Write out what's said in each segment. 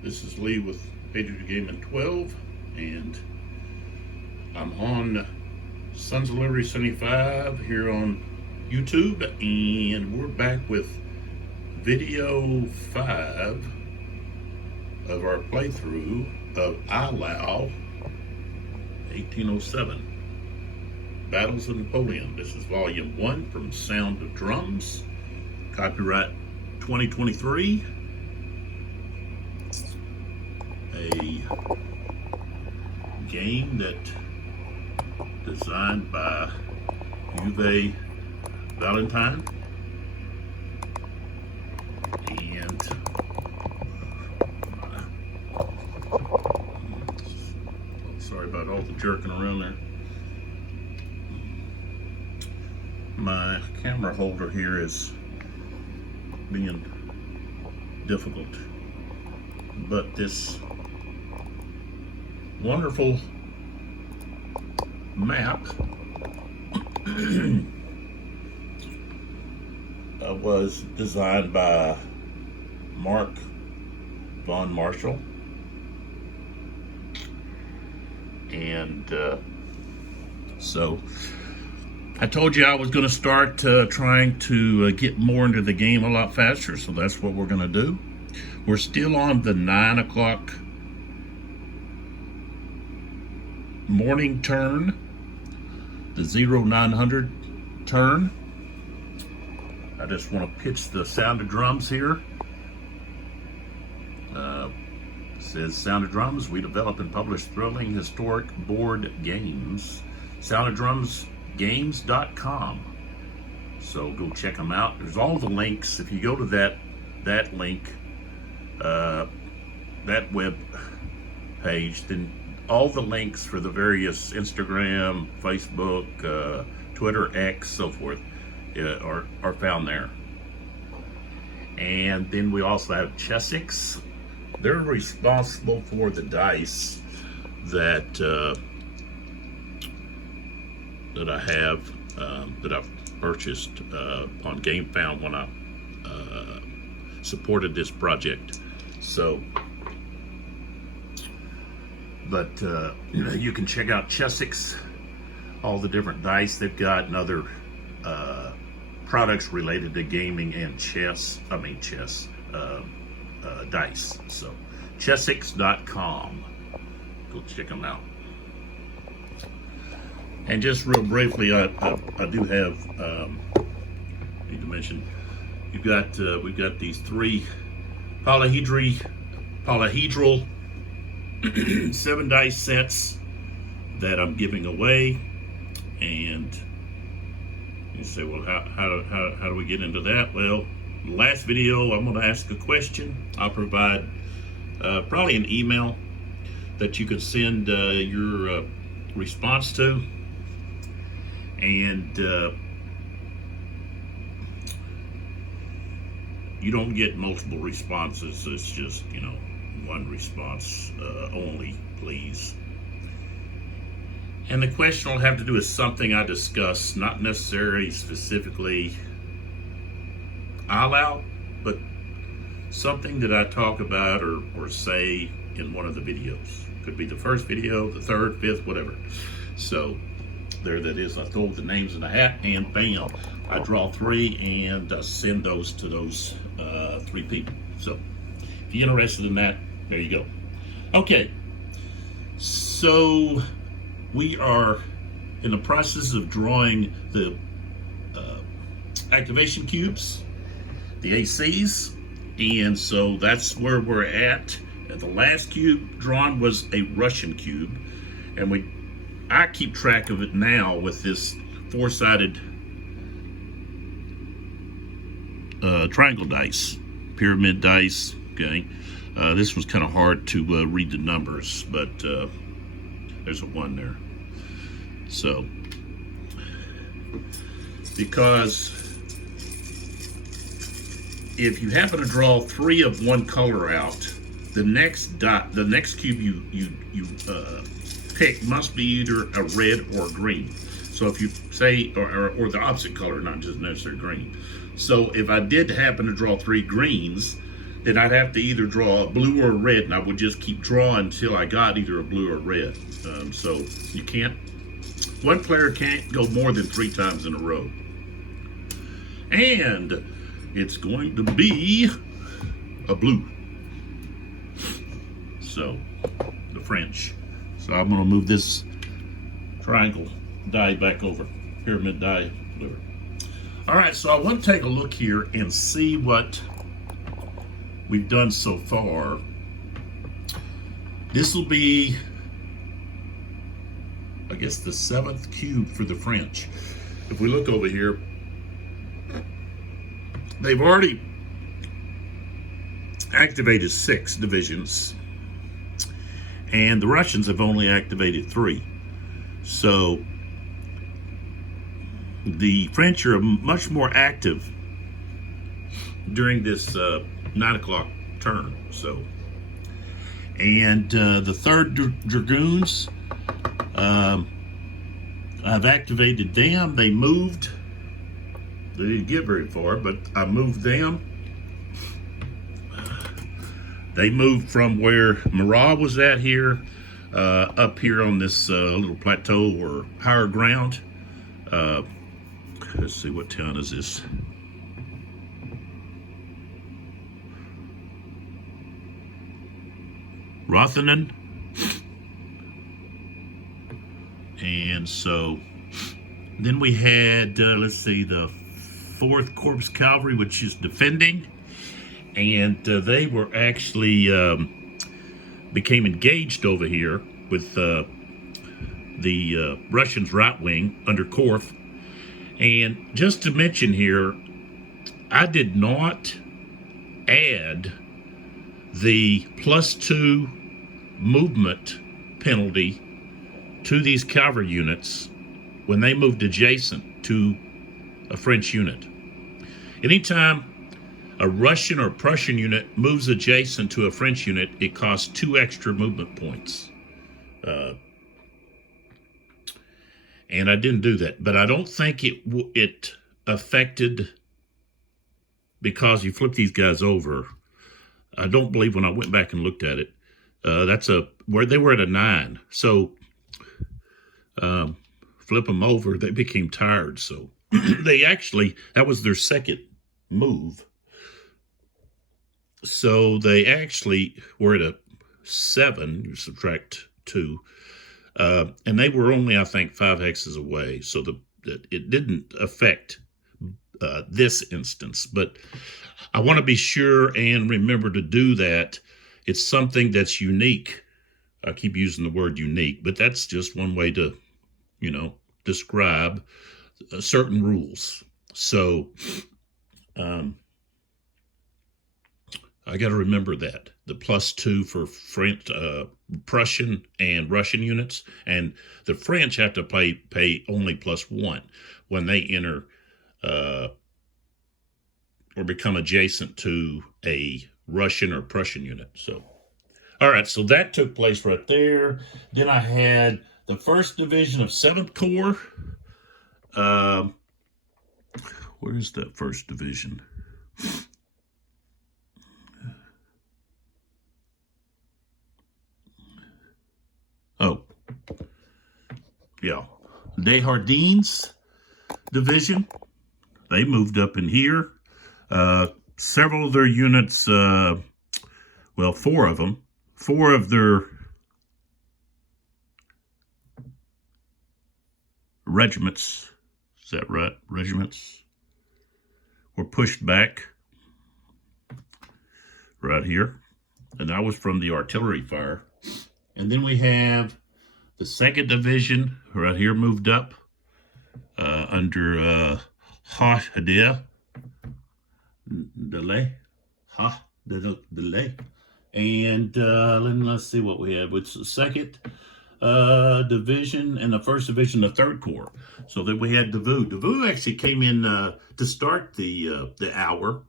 This is Lee with Patriot Gaming 12, and I'm on Sons of Liberty 75 here on YouTube, and we're back with video 5 of our playthrough of Eylau 1807 Battles of Napoleon. This is volume 1 from Sound of Drums, copyright 2023. A game that designed by Uwe Walentin, and sorry about all the jerking around there. My camera holder here is being difficult, but this wonderful map was designed by Marc von Marshall, and so I told you I was going to start trying to get more into the game a lot faster, so that's what we're going to do. We're still on the 9 o'clock morning turn, the 0900 turn. I just want to pitch the Sound of Drums here. It says Sound of Drums, we develop and publish thrilling historic board games. soundoфdrumsgames.com. So go check them out. There's all the links. If you go to that link, that web page, then all the links for the various Instagram, Facebook, Twitter, X, so forth, are found there. And then we also have Chessex. They're responsible for the dice that I have, that I've purchased on GameFound when I supported this project. So, but you can check out Chessex, all the different dice they've got, and other products related to gaming and dice. So Chessex.com, go check them out. And just real briefly, I do have need to mention, we've got these 3 polyhedral 7 dice sets that I'm giving away. And you say, well, how do we get into that? Well, last video, I'm going to ask a question. I'll provide probably an email that you could send your response to, and you don't get multiple responses. It's just, one response only, please. And the question will have to do with something I discuss, not necessarily specifically Eylau, but something that I talk about or say in one of the videos. Could be the first video, the third, fifth, whatever. So there that is. I throw the names in the hat, and bam, I draw 3 and send those to those 3 people. So if you're interested in that, there you go. Okay, so we are in the process of drawing the activation cubes, the ACs, and so that's where we're at. The last cube drawn was a Russian cube, and I keep track of it now with this 4-sided triangle dice, pyramid dice. Okay, this was kind of hard to read the numbers, but there's a 1 there. So, because if you happen to draw 3 of one color out, the next cube you pick must be either a red or green. So if you say, or the opposite color, not just necessarily green. So if I did happen to draw 3 greens, and I'd have to either draw a blue or a red, and I would just keep drawing until I got either a blue or a red. So you can't, one player can't go more than 3 times in a row. And it's going to be a blue. So, the French. So I'm going to move this triangle die back over, pyramid die. All right, so I want to take a look here and see what we've done so far. This will be, I guess, the 7th cube for the French. If we look over here, they've already activated 6 divisions, and the Russians have only activated 3. So the French are much more active during this 9 o'clock turn. So, and the 3rd Dragoons, I've activated them. They moved. They didn't get very far, but I moved them. They moved from where Marc was at here, up here on this little plateau or higher ground. Let's see, what town is this? Rothanen. And so then we had, let's see, the 4th Corps Cavalry, which is defending. And they were actually became engaged over here with the Russians' right wing under Korff. And just to mention here, I did not add the +2 movement penalty to these cavalry units when they moved adjacent to a French unit. Anytime a Russian or Prussian unit moves adjacent to a French unit, it costs 2 extra movement points. And I didn't do that, but I don't think it affected, because you flip these guys over. I don't believe, when I went back and looked at it, that's where they were at a 9. So flip them over, they became tired. So they actually, that was their 2nd move. So they actually were at a 7, you subtract 2. And they were only, I think, 5 hexes away. So it didn't affect this instance. But I want to be sure and remember to do that. It's something that's unique. I keep using the word unique, but that's just one way to, describe certain rules. So I got to remember that. The +2 for French, Prussian and Russian units. And the French have to pay only +1 when they enter or become adjacent to a Russian or Prussian unit. So, all right, so that took place right there. Then I had the 1st Division of 7th Corps. Where is that 1st Division? Oh, yeah. Desjardins Division. They moved up in here. Several of their units, 4 of them, 4 of their regiments, is that right? Regiments were pushed back right here. And that was from the artillery fire. And then we have the 2nd Division right here moved up under Delay. And then let's see what we have. It's the 2nd Division and the 1st Division, the 3rd Corps. So then we had Davout. Davout actually came in to start the hour.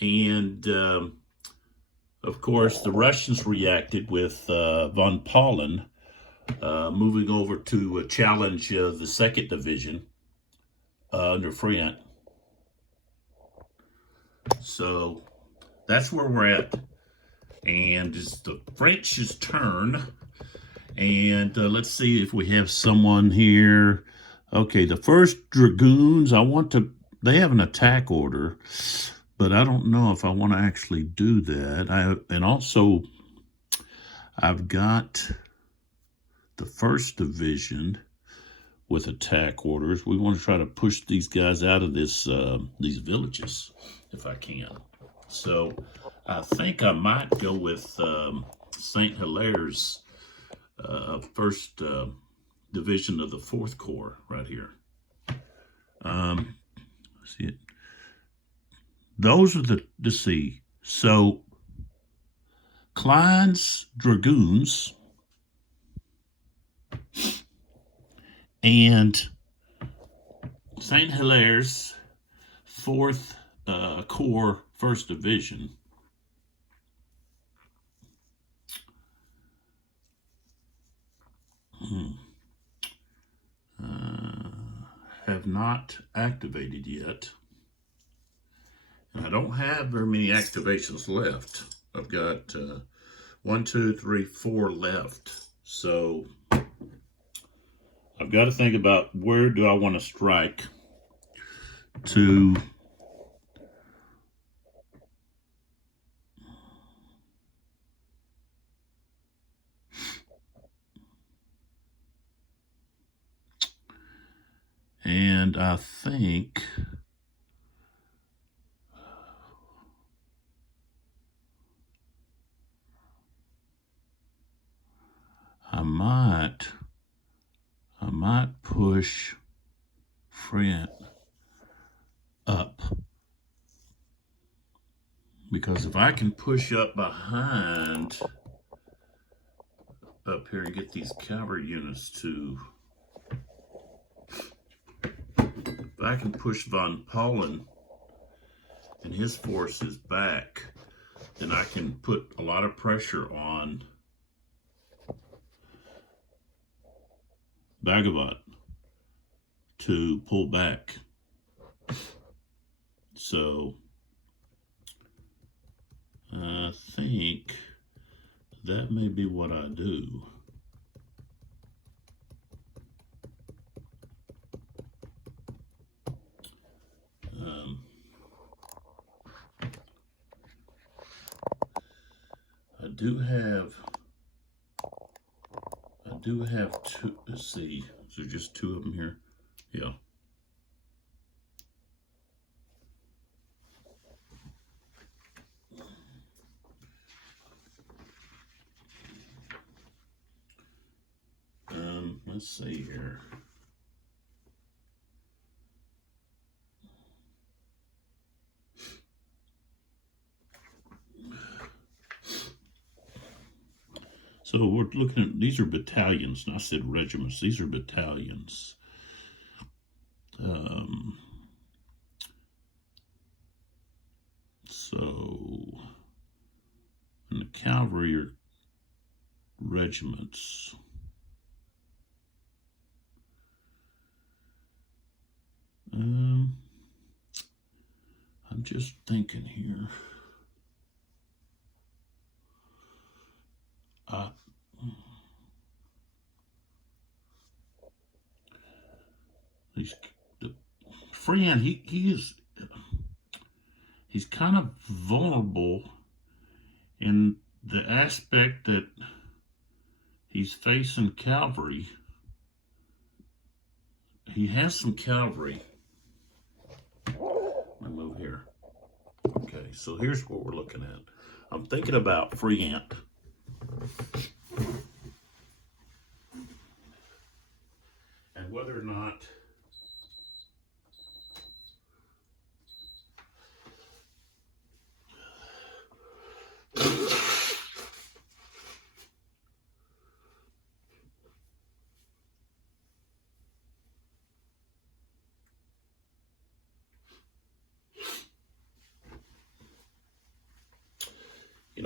And of course, the Russians reacted with von Paulin moving over to challenge the 2nd Division under Friant. So that's where we're at. And it's the French's turn. And let's see if we have someone here. Okay, the first Dragoons, they have an attack order, but I don't know if I want to actually do that. And also, I've got the 1st Division with attack orders. We want to try to push these guys out of these villages if I can. So I think I might go with St. Hilaire's 1st Division of the 4th Corps right here. See it. Those are let's see. So Klein's Dragoons and St. Hilaire's 4th Corps 1st Division have not activated yet. And I don't have very many activations left. I've got 1, 2, 3, 4 left. So I've got to think about where do I want to strike to and I think I might push Front up, because if I can push up behind up here and get these cavalry units to, if I can push von Paulin and his forces back, then I can put a lot of pressure on Bagovat to pull back. So I think that may be what I do. I do have two, let's see, is there just 2 of them here? Yeah. Let's see here. So we're looking at, these are battalions, and I said regiments. These are battalions. So, and the cavalry are regiments. I'm just thinking here. The friend, he's kind of vulnerable in the aspect that he's facing cavalry. He has some cavalry. Let me move here. Okay, so here's what we're looking at. I'm thinking about Friant. And whether or not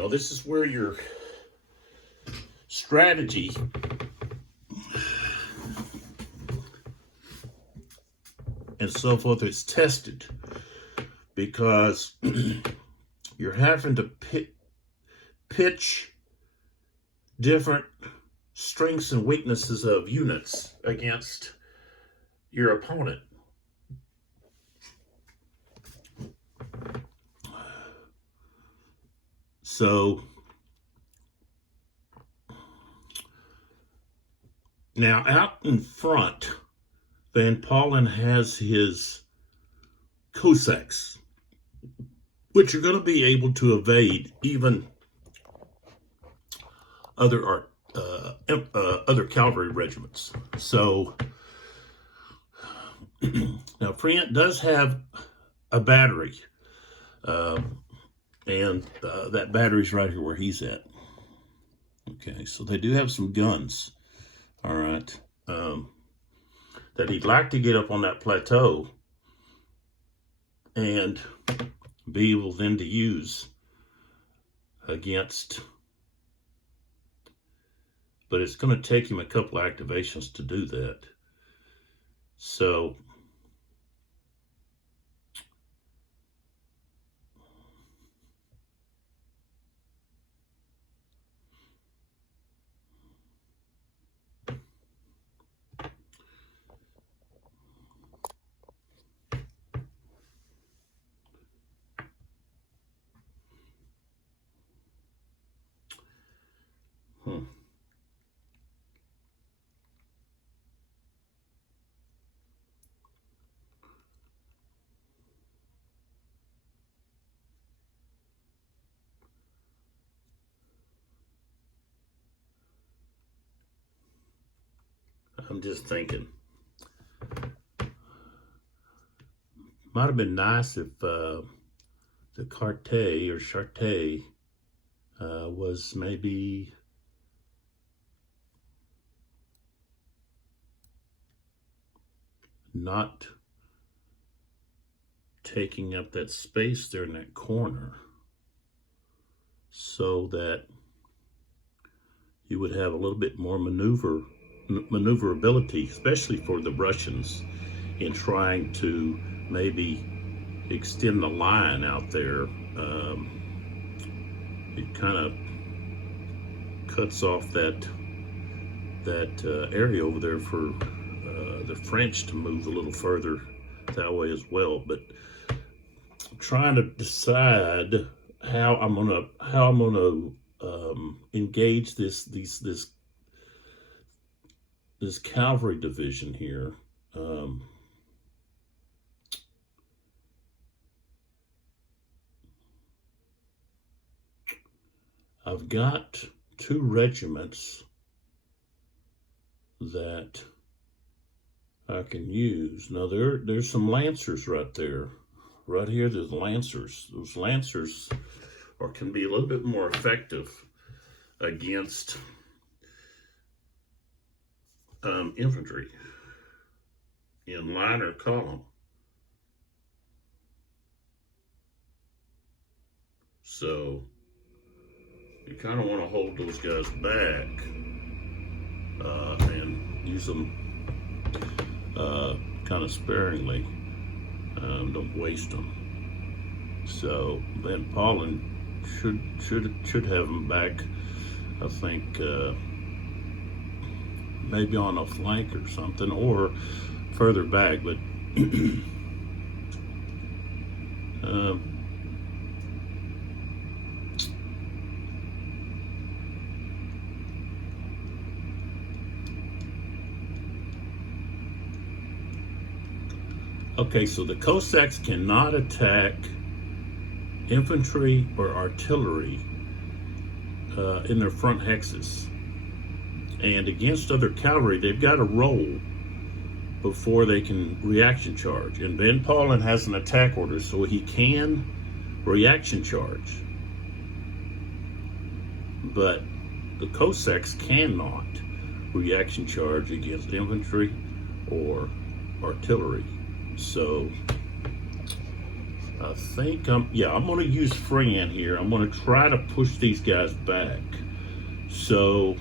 this is where your strategy and so forth is tested, because you're having to pitch different strengths and weaknesses of units against your opponent. So now out in front, Van Paulen has his Cossacks, which are going to be able to evade even other cavalry regiments. So now Friant does have a battery, and that battery's right here where he's at. Okay, so they do have some guns, all right, that he'd like to get up on that plateau and be able then to use against, but it's going to take him a couple of activations to do that. So I'm just thinking, might have been nice if the Carte or Charte was maybe not taking up that space there in that corner, so that you would have a little bit more maneuverability, especially for the Russians, in trying to maybe extend the line out there. It kind of cuts off that area over there for the French to move a little further that way as well. But I'm trying to decide how I'm gonna engage this cavalry division here. I've got 2 regiments that I can use. Now there's some Lancers right there. Right here, there's Lancers. Those Lancers can be a little bit more effective against infantry in line or column. So you kind of want to hold those guys back and use them kind of sparingly. Don't waste them. So Van Paulen should have them back, I think, maybe on a flank or something, or further back, but okay, so the Cossacks cannot attack infantry or artillery in their front hexes. And against other cavalry, they've got to roll before they can reaction charge. And Van Paulen has an attack order, so he can reaction charge. But the Cossacks cannot reaction charge against infantry or artillery. So I think I'm going to use Friant here. I'm going to try to push these guys back. So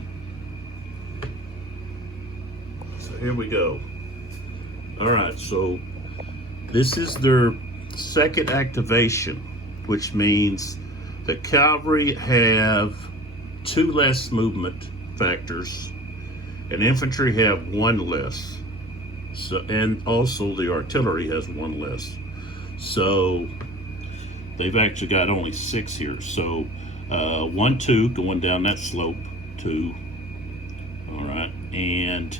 here we go. All right, so this is their second activation, which means The cavalry have 2 less movement factors, and infantry have 1 less. So, and also the artillery has 1 less. So they've actually got only 6 here. So 1, 2 going down that slope, 2. All right, and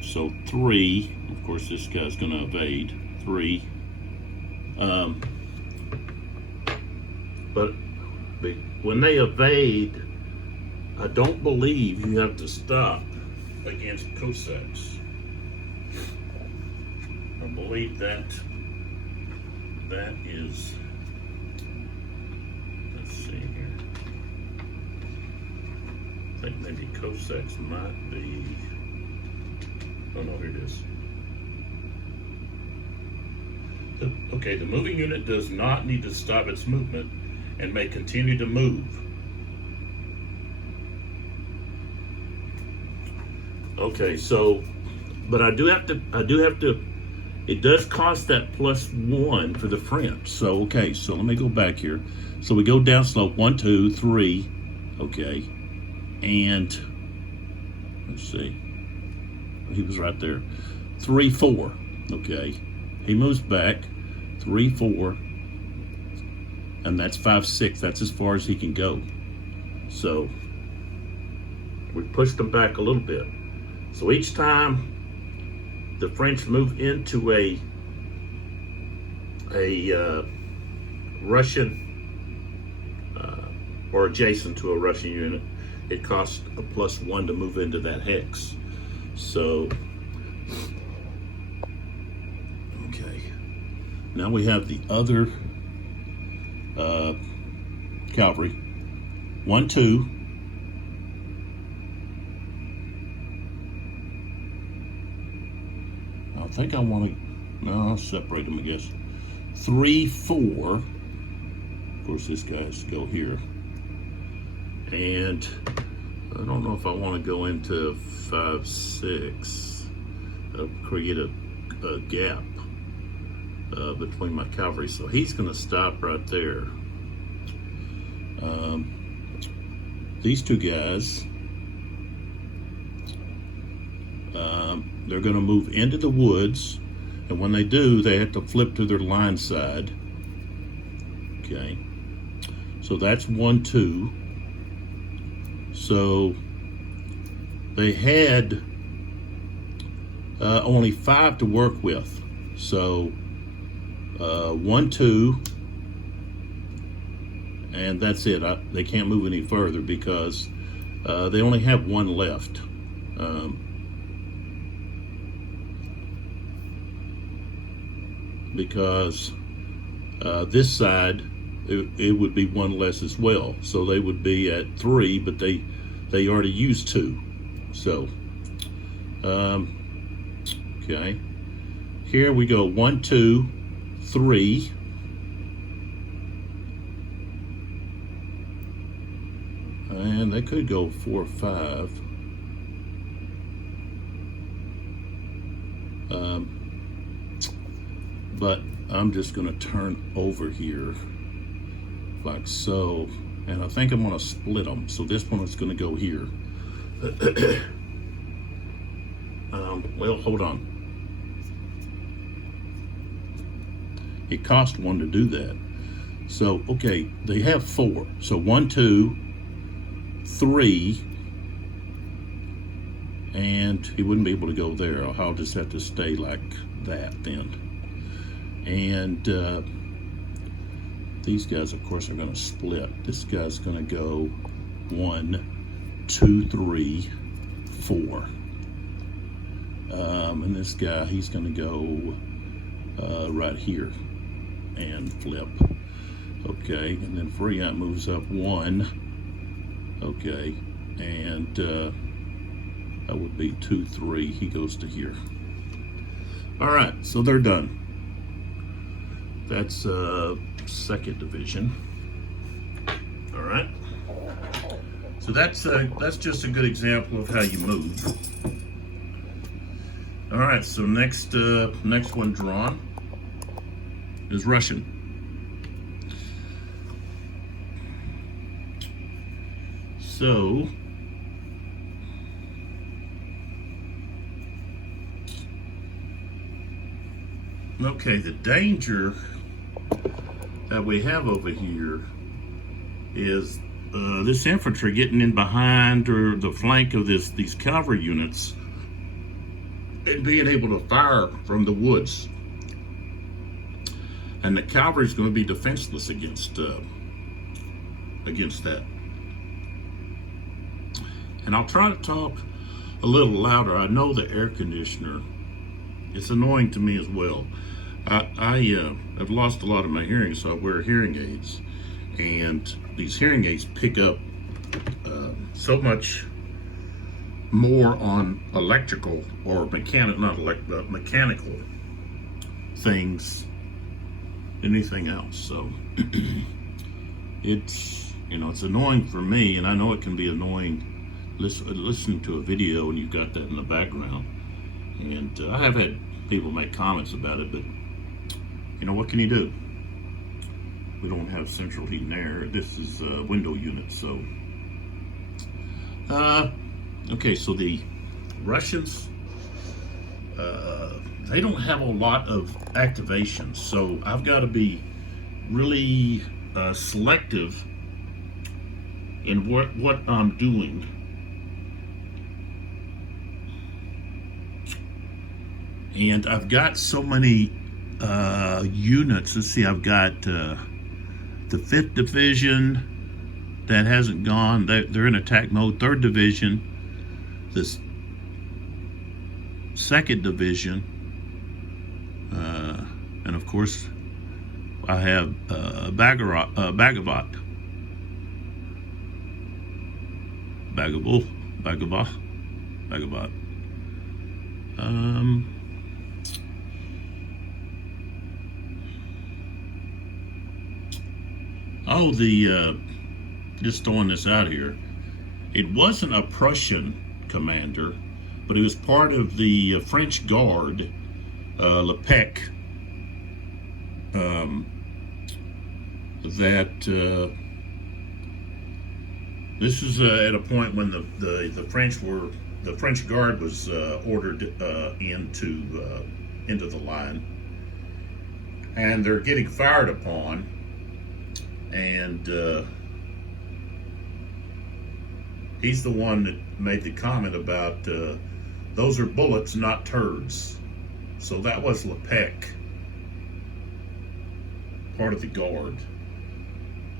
so 3. Of course, this guy's going to evade 3. But when they evade, I don't believe you have to stop against Cossacks. I believe that is, let's see here. I think maybe Cossacks might be, oh no, here it is. Okay, the moving unit does not need to stop its movement and may continue to move. Okay, so, but I do have to, it does cost that +1 for the French. So, okay, so let me go back here. So we go down slope, 1, 2, 3, okay, and let's see, he was right there, 3, 4, okay, he moves back, 3, 4, and that's 5, 6, that's as far as he can go. So we pushed him back a little bit. So each time the French move into a Russian or adjacent to a Russian unit, it costs a +1 to move into that hex. So, okay. Now we have the other cavalry. 1, 2. I think I want to, no, I'll separate them, I guess. 3, 4. Of course, this guy has to go here. And I don't know if I want to go into 5, 6. Create a gap between my cavalry. So he's going to stop right there. These 2 guys, they're going to move into the woods, and when they do, they have to flip to their line side. Okay, so that's 1, 2. So they had only 5 to work with. So 1, 2, and that's it. They can't move any further because they only have 1 left. Because this side, it would be 1 less as well. So they would be at 3, but they already used 2. So, okay. Here we go, 1, 2, 3. And they could go 4, 5. But I'm just going to turn over here like so, and I think I'm going to split them. So this one is going to go here. Well, hold on. It cost 1 to do that. So, okay, they have 4. So 1, 2, 3, and he wouldn't be able to go there. I'll just have to stay like that then. And these guys, of course, are going to split. This guy's going to go 1, 2, 3, 4. And this guy, he's going to go right here and flip. Okay, and then Freon moves up 1. Okay, and that would be 2, 3. He goes to here. All right, so they're done. That's 2nd Division. All right. So that's just a good example of how you move. All right. So next one drawn is Russian. So, okay, the danger that we have over here is this infantry getting in behind or the flank of these cavalry units and being able to fire from the woods. And the cavalry is going to be defenseless against that. And I'll try to talk a little louder. I know the air conditioner, it's annoying to me as well. I have lost a lot of my hearing, so I wear hearing aids. And these hearing aids pick up so much more on electrical or mechanical things than anything else. So it's annoying for me, and I know it can be annoying listening to a video and you've got that in the background. And I have had people make comments about it, but what can you do? We don't have central heat and air. This is a window unit, so. Okay, so the Russians, they don't have a lot of activations, so I've got to be really selective in what I'm doing. And I've got so many units. Let's see, I've got the 5th Division that hasn't gone. They're in attack mode. 3rd Division, this 2nd Division, and of course I have Bagovat. Just throwing this out here, it wasn't a Prussian commander, but he was part of the French Guard, Lepec, this is at a point when the French Guard was ordered into the line, and they're getting fired upon. And he's the one that made the comment about those are bullets, not turds. So that was Lepec, part of the Guard,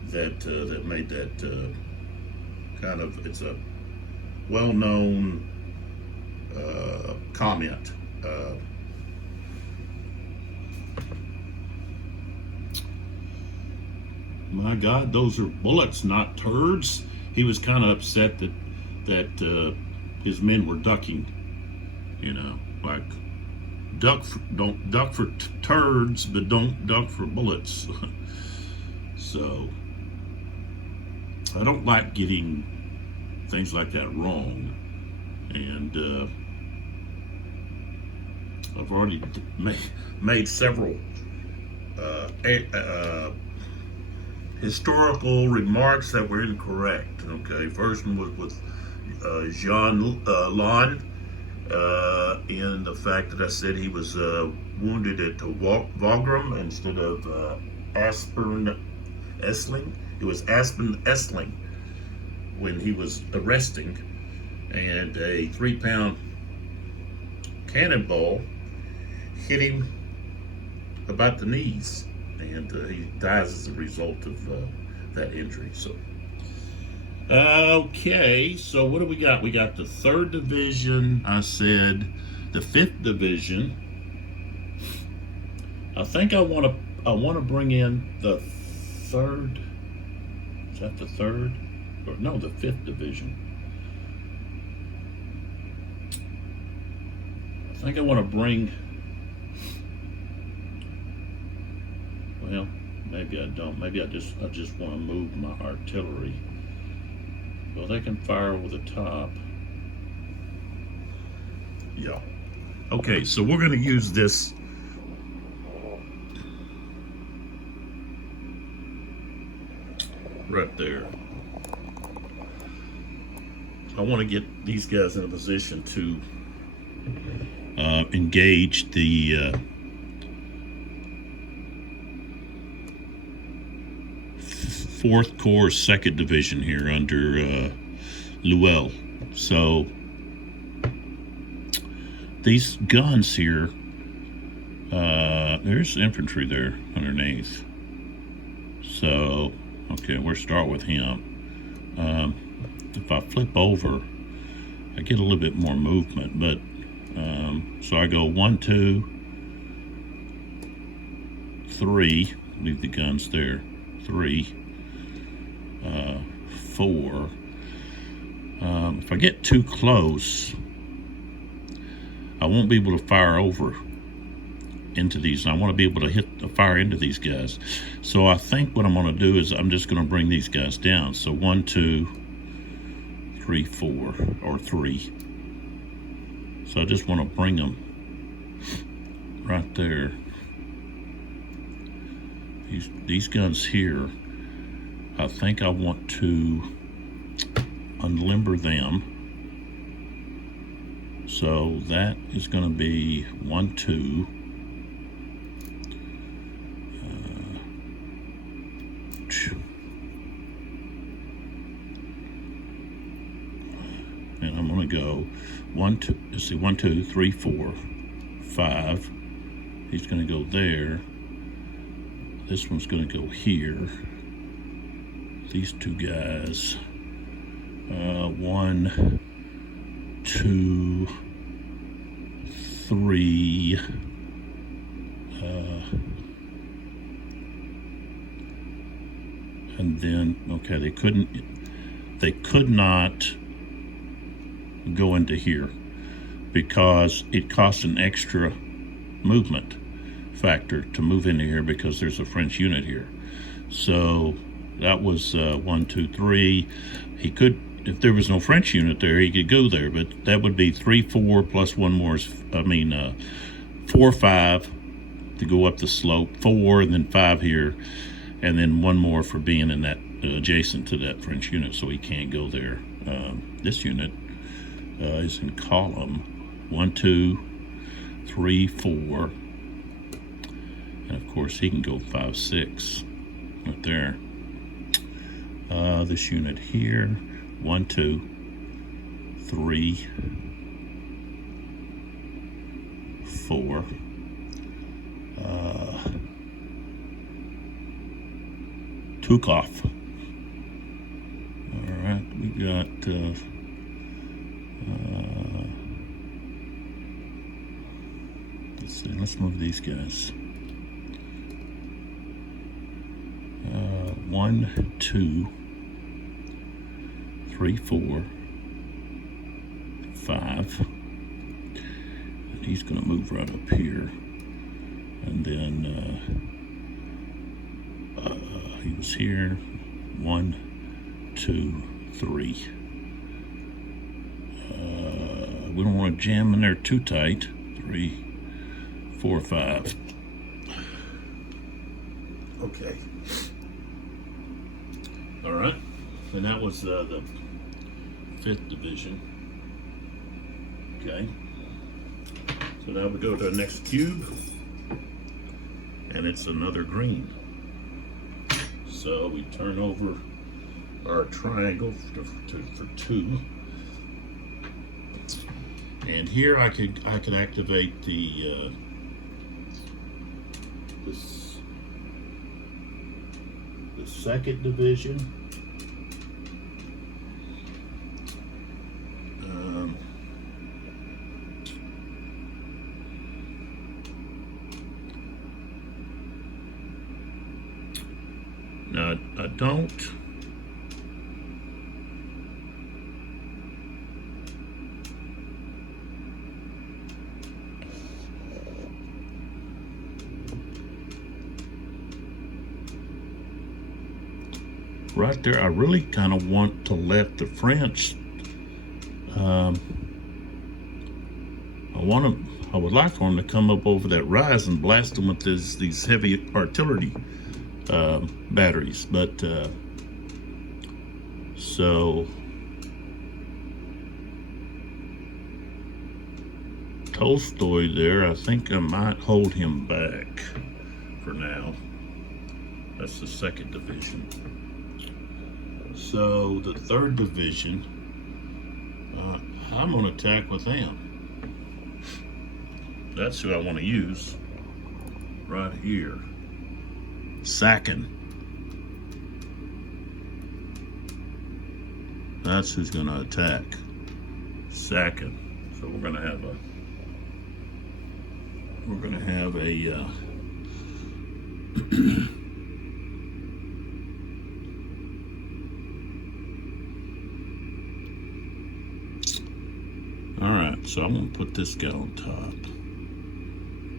that made that kind of, it's a well-known comment. My God, those are bullets, not turds. He was kind of upset that his men were ducking, like don't duck for turds, but don't duck for bullets. So I don't like getting things like that wrong, and I've already made several historical remarks that were incorrect. Okay, first one was with Jean Lon, in the fact that I said he was wounded at Wagram instead of Aspern Essling. It was Aspen Essling when he was arresting, and a 3-pound cannonball hit him about the knees, and he dies as a result of that injury. So, okay, so what do we got? We got the 3rd Division, I said, the 5th Division. I think I want to bring in the 3rd. Is that the 3rd? Or no, the 5th Division. I think I want to bring. Well, maybe I don't. Maybe I just want to move my artillery. Well, they can fire over the top. Yeah. Okay, so we're going to use this right there. I want to get these guys in a position to engage the 4th Corps 2nd Division here under Eylau. So these guns here, there's infantry there underneath. So, okay, we'll start with him. If I flip over, I get a little bit more movement, but so I go 1, 2, 3, leave the guns there, 3, 4. If I get too close, I won't be able to fire over into these. I want to be able to fire into these guys. So I think what I'm going to do is I'm just going to bring these guys down. So 1, 2, 3, 4, or 3. So I just want to bring them right there. These guns here, I think I want to unlimber them. So that is going to be 1, 2. And I'm going to go 1, 2. Let's see, 1, 2, 3, 4, 5. He's going to go there. This one's going to go here. These two guys. 1, 2, 3. And then, okay, they could not go into here because it costs an extra movement factor to move into here because there's a French unit here. So that was 1, 2, 3. He could, if there was no French unit there, he could go there, but that would be 3, 4 plus one more. 4, 5 to go up the slope, 4 and then 5 here, and then one more for being in that adjacent to that French unit, so he can't go there. This unit is in column 1, 2, 3, 4, and of course he can go 5, 6 right there. This unit here, 1, 2, 3, 4. Took off. All right, we got let's see, let's move these guys. 1, 2, 3, 4, 5. And he's going to move right up here, and then he was here. 1, 2, 3. We don't want to jam in there too tight. 3, 4, 5. Okay. All right. And that was the 5th Division. Okay. So now we go to the next cube, and it's another green. So we turn over our triangle for 2, and here I could activate the the 2nd Division. Now I don't. Right there, I really kind of want to let the French. I would like for them to come up over that rise and blast them with these heavy artillery batteries, but so Tolstoy there, I think I might hold him back for now. That's the 2nd division. So the 3rd division, I'm going to attack with them. That's who I want to use right here. Sacken. That's who's going to attack. Sacken. So we're going to have a all right, so I'm going to put this guy on top.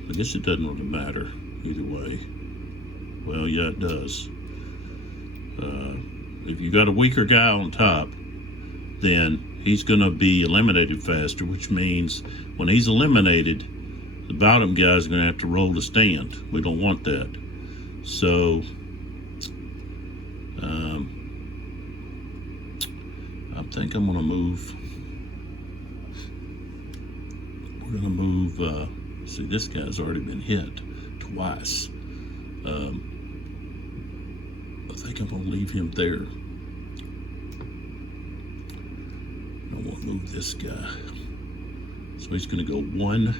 I guess it doesn't really matter either way. Well, yeah, it does. If you got a weaker guy on top, then he's going to be eliminated faster, which means when he's eliminated, the bottom guy's going to have to roll to stand. We don't want that. So, I think I'm going to move. We're going to move. See, this guy's already been hit twice. I think I'm going to leave him there. I want to move this guy. So he's going to go 1,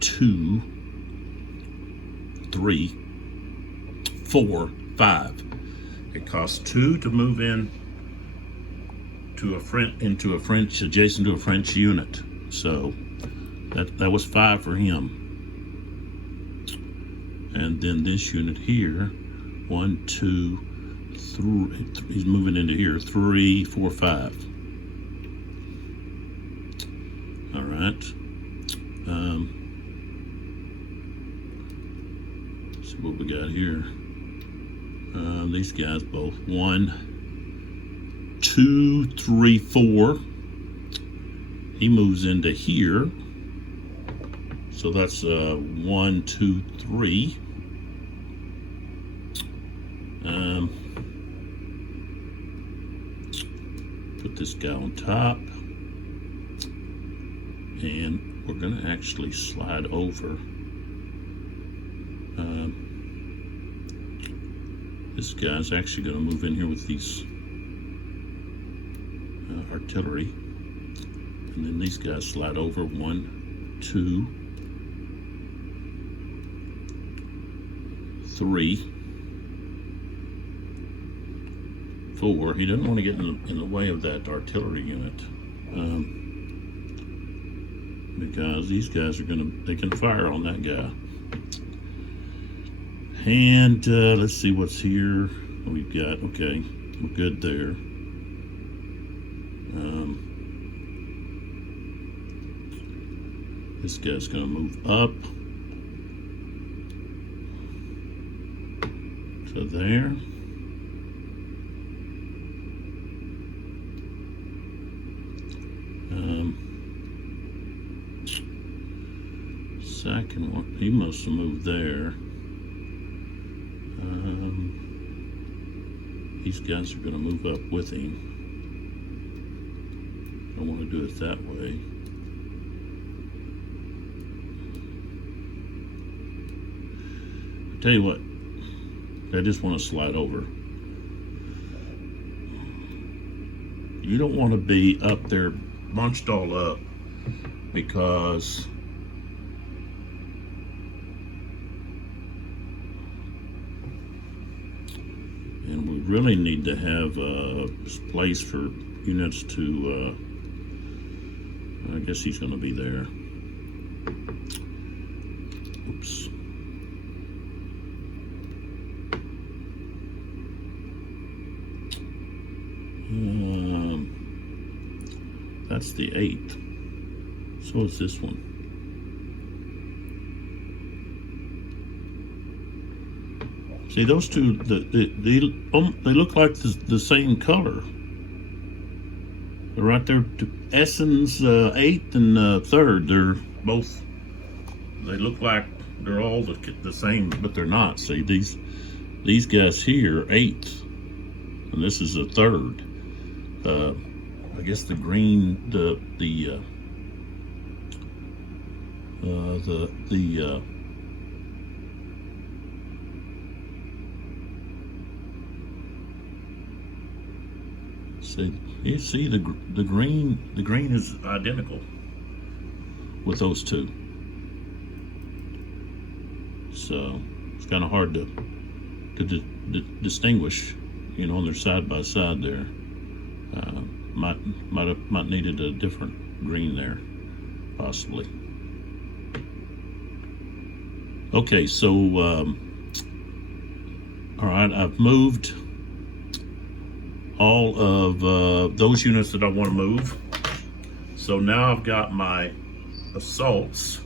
2, 3, 4, 5. It costs 2 to move in to into a French, adjacent to a French unit. So that was 5 for him. And then this unit here, 1, 2, 3. He's moving into here. 3, 4, 5. All right. See what we got here. These guys both 1, 2, 3, 4. He moves into here. So that's 1, 2, 3. Put this guy on top. And we're going to actually slide over. This guy's actually going to move in here with these artillery. And then these guys slide over. 1, 2, 3, 4. He doesn't want to get in the way of that artillery unit. Because these guys are they can fire on that guy. And let's see what's here. We've got, okay, we're good there. This guy's going to move up to there. Second one, he must have moved there. These guys are going to move up with him. I want to do it that way. Tell you what, I just want to slide over. You don't want to be up there bunched all up, because and we really need to have a place for units to I guess he's going to be there. Oops. That's the 8th. So is this one. See, those two, they look like the same color. They're right there. Essen's 8th and 3rd. They're both. They look like they're all the same, but they're not. See, these guys here, 8th, and this is the 3rd. I guess the green, the see, you see the green is identical with those two, so it's kind of hard to distinguish, you know, they're side by side there. Might needed a different green there, possibly. Okay, so all right, I've moved all of those units that I want to move. So now I've got my assaults.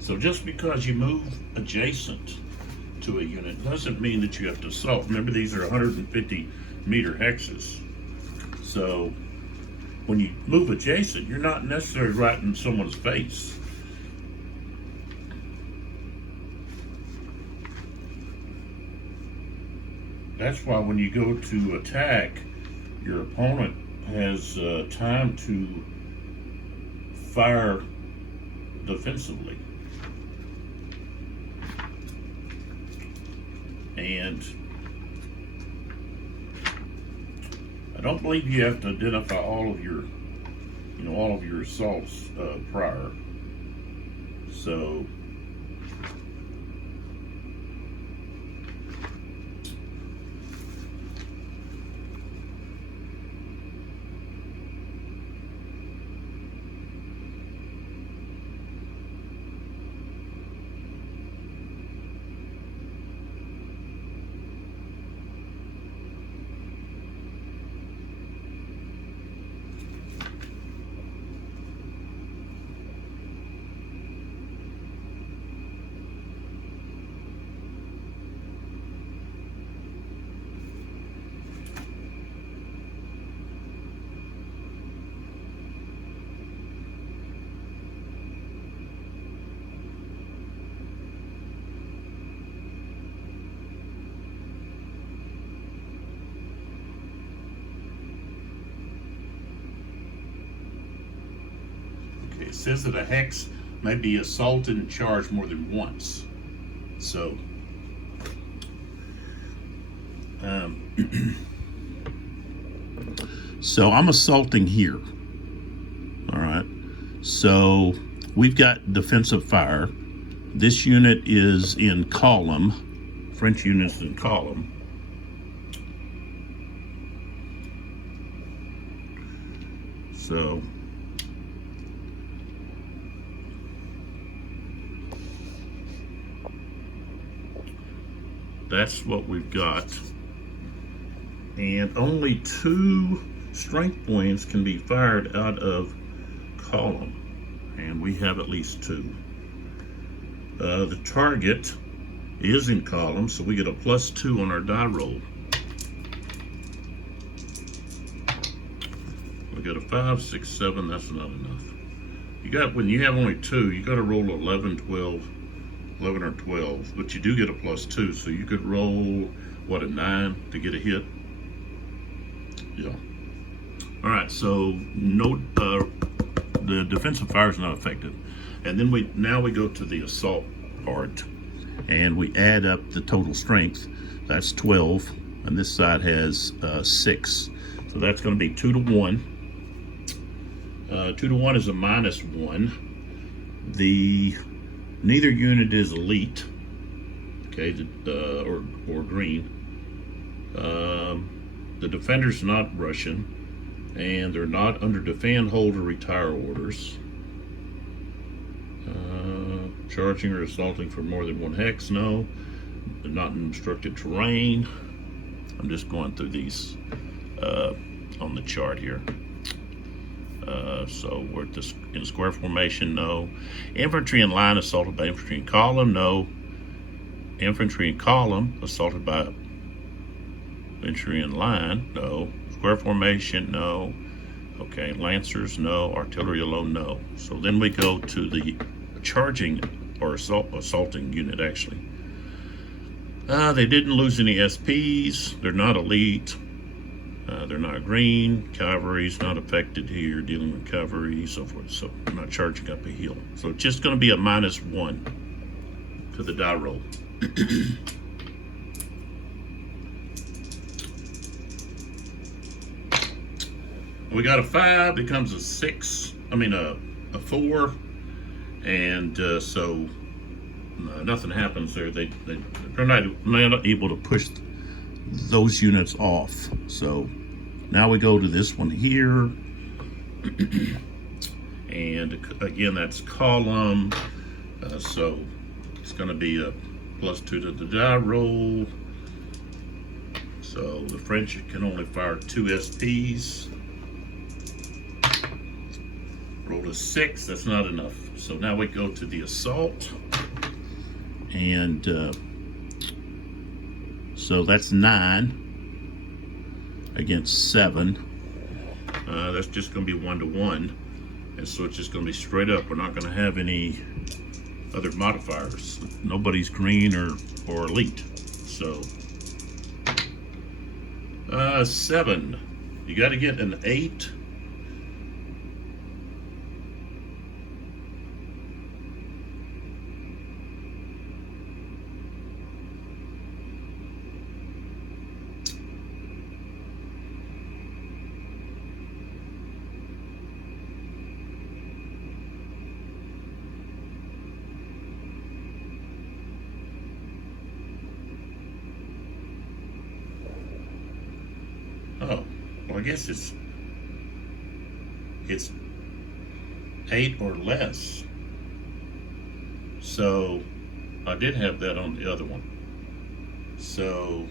So just because you move adjacent to a unit doesn't mean that you have to assault. Remember, these are 150 meter hexes. So when you move adjacent, you're not necessarily right in someone's face. That's why when you go to attack, your opponent has time to fire defensively. And I don't believe you have to identify all of your, you know, all of your assaults prior. So it says that a hex may be assaulted and charged more than once. So, so I'm assaulting here. All right. So we've got defensive fire. This unit is in column. French unit is in column. So that's what we've got. And only 2 strength points can be fired out of column. And we have at least 2. The target is in column, so we get a +2 on our die roll. We got a 5, 6, 7, that's not enough. You got, when you have only 2, you got to roll 11, 12, 11 or 12, but you do get a +2, so you could roll, what, a 9 to get a hit? Yeah. All right, so no, the defensive fire is not effective. And then now we go to the assault part, and we add up the total strength. That's 12, and this side has 6. So that's going to be 2 to 1. 2 to 1 is a -1. Neither unit is elite, okay, or green. The defender's not Russian, and they're not under defend, hold, or retire orders. Charging or assaulting for more than 1 hex, no. They're not in obstructed terrain. I'm just going through these on the chart here. So we're in square formation, no. Infantry in line assaulted by infantry in column, no. Infantry in column assaulted by infantry in line, no. Square formation, no. Okay, lancers, no. Artillery alone, no. So then we go to the charging or assaulting unit, actually. They didn't lose any SPs. They're not elite. They're not green. Cavalry's not affected here, dealing with cavalry, so forth. So I'm not charging up a hill. So it's just going to be a -1 to the die roll. We got a 5, becomes a 6. I mean a 4, and so nothing happens there. They're not able to push those units off. So now we go to this one here, and again that's column. So it's going to be a +2 to the die roll. So the French can only fire 2 SPs. Rolled a 6, that's not enough. So now we go to the assault, and so that's 9 against 7. That's just going to be 1-to-1, and so it's just going to be straight up. We're not going to have any other modifiers. Nobody's green or elite. So 7. You got to get an 8. Oh, well, I guess it's 8 or less. So I did have that on the other one. So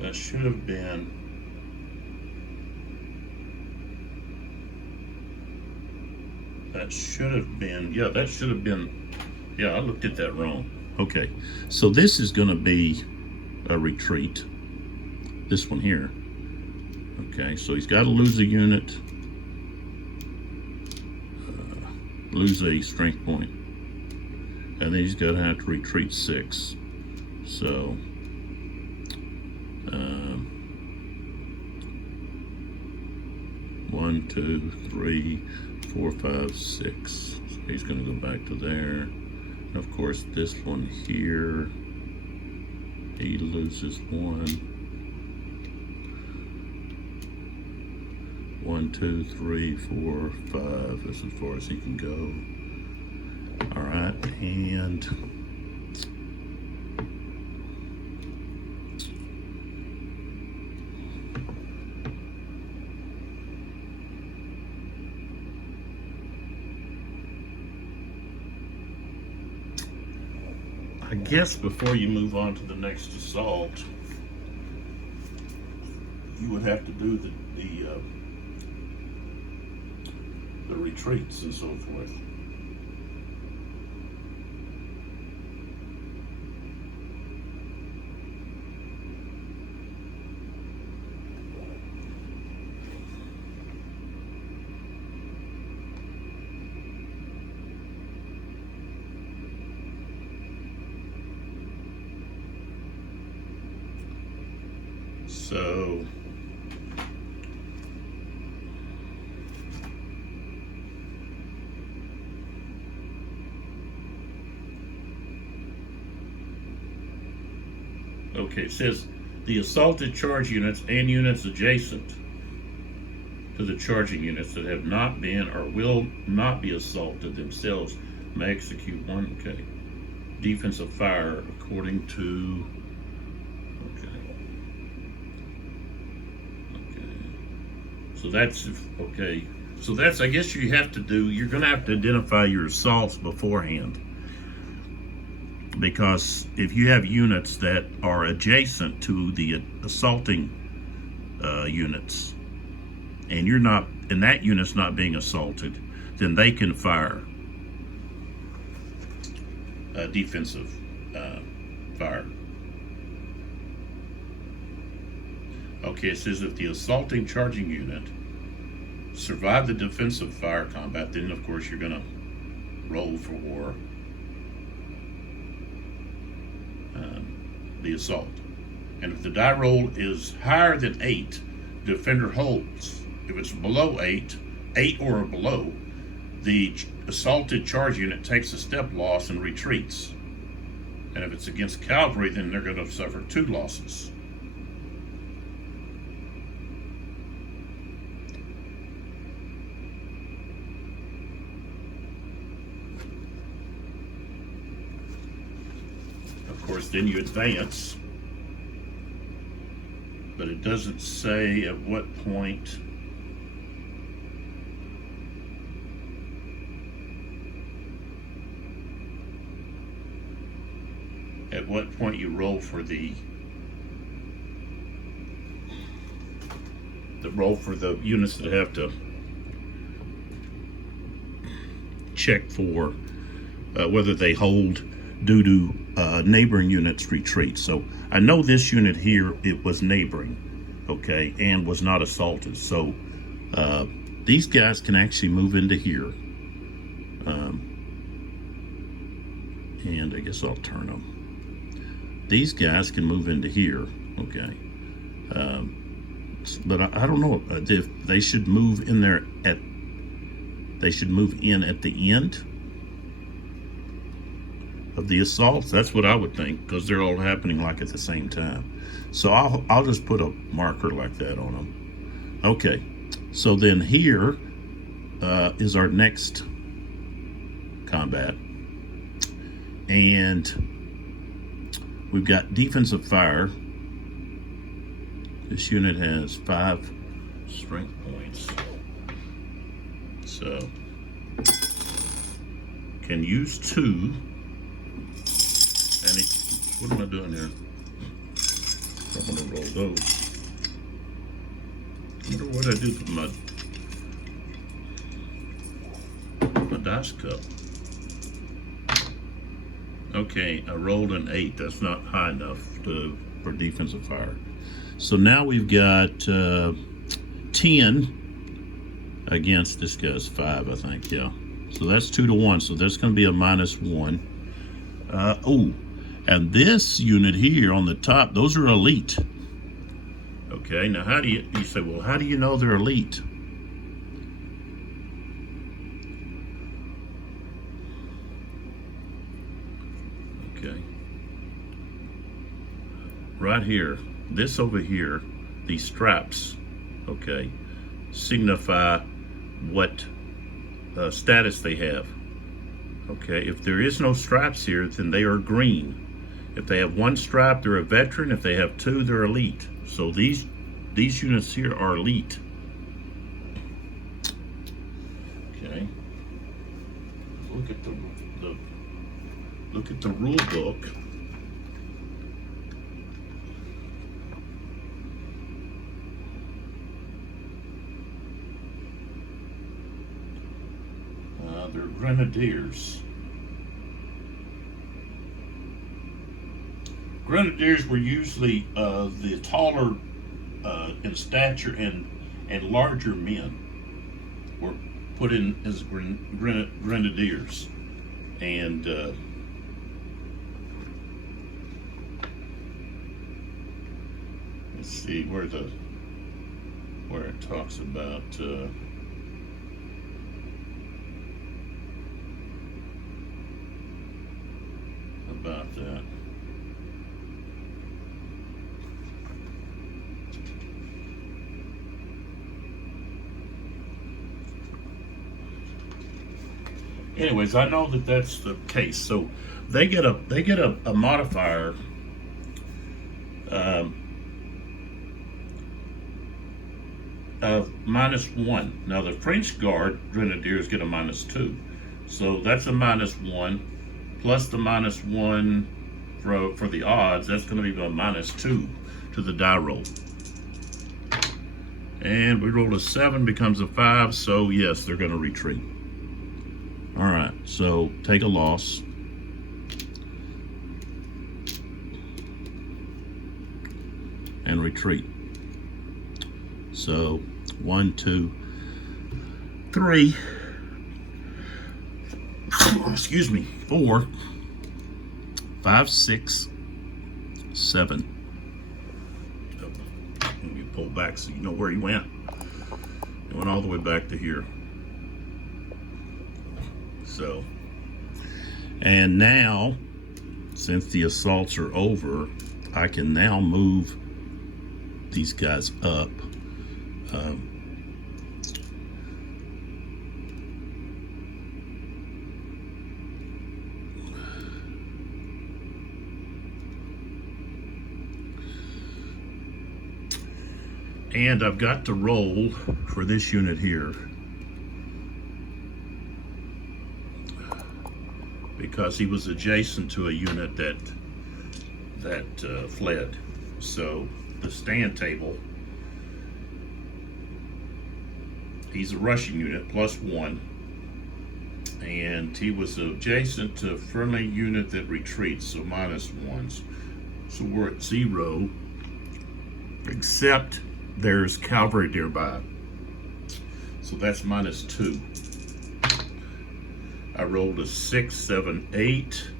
that should have been yeah, that should have been, yeah, I looked at that wrong. Okay, so this is going to be a retreat, this one here. Okay, so he's got to lose a unit, lose a strength point, and then he's got to have to retreat 6. So 1, 2, 3, 4, 5, 6. So he's going to go back to there. And of course, this one here, he loses 1. 1, 2, 3, 4, 5. That's as far as he can go. All right, and I guess before you move on to the next assault, you would have to do the retreats and so forth. So okay, it says the assaulted charge units and units adjacent to the charging units that have not been or will not be assaulted themselves may execute 1, okay, defensive fire according to, so that's, okay, so that's, I guess you have to do, you're going to have to identify your assaults beforehand, because if you have units that are adjacent to the assaulting units, and you're not, and that unit's not being assaulted, then they can fire defensive fire. Okay, it says if the assaulting charging unit survive the defensive fire combat, then of course you're gonna roll for the assault. And if the die roll is higher than 8, defender holds. If it's below 8 or below, the assaulted charge unit takes a step loss and retreats. And if it's against cavalry, then they're going to suffer 2 losses. Of course, then you advance, but it doesn't say at what point you roll for the roll for the units that have to check for whether they hold due to neighboring units retreat. So I know this unit here, it was neighboring, okay, and was not assaulted. So these guys can actually move into here. And I guess I'll turn them. These guys can move into here, okay. But I don't know if they should move in there they should move in at the end of the assaults. That's what I would think, because they're all happening like at the same time. So I'll just put a marker like that on them. Okay, so then here is our next combat, and we've got defensive fire. This unit has 5 strength points, so can use 2. And what am I doing here? I'm gonna roll those. I wonder what I do with my dice cup. Okay, I rolled an 8. That's not high enough for defensive fire. So now we've got 10 against this guy's 5, I think. Yeah. So that's 2 to 1. So that's going to be a -1. Oh, and this unit here on the top, those are elite. Okay. Now, how do you say? Well, how do you know they're elite? Okay. Right here, this over here, these straps, okay, signify what status they have. Okay, if there is no straps here, then they are green. If they have 1 strap, they're a veteran. If they have 2, they're elite. So these units here are elite. Okay. Look at the rule book. They're grenadiers. Grenadiers were usually the taller in stature and larger men were put in as grenadiers. And let's see where it talks about that. Anyways, I know that that's the case. So they get a modifier of -1. Now the French Guard Grenadiers get a -2. So that's a -1 plus the -1 for the odds. That's going to be a -2 to the die roll. And we rolled a 7, becomes a 5. So yes, they're going to retreat. All right, so take a loss. And retreat. So 1, 2, 3, excuse me, 4, 5, 6, 7. Let me pull back so you know where he went. He went all the way back to here. So, and now, since the assaults are over, I can now move these guys up. And I've got to roll for this unit here because he was adjacent to a unit that fled. So the stand table, he's a rushing unit +1, and he was adjacent to a friendly unit that retreats, so -1s. So we're at 0, except there's cavalry nearby, so that's -2. I rolled a 6, 7, 8.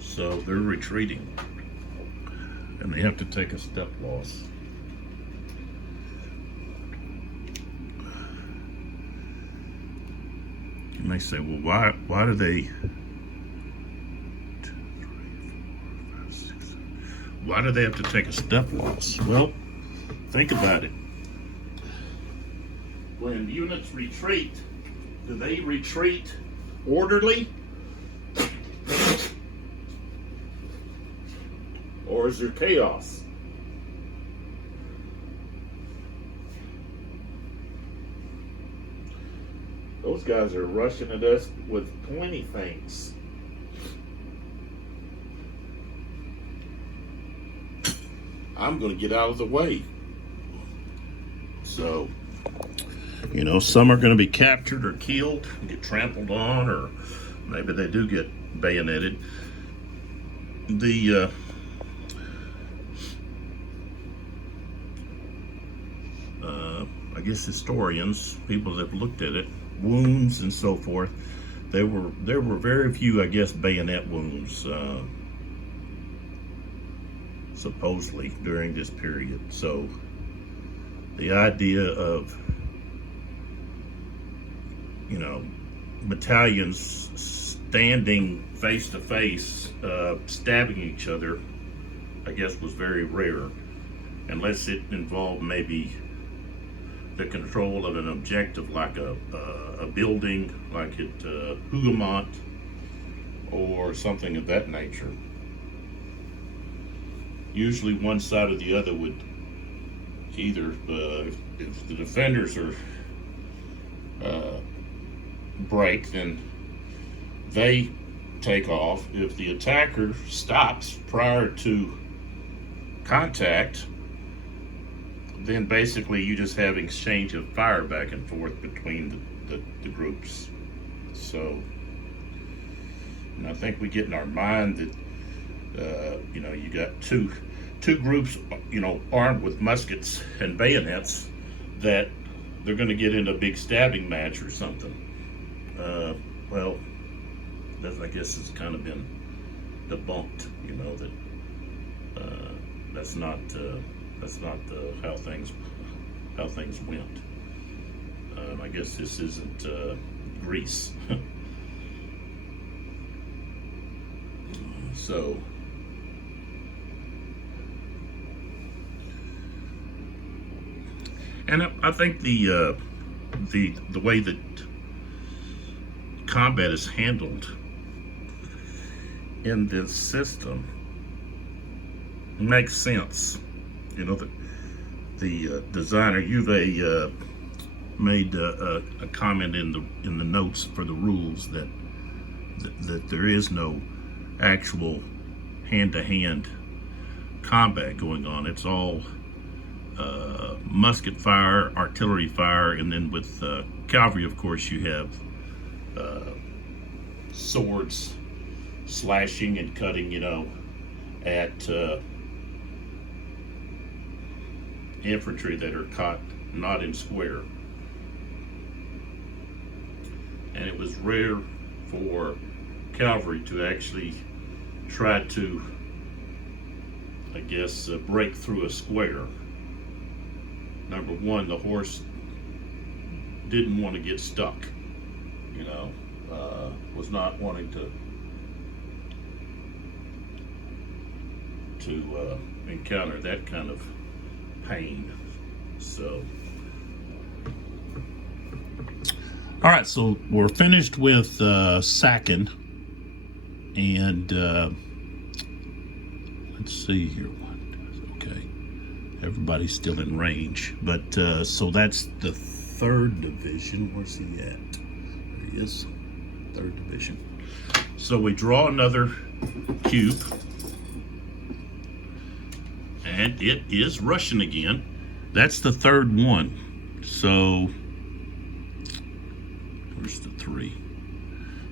So they're retreating, and they have to take a step loss. You may say, well, why do they? 2, 3, 4, 5, 6, 7. Why do they have to take a step loss? Well, think about it. When units retreat, do they retreat orderly? Or is there chaos? Those guys are rushing at us with plenty things. I'm going to get out of the way. So, you know, some are going to be captured or killed, get trampled on, or maybe they do get bayoneted. I guess historians, people that have looked at it, wounds and so forth, there were very few, I guess, bayonet wounds supposedly during this period. So the idea of, you know, battalions standing face to face, stabbing each other, I guess was very rare, unless it involved maybe the control of an objective like a building, like at Hougoumont, or something of that nature. Usually one side or the other would either, if the defenders are break, then they take off. If the attacker stops prior to contact, then basically you just have exchange of fire back and forth between the groups. So, and I think we get in our mind that you know, you got two groups, you know, armed with muskets and bayonets, that they're going to get in a big stabbing match or something. Well, that, I guess, has kind of been debunked. You know, that that's not how things went. I guess this isn't Greece. So, and I think the way that combat is handled in this system makes sense. You know, the designer Uwe made a comment in the notes for the rules that there is no actual hand-to-hand combat going on. It's all musket fire, artillery fire, and then with cavalry, of course, you have swords slashing and cutting, at infantry that are caught not in square. And it was rare for cavalry to actually try to, I guess, break through a square. Number one, the horse didn't want to get stuck, was not wanting to encounter that kind of pain. So, all right, so we're finished with sacking, and let's see here. Okay, everybody's still in range, but so that's the 3rd division. Where's he at? There he is, 3rd division. So we draw another cube, and it is Russian again. That's the 3rd one. So where's the 3?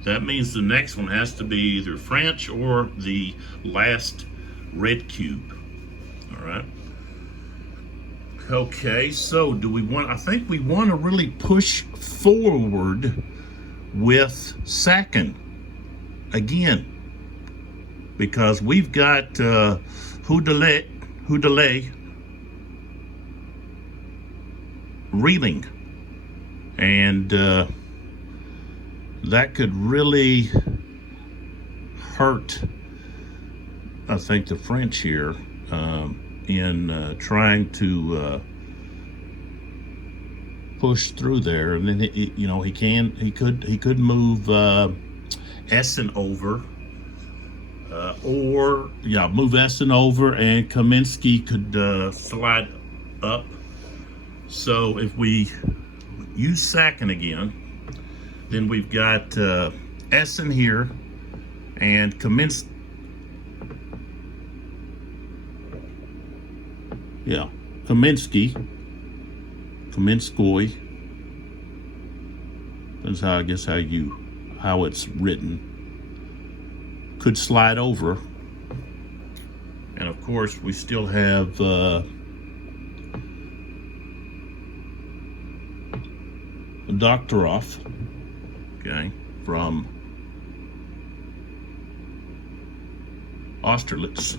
That means the next one has to be either French or the last red cube. All right. Okay, so do we want, I think we want to really push forward with sacking again, because we've got Houdelet reeling, and that could really hurt, I think, the French here in trying to push through there. And then he could move Essen over, move Essen over, and Kaminsky could slide up. So if we use sacking again, then we've got Essen here and Kaminsky. Yeah, Kaminsky. That's how, I guess, how it's written. Could slide over. And of course, we still have Doktorov, okay, from Austerlitz.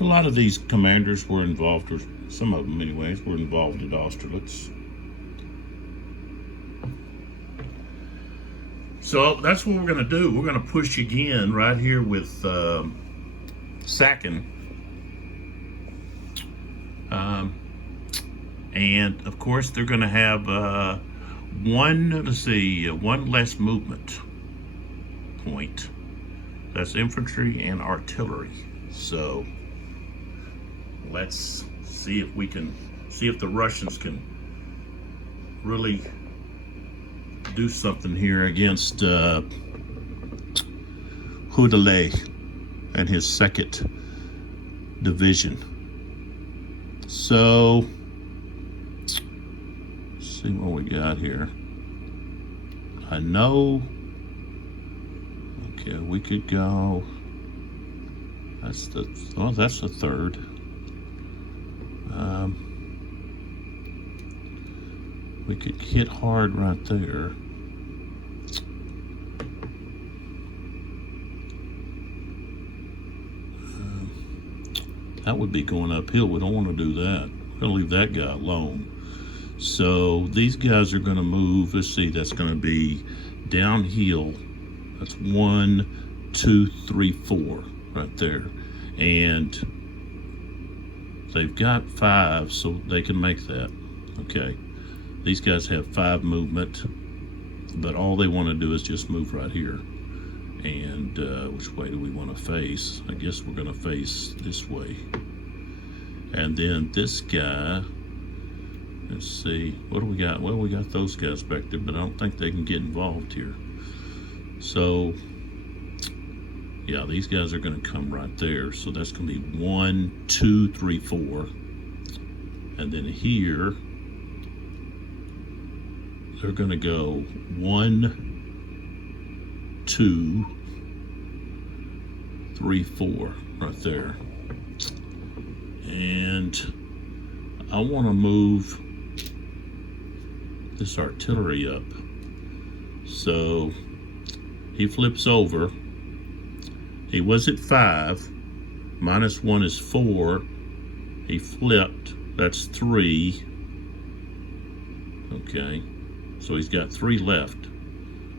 A lot of these commanders were involved, or some of them anyways, were involved at Austerlitz. So that's what we're going to do. We're going to push again right here with sacking. And of course they're going to have one less movement point. That's infantry and artillery. So let's see if the Russians can really do something here against Houdelet and his 2nd division. So let's see what we got here. I know. Okay, we could go. That's the 3rd. We could hit hard right there. That would be going uphill. We don't want to do that. We're going to leave that guy alone. So these guys are going to move. Let's see, that's going to be downhill. That's 1, 2, 3, 4 right there. And they've got 5, so they can make that. Okay. These guys have 5 movement, but all they want to do is just move right here. And which way do we want to face? I guess we're going to face this way. And then this guy, let's see, what do we got? Well, we got those guys back there, but I don't think they can get involved here. So, yeah, these guys are going to come right there. So that's going to be 1, 2, 3, 4. And then here, they're going to go 1, 2, 3, 4 right there. And I want to move this artillery up. So he flips over. He was at 5. -1 is 4. He flipped. That's 3. Okay. So he's got 3 left.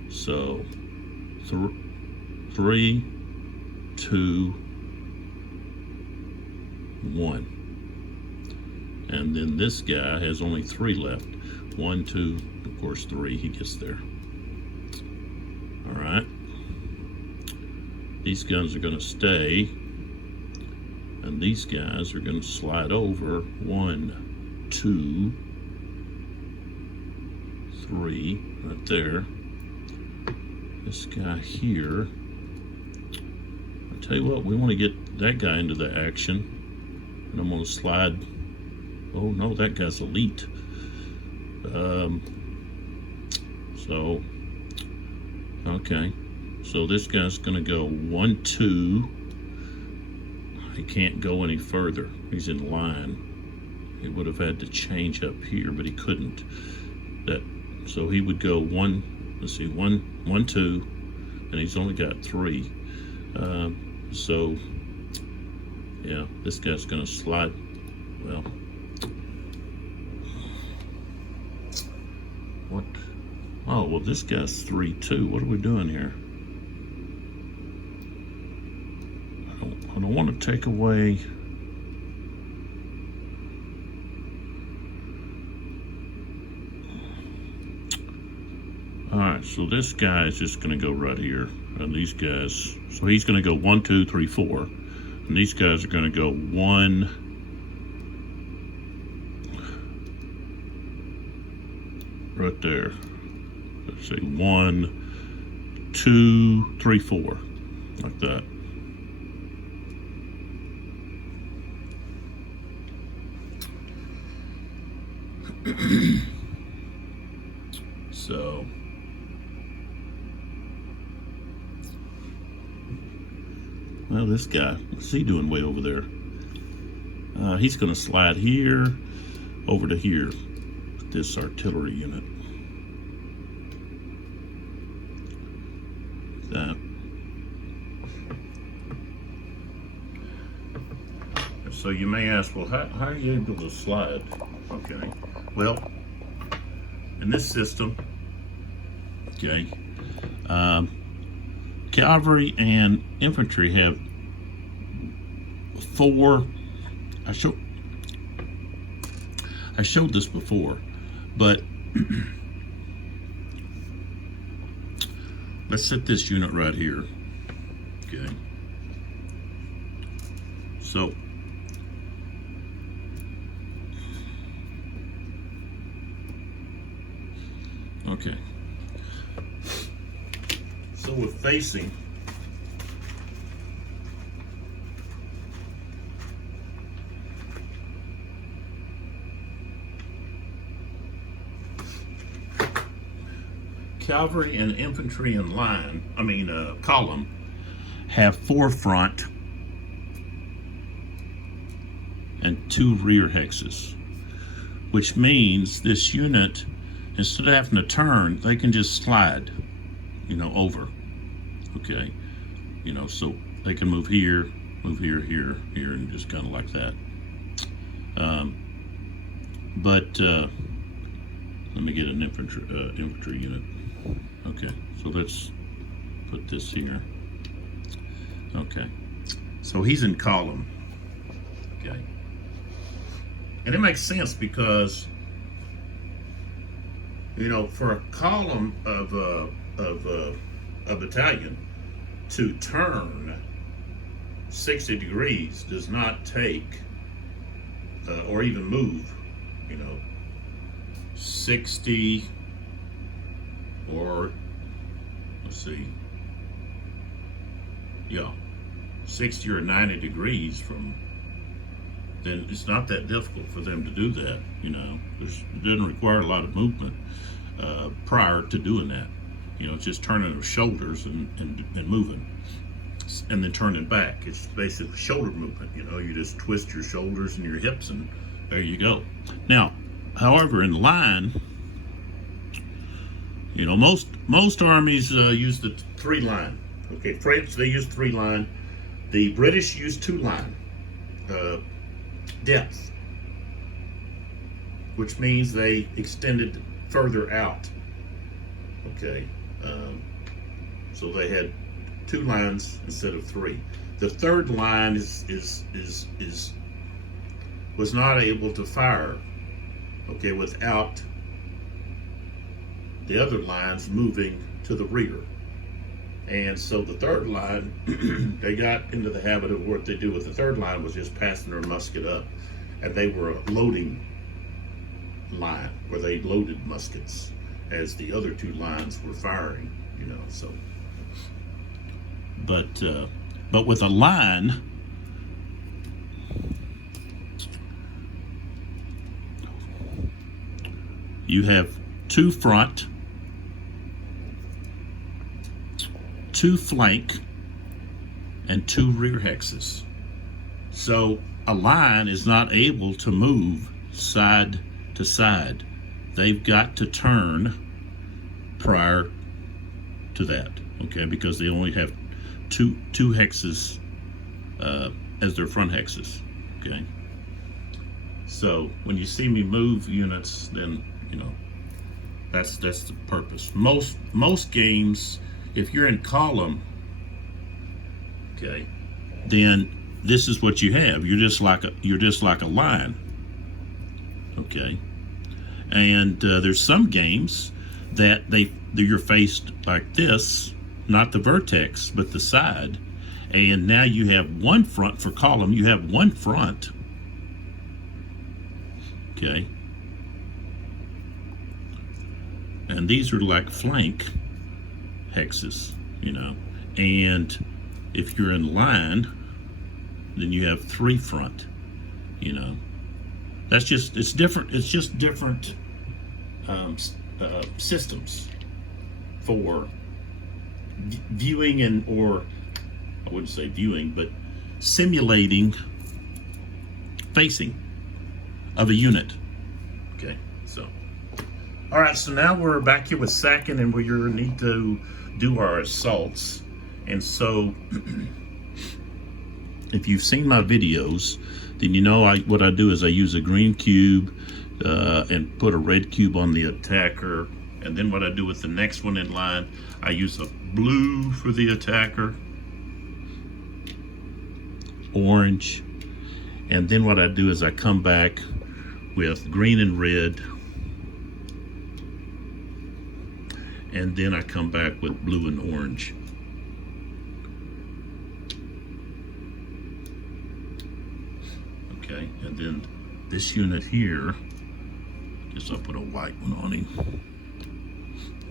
So 3, 2, 1. And then this guy has only 3 left. 1, 2, of course 3. He gets there. All right. These guns are going to stay, and these guys are going to slide over. 1, 2, 3, right there. This guy here. I tell you what, we want to get that guy into the action, and I'm going to slide. Oh no, that guy's elite. So, okay. So this guy's going to go 1, 2. He can't go any further. He's in line. He would have had to change up here, but he couldn't. So he would go 1. Let's see, 1, 1, 2, and he's only got 3. So yeah, this guy's going to slide. Well, what? Oh well, this guy's 3, 2. What are we doing here? I don't want to take away. All right, so this guy is just going to go right here, and these guys. So he's going to go 1, 2, 3, 4, and these guys are going to go 1. Right there. Let's see, 1, 2, 3, 4, like that. So well, this guy, what's he doing way over there? He's going to slide here over to here with this artillery unit. That. So you may ask, well, how are you able to slide? Okay. Well, in this system, okay, cavalry and infantry have 4. I showed this before, but let's set this unit right here. Okay. So okay. So we're facing cavalry and infantry in line, column, have 4 front and 2 rear hexes, which means this unit, instead of having to turn, they can just slide, over. Okay, so they can move here, here, here, and just kind of like that. But let me get an infantry unit. Okay, so let's put this here. Okay, so he's in column. Okay, and it makes sense because for a column of a battalion to turn 60 degrees does not take or even move 60 or let's see, yeah, 60 or 90 degrees from, then it's not that difficult for them to do that. It doesn't require a lot of movement. prior to doing that. You know, just turning the shoulders and moving, and then turning back. It's basically shoulder movement. You know, you just twist your shoulders and your hips, and there you go. Now, however, in line, you know, most armies use the 3-line. Okay, French, they use 3-line. The British use 2-line depth, which means they extended further out. Okay, so they had 2 lines instead of 3. The 3rd line was not able to fire, okay, without the other lines moving to the rear. And so the 3rd line, they got into the habit of what they do with the 3rd line was just passing their musket up, and they were a loading line where they loaded muskets as the other 2 lines were firing, you know. So, but with a line, you have 2 front, 2 flank, and 2 rear hexes. So a line is not able to move side to side. They've got to turn prior to that, okay, because they only have two hexes as their front hexes, okay. So when you see me move units, then you know that's the purpose. Most games, if you're in column, okay, then this is what you have. You're just like a line, okay. And there's some games that you're faced like this, not the vertex, but the side. And now you have one front for column. You have one front, okay. And these are like flank hexes, you know. And if you're in line, then you have 3 front, you know. That's just, it's different. It's just different systems for viewing or I wouldn't say viewing, but simulating facing of a unit. Okay, so. All right, so now we're back here with sacking, and we need to do our assaults. And so, if you've seen my videos, then you know what I do is I use a green cube and put a red cube on the attacker. And then what I do with the next one in line, I use a blue for the attacker, orange, and then what I do is I come back with green and red, and then I come back with blue and orange. Okay, and then this unit here, I guess I'll put a white one on him.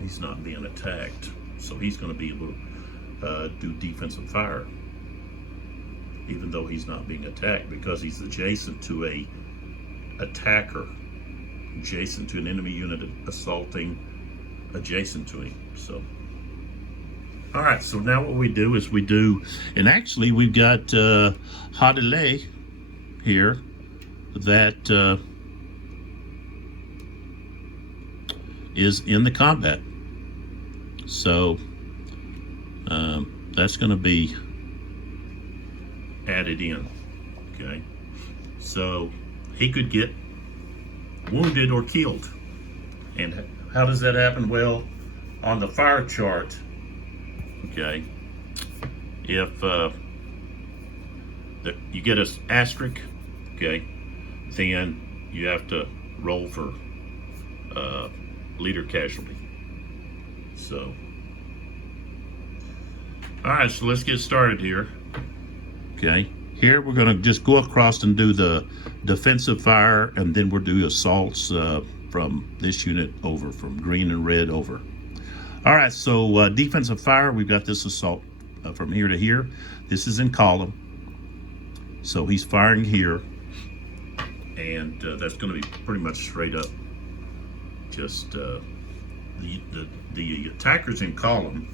He's not being attacked, so he's going to be able to do defensive fire, even though he's not being attacked, because he's adjacent to a attacker, adjacent to an enemy unit assaulting adjacent to him. So, all right, so now what we do is we do, and actually we've got Eylau here that is in the combat. So that's going to be added in, okay? So he could get wounded or killed. And how does that happen? Well, on the fire chart, okay, if you get an asterisk, okay, then you have to roll for leader casualty. So, all right, so let's get started here. Okay, here we're going to just go across and do the defensive fire, and then we'll do assaults from this unit over, from green and red over. All right, so defensive fire, we've got this assault from here to here. This is in column, so he's firing here, and that's going to be pretty much straight up, just the attacker's in column,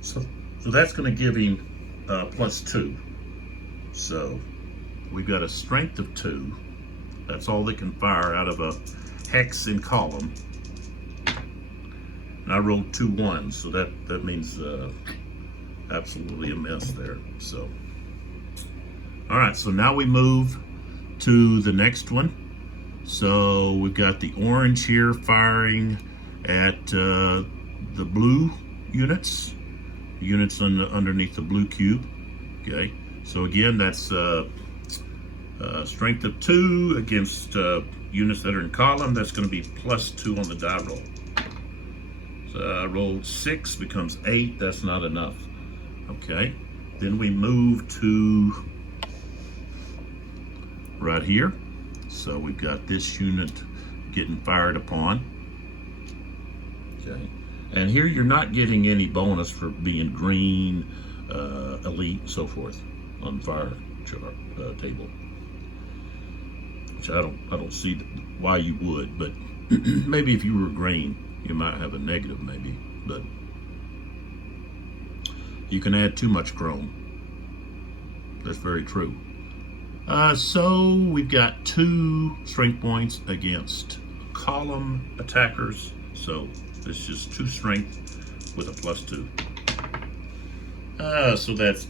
so that's going to give him +2. So we've got a strength of 2. That's all they can fire out of a hex in column. And I rolled 2 1s, so that means absolutely a mess there. So, all right, so now we move to the next one. So we've got the orange here firing at the blue units underneath the blue cube. Okay, so again, that's strength of 2 against units that are in column. That's going to be +2 on the die roll. So I rolled 6, becomes 8. That's not enough. Okay, then we move to right here. So we've got this unit getting fired upon. Okay, and here you're not getting any bonus for being green, elite, so forth on the fire chart table. Which I don't see why you would, but maybe if you were green, you might have a negative, maybe. But you can add too much chrome. That's very true. So we've got 2 strength points against column attackers. So it's just 2 strength with a +2. So that's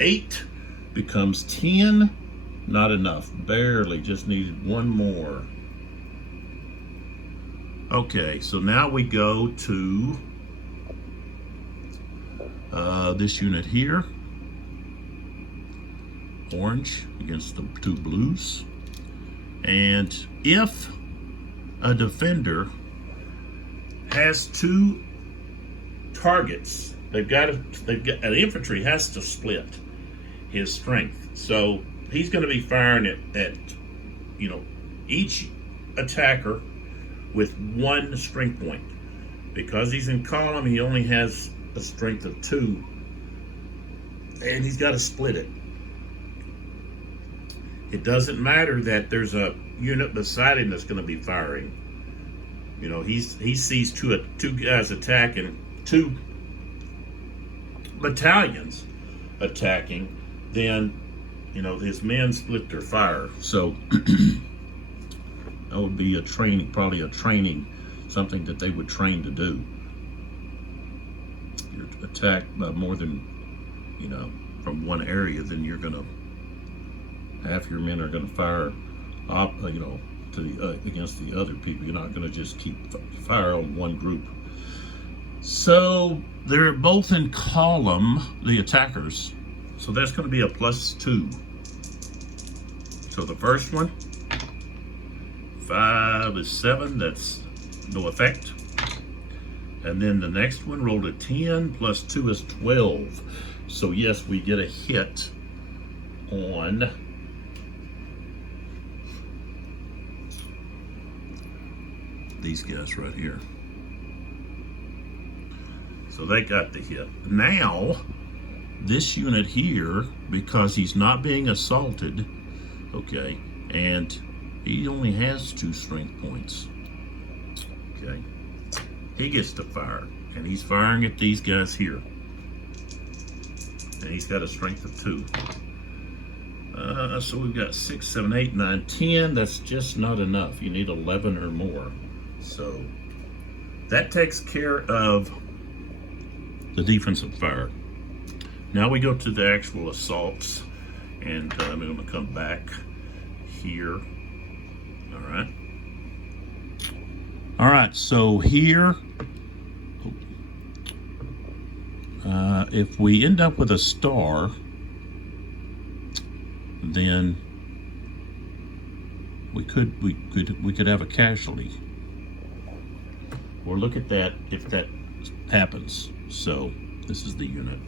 8 becomes 10. Not enough, barely, just needed 1 more. Okay, so now we go to this unit here. Orange against the 2 blues. And if a defender has 2 targets, an infantry has to split his strength. So he's going to be firing at each attacker with 1 strength point. Because he's in column, he only has a strength of 2, and he's got to split it. It doesn't matter that there's a unit beside him that's going to be firing. He sees two guys attacking, 2 battalions attacking, then his men split their fire. So that would be probably a training, something that they would train to do. You're attacked by more than, from one area, then you're gonna, half your men are gonna fire against the other people. You're not gonna just keep fire on one group. So they're both in column, the attackers. So that's gonna be a +2. So the first one, 5 is 7, that's no effect. And then the next one rolled a 10, +2 is 12. So yes, we get a hit on these guys right here. So they got the hit. Now, this unit here, because he's not being assaulted, okay, and he only has 2 strength points, okay, he gets to fire, and he's firing at these guys here, and he's got a strength of 2. So we've got 6, 7, 8, 9, 10. That's just not enough. You need 11 or more. So that takes care of the defensive fire. Now we go to the actual assaults, and I'm going to come back here. All right, so here, if we end up with a star, then we could have a casualty. Or look at that if that happens. So this is the unit.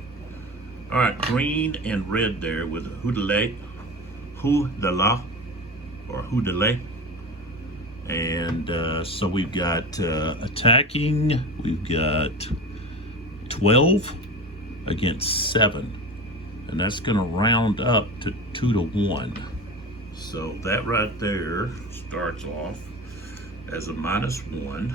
All right, green and red there with Houdela, and so we've got attacking. We've got 12 against 7, and that's going to round up to 2 to 1. So that right there starts off as a -1.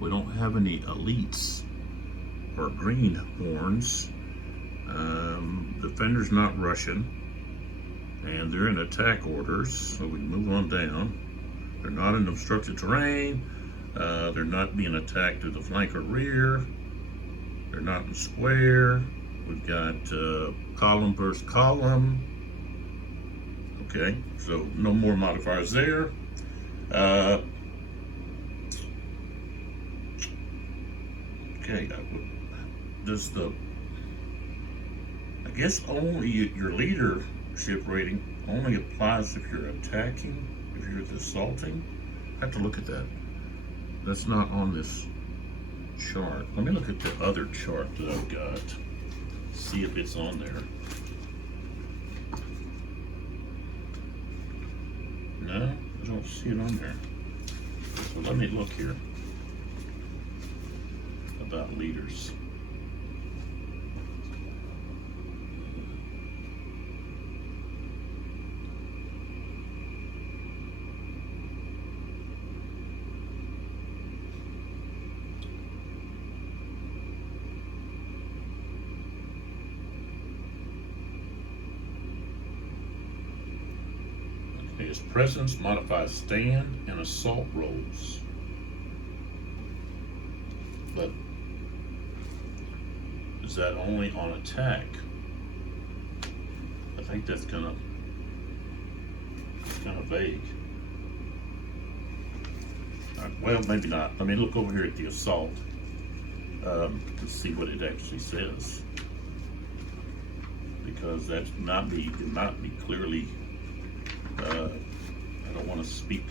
We don't have any elites or greenhorns. Defender's not Russian, and they're in attack orders, so we can move on down. They're not in obstructed terrain. They're not being attacked through the flank or rear. They're not in square. We've got column versus column. Okay, so no more modifiers there. Okay, does the, I guess only your leadership rating only applies if you're attacking, if you're assaulting? I have to look at that. That's not on this chart. Let me look at the other chart that I've got, see if it's on there. No, I don't see it on there. So let me look here about leaders. His presence modifies stand and assault rolls. But is that only on attack? I think that's kind of vague. Well, maybe not. Let me look over here at the assault to see what it actually says, because that's not be clearly. I don't want to speak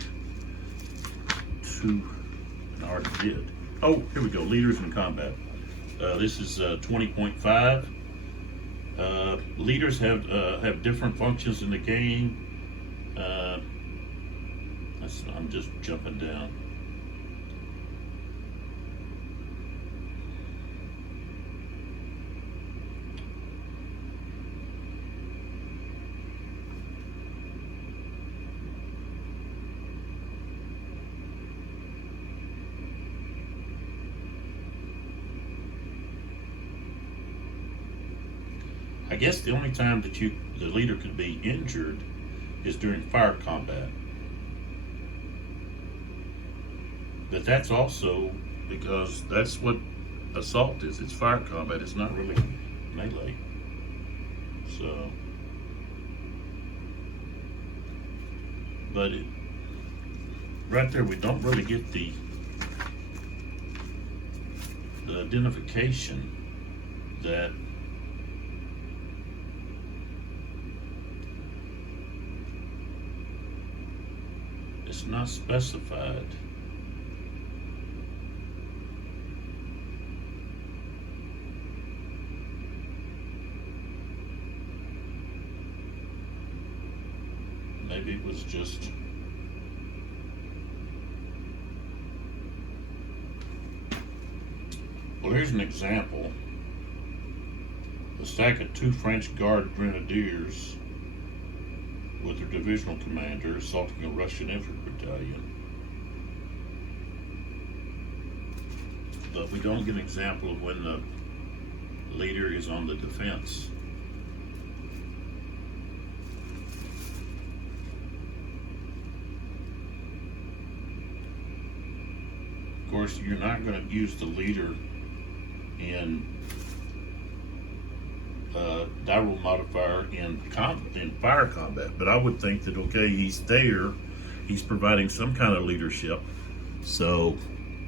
to an art did. Oh, here we go. Leaders in combat. This is 20.5. Leaders have different functions in the game. I'm just jumping down. I guess the only time that the leader could be injured is during fire combat. But that's also because that's what assault is. It's fire combat. It's not really melee. So, but right there we don't really get the identification that it's not specified. Maybe it was just well, here's an example. A stack of 2 French Guard grenadiers with their divisional commander assaulting a Russian infantry battalion. But we don't get an example of when the leader is on the defense. Of course, you're not going to use the leader in die-roll modifier in fire combat, but I would think that okay, he's there, he's providing some kind of leadership. So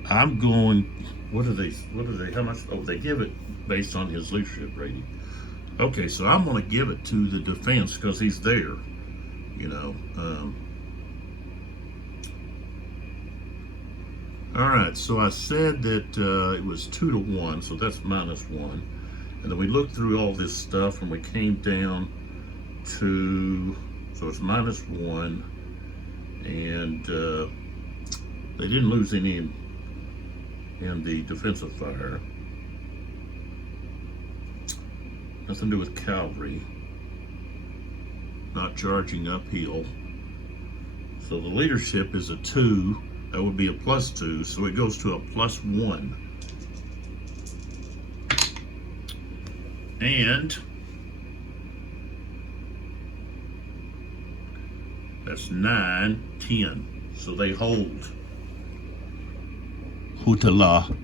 I'm going. What are they? How much? Oh, they give it based on his leadership rating. Okay, so I'm going to give it to the defense because he's there. You know. All right, so I said that it was 2 to 1, so that's -1. And then we looked through all this stuff and we came down to, so it's -1, and they didn't lose any in the defensive fire. Nothing to do with cavalry. Not charging uphill. So the leadership is a 2, That would be a +2, so it goes to a +1. And that's 9, 10. So they hold. Hutala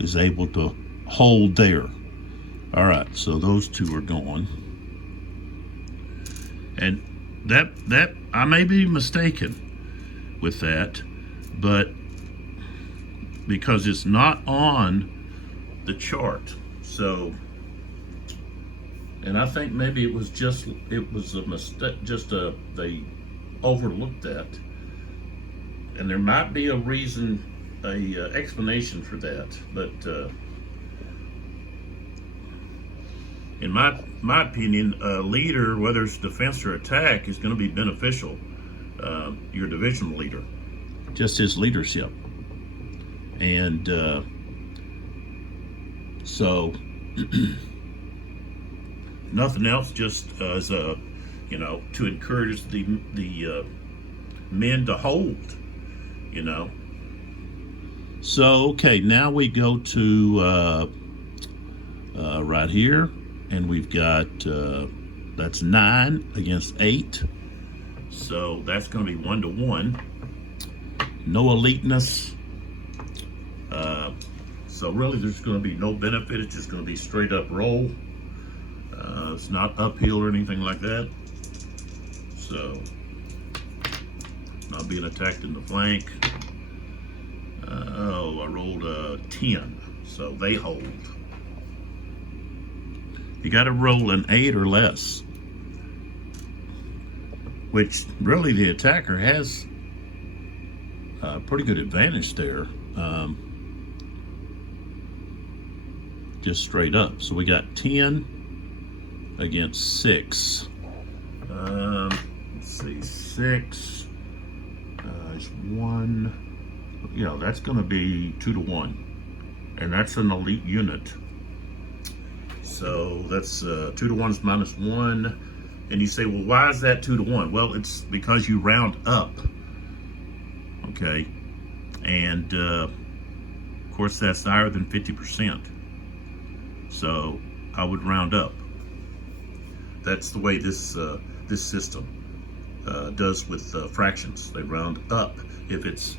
is able to hold there. All right, so those two are gone. And that I may be mistaken with that, but because it's not on the chart. So, and I think maybe it was a mistake, they overlooked that. And there might be a reason, explanation for that, but in my opinion, a leader, whether it's defense or attack, is going to be beneficial. Your divisional leader, just his leadership, and so nothing else. Just as a to encourage the men to hold. So okay, now we go to right here. And we've got, that's 9 against 8. So that's going to be 1-1. No eliteness. So really there's going to be no benefit. It's just going to be straight up roll. It's not uphill or anything like that. So, not being attacked in the flank. I rolled a 10. So they hold. You got to roll an 8 or less, which really the attacker has a pretty good advantage there, just straight up. So we got 10 against 6. Let's see, 6 is 1. That's going to be 2-1, and that's an elite unit. So that's 2-1 is -1. And you say, well, why is that 2-1? Well, it's because you round up. Okay. And of course, that's higher than 50%. So I would round up. That's the way this system does with fractions. They round up. If it's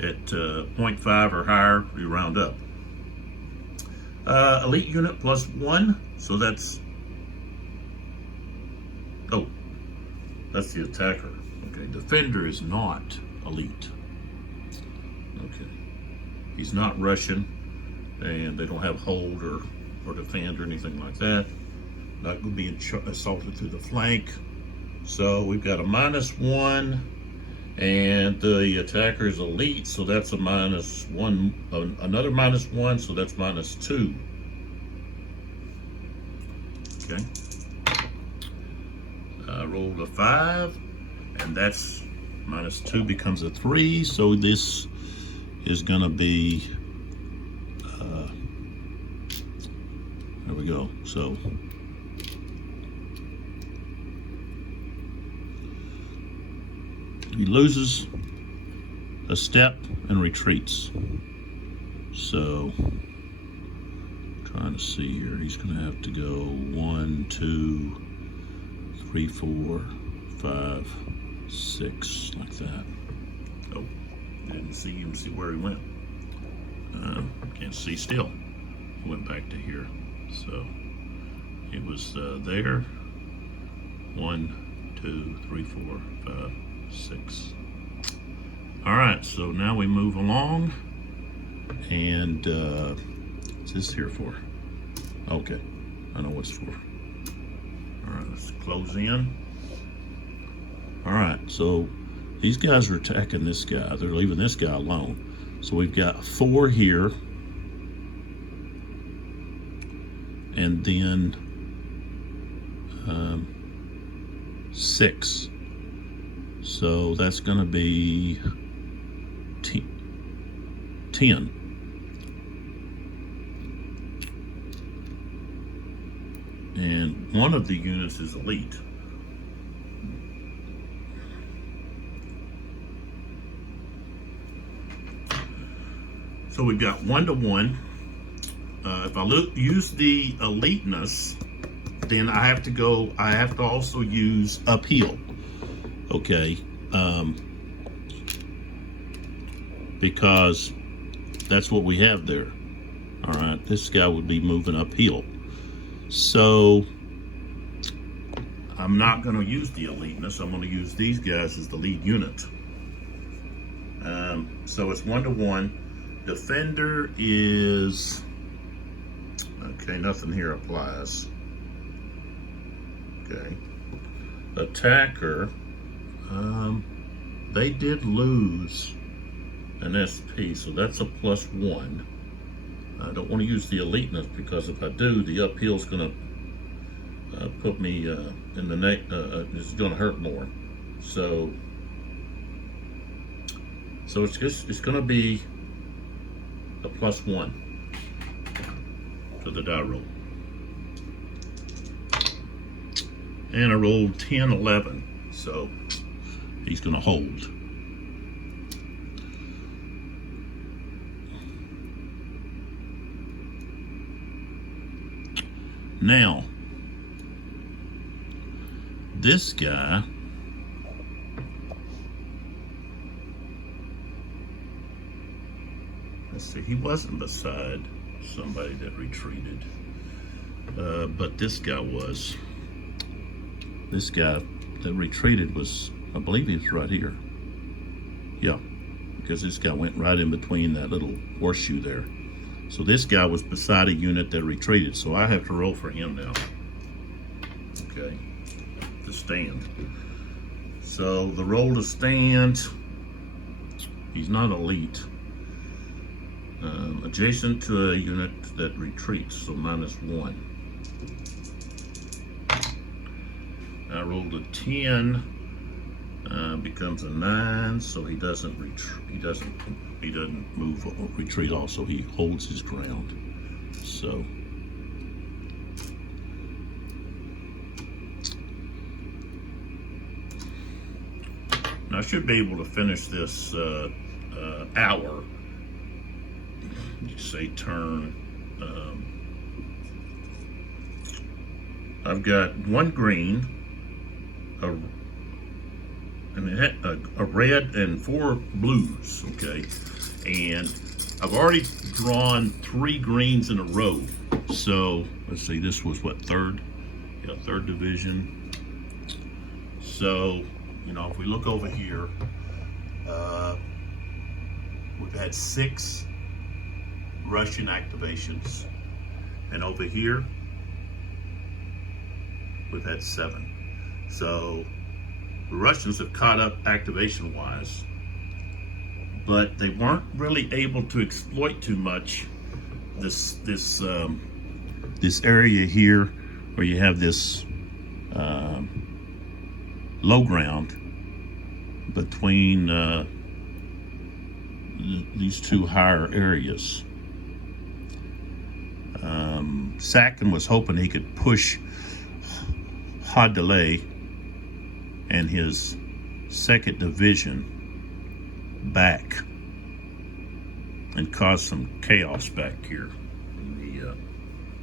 at 0.5 or higher, you round up. Elite unit +1, so that's the attacker. Okay, defender is not elite. Okay, he's not Russian, and they don't have hold or defend or anything like that. Not going to be assaulted through the flank. So we've got a -1, and the attacker is elite, so that's a -1, another -1, so that's -2. Okay. I rolled a 5, and that's -2 becomes a 3, so this is going to be, there we go. So he loses a step and retreats. So, trying to see here, he's going to have to go 1, 2, 3, 4, 5, 6, like that. Oh, didn't see him. See where he went. Can't see still. Went back to here. So it was there. 1, 2, 3, 4, 5, 6. All right, so now we move along, and what's this here for? Okay, I know what's for. All right, let's close in. All right, so these guys are attacking this guy. They're leaving this guy alone. So we've got 4 here, and then 6. So that's going to be 10. And one of the units is elite. So we've got 1 to 1. If I use the eliteness, then I have to also use uphill. Okay. Because that's what we have there. All right, this guy would be moving uphill. So I'm not going to use the eliteness. I'm going to use these guys as the lead unit. So it's 1 to 1. Defender is, okay, nothing here applies. Okay. Attacker, they did lose an SP, so that's a +1. I don't want to use the eliteness because if I do, the uphill's going to put me in the neck. It's going to hurt more. So it's going to be a +1 to the die roll. And I rolled 10, 11, so he's going to hold. Now, this guy, let's see, he wasn't beside somebody that retreated, but this guy was. This guy that retreated was, I believe he was right here. Yeah, because this guy went right in between that little horseshoe there. So this guy was beside a unit that retreated, so I have to roll for him now. Okay, to stand. So the roll to stand, he's not elite. Adjacent to a unit that retreats, so -1. I rolled a 10, becomes a 9, so he doesn't move or retreat. Also, he holds his ground. So now I should be able to finish this hour. You say turn. I've got 1 green, a red, and 4 blues. Okay, and I've already drawn 3 greens in a row. So let's see, this was what, third? Yeah, 3rd division. So, you know, if we look over here, we've had 6 Russian activations, and over here we've had 7. So the Russians have caught up activation wise, but they weren't really able to exploit too much this area here where you have this low ground between these 2 higher areas. Sakin was hoping he could push Eylau and his 2nd division back and cause some chaos back here in the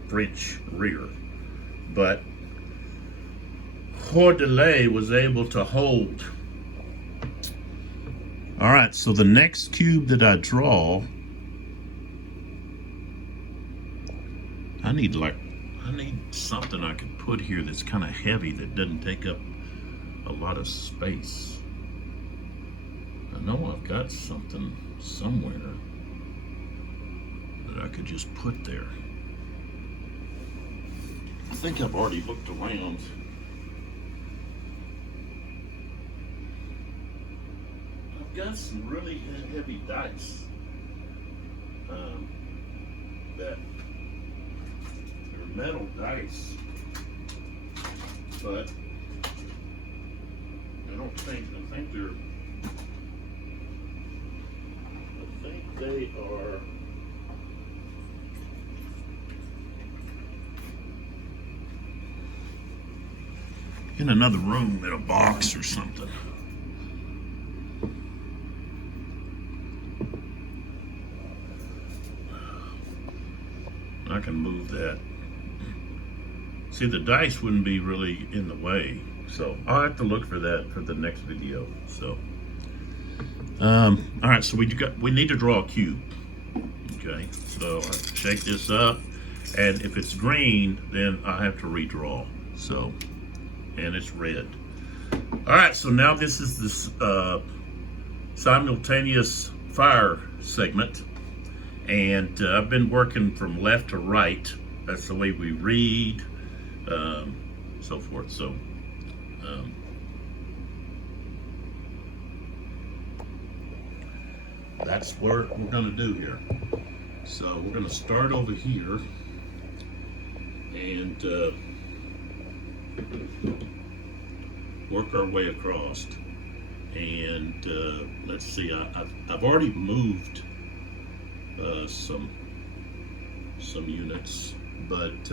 French rear. But Eylau was able to hold. All right, so the next cube that I draw, I need something I can put here that's kind of heavy, that doesn't take up a lot of space. I know I've got something somewhere that I could just put there. I think I've already looked around. I've got some really heavy dice that they're metal dice, but I think they are in another room in a box or something. I can move that. See, the dice wouldn't be really in the way, so I'll have to look for that for the next video. So, all right, so we need to draw a cube. Okay, so I shake this up, and if it's green, then I have to redraw. So, and it's red. All right, so now this is this simultaneous fire segment, and I've been working from left to right. That's the way we read, so forth. So, that's what we're going to do here. So we're going to start over here and work our way across. And let's see, I've already moved some units, but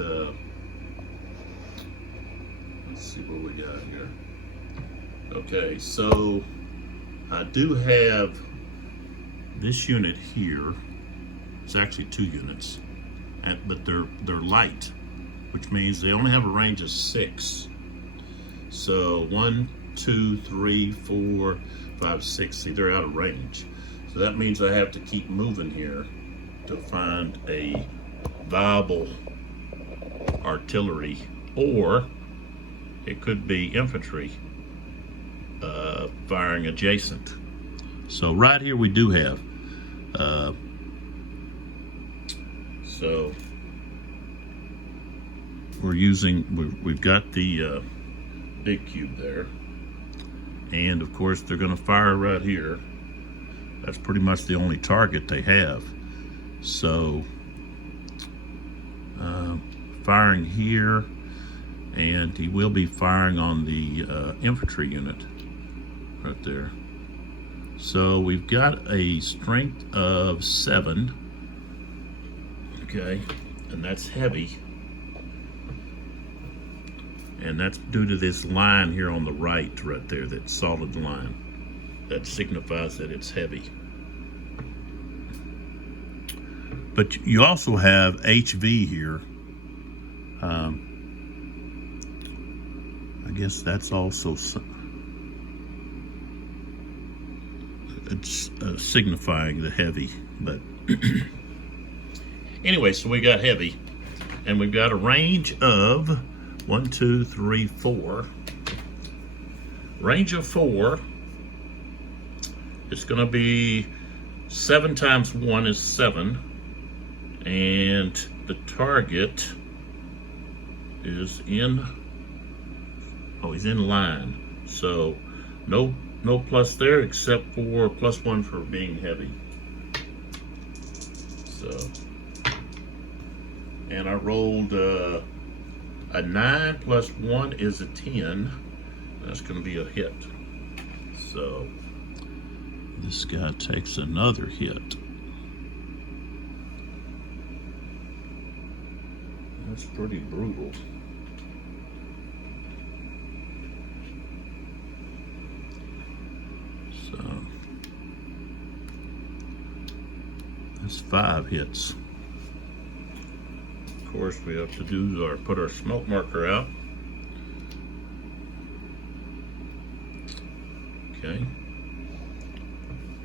let's see what we got here. Okay, so I do have this unit here. It's actually 2 units, but they're light, which means they only have a range of 6. So 1, 2, 3, 4, 5, 6. See, they're out of range. So that means I have to keep moving here to find a viable artillery, or it could be infantry firing adjacent. So right here we do have. So we've got the big cube there, and of course they're going to fire right here. That's pretty much the only target they have. So firing here, and he will be firing on the infantry unit right there. So we've got a strength of 7, okay, and that's heavy. And that's due to this line here on the right there, that solid line. That signifies that it's heavy. But you also have HV here. I guess that's also it's signifying the heavy. But anyway, so we got heavy, and we've got a range of 1, 2, 3, 4. Range of 4. It's going to be 7 times 1 is 7, and the target is in. Oh, he's in line. So no plus there, except for +1 for being heavy. So, and I rolled a 9 plus 1 is a 10. That's going to be a hit. So this guy takes another hit. That's pretty brutal. So that's 5 hits. Of course, we have to do put our smoke marker out. Okay.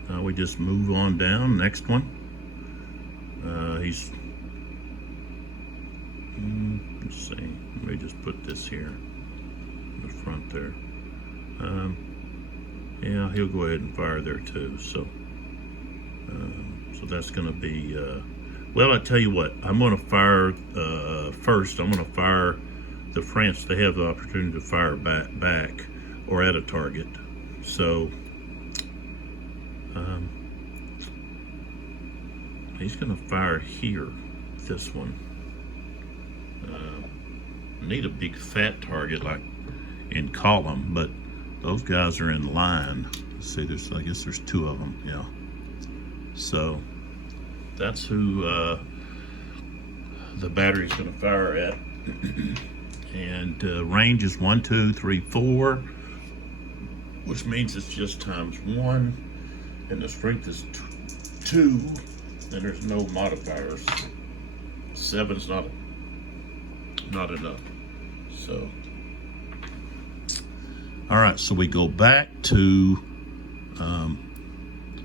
Now we just move on down. Next one. Let's see. Let me just put this here in the front there. Yeah, he'll go ahead and fire there too. So, so that's going to be. Well, I tell you what. I'm going to fire first. I'm going to fire the France. They have the opportunity to fire back or at a target. So he's going to fire here. This one. Need a big fat target like in column, but those guys are in line. See, I guess there's 2 of them. Yeah. So that's who the battery's going to fire at. And range is 1, 2, 3, 4, which means it's just times 1, and the strength is 2, and there's no modifiers. 7's not enough. So, all right. So we go back to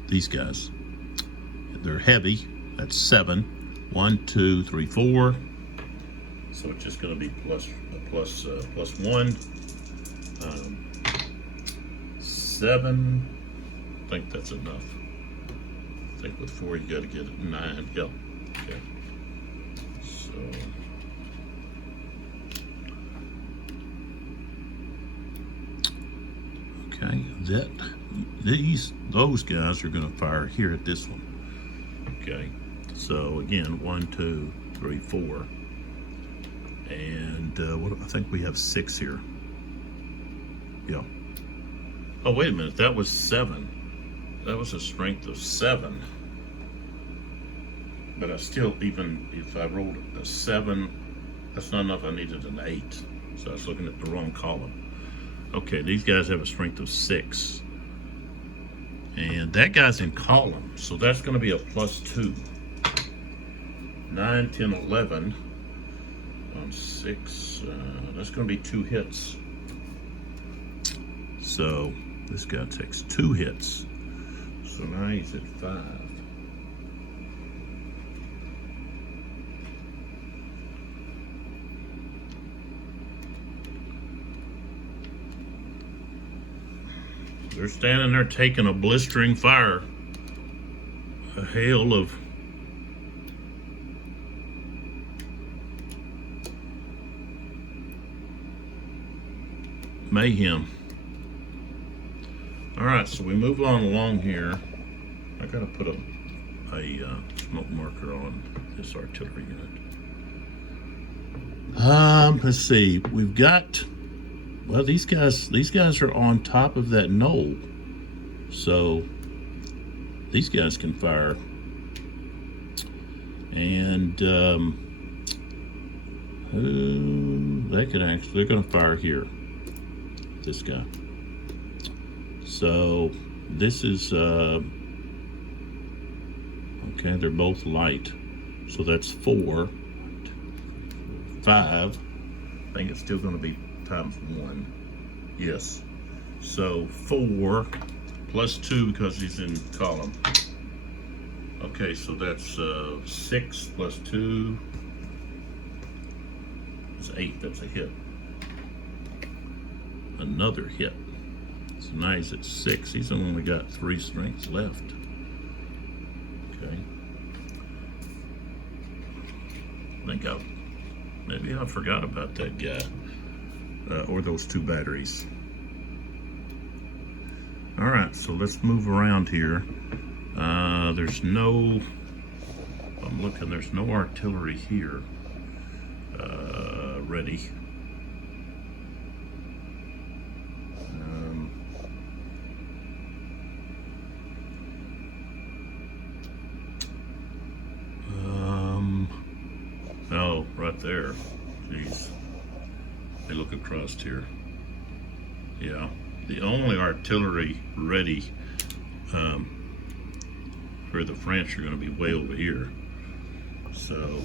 these guys. They're heavy. That's 7. 1, 2, 3, 4. So it's just going to be plus 1. 7. I think that's enough. I think with 4 you got to get it 9. Yep. Okay. So okay, those guys are going to fire here at this one. Okay. So again, 1, 2, 3, 4, and what I think we have 6 here. Yeah. Oh, wait a minute. That was 7. That was a strength of 7. But I still, even if I rolled a 7, that's not enough. I needed an 8. So I was looking at the wrong column. Okay, these guys have a strength of 6. And that guy's in column. So that's going to be a plus 2. 9, 10, 11 on 6. That's going to be 2 hits. So this guy takes 2 hits. So now he's at 5. They're standing there taking a blistering fire. A hail of mayhem. All right, so we move on along here. I gotta put a smoke marker on this artillery unit. Let's see. We've got, well, these guys are on top of that knoll, so these guys can fire, and they're gonna fire here. This guy. So this is okay, they're both light, so that's 4, 5. I think it's still going to be times 1. Yes. So 4 plus 2 because he's in column. Okay, so that's 6 plus 2 is 8. That's a hit. Another hit. So now he's at 6. He's only got 3 strengths left. Okay. Maybe I forgot about that guy. Or those 2 batteries. All right, so let's move around here. There's no artillery here ready. Oh, right there. Jeez. They look across here. Yeah. The only artillery ready for the French are going to be way over here. So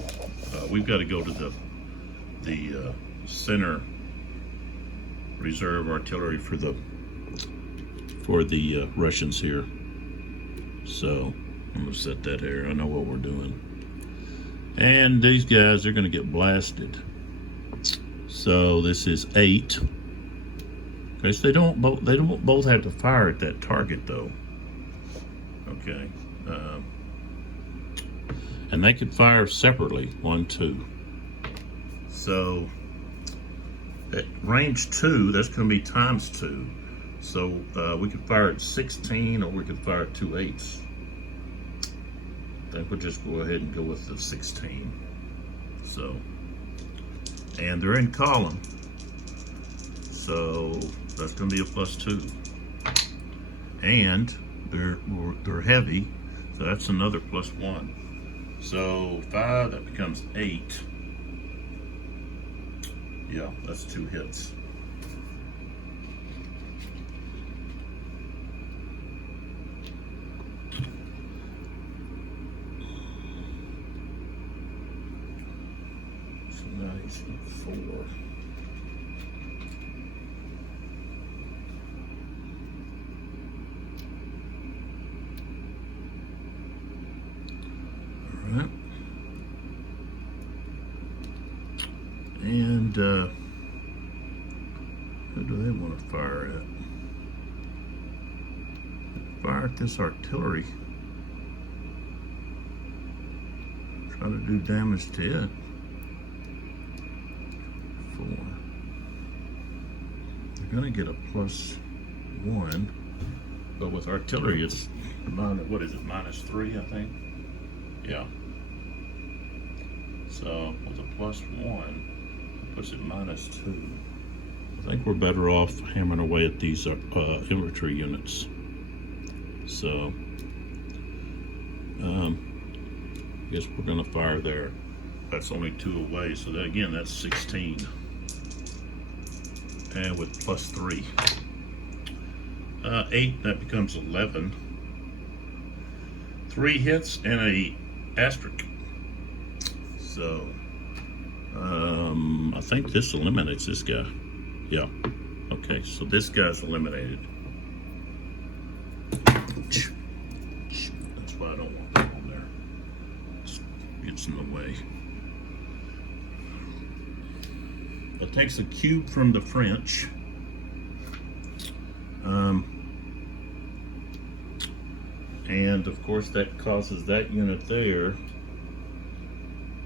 we've got to go to the center reserve artillery for the Russians here. So I'm going to set that here. I know what we're doing. And these guys are going to get blasted. So this is 8. Okay, so they don't both have to fire at that target though. Okay, and they could fire separately, 1, 2. So at range 2, that's going to be times 2. So we could fire at 16, or we could fire at 2 8s. I think we'll just go ahead and go with the 16. So, and they're in column, so that's going to be a plus 2. And they're heavy, so that's another plus 1. So 5, that becomes 8. Yeah, that's 2 hits. Nice. 4. All right. And who do they want to fire at? Fire at this artillery. Try to do damage to it. 4. They're gonna get a +1, but with artillery it's what is it, -3, I think. Yeah. So with a +1, it puts it -2. I think we're better off hammering away at these infantry units. So I guess we're gonna fire there. That's only 2 away, so that, again, that's 16. And with +3. 8, that becomes 11. 3 hits and a asterisk. So I think this eliminates this guy. Yeah. Okay, so this guy's eliminated. That's why I don't want that on there. It's in the way. It takes a cube from the French. And of course that causes that unit there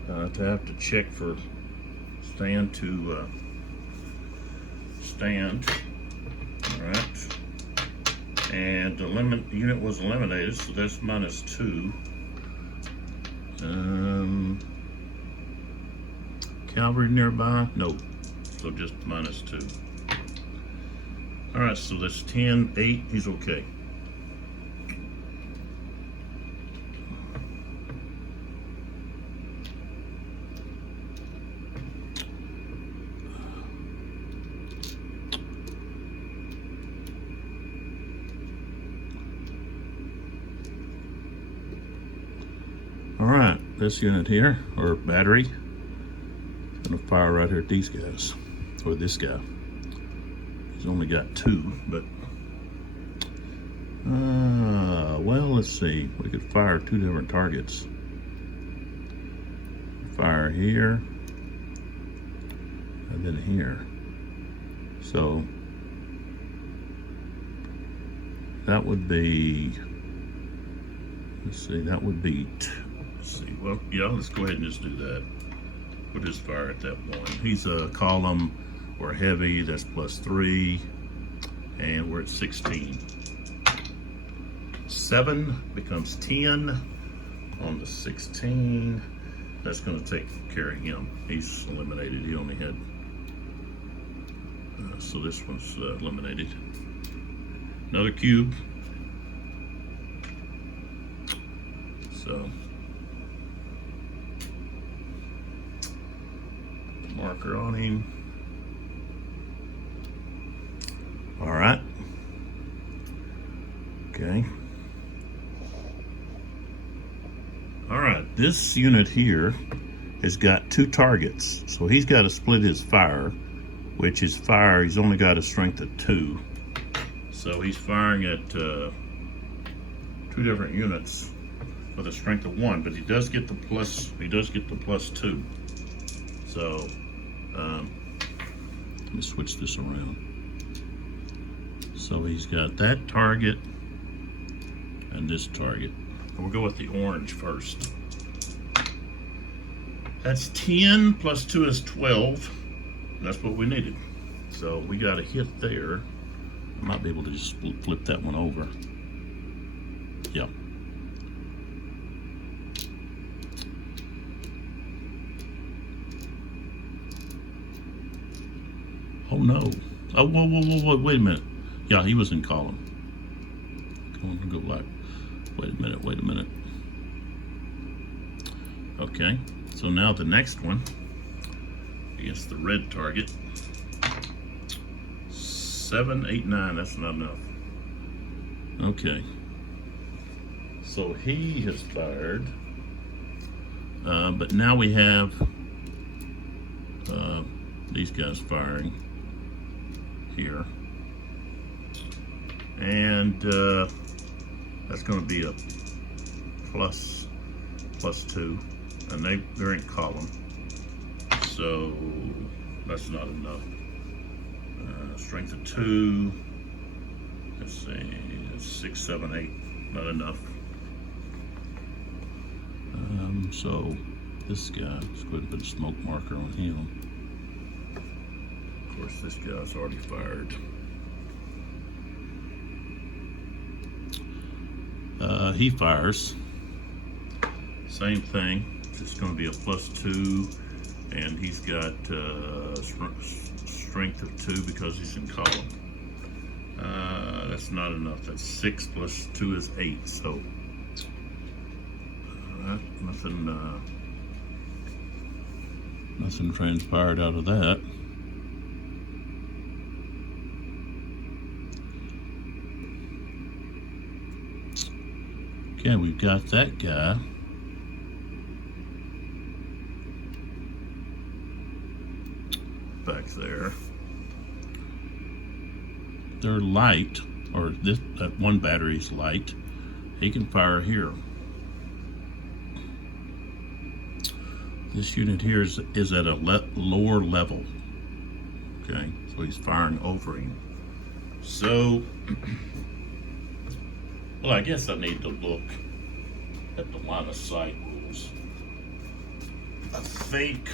to have to check for stand to stand. All right. And the unit was eliminated, so that's -2. Cavalry nearby? No. So just -2. All right, so that's 10, 8, he's okay. All right, this unit here, or battery, is gonna fire right here at these guys, or this guy. He's only got 2, but well, let's see. We could fire 2 different targets. Fire here, and then here. So that would be, let's see, that would be, let's see, well, yeah, let's go ahead and just do that. We'll just fire at that one. He's a column or heavy, that's +3, and we're at 16. 7 becomes 10 on the 16. That's going to take care of him. He's eliminated. He only had, so this one's eliminated. Another cube. So marker on him. All right. Okay. All right, this unit here has got 2 targets, so he's got to split his fire, which is fire, he's only got a strength of 2. So he's firing at 2 different units with a strength of 1, but he does get the +2. So let me switch this around. So he's got that target and this target. We'll go with the orange first. That's 10 plus 2 is 12. That's what we needed. So we got a hit there. I might be able to just flip that one over. Yep. Oh no. Oh, whoa, wait a minute. Yeah, he was in column. Come on, go black. Wait a minute. Okay, so now the next one, I guess the red target. 7, 8, 9, that's not enough. Okay. So he has fired, but now we have these guys firing here. And that's going to be a plus 2, and they're in column, so that's not enough. Strength of 2, let's see, 6, 7, 8, not enough. So this guy, let's go ahead and put a smoke marker on him. Of course, this guy's already fired. He fires. Same thing, just going to be a plus 2, and he's got strength of 2 because he's in column. That's not enough. That's 6 plus 2 is 8. So nothing transpired out of that. Okay, we've got that guy. Back there. They're light, or that one battery's light. He can fire here. This unit here is at a lower level. Okay, so he's firing over him. So, well, I guess I need to look at the line of sight rules. I think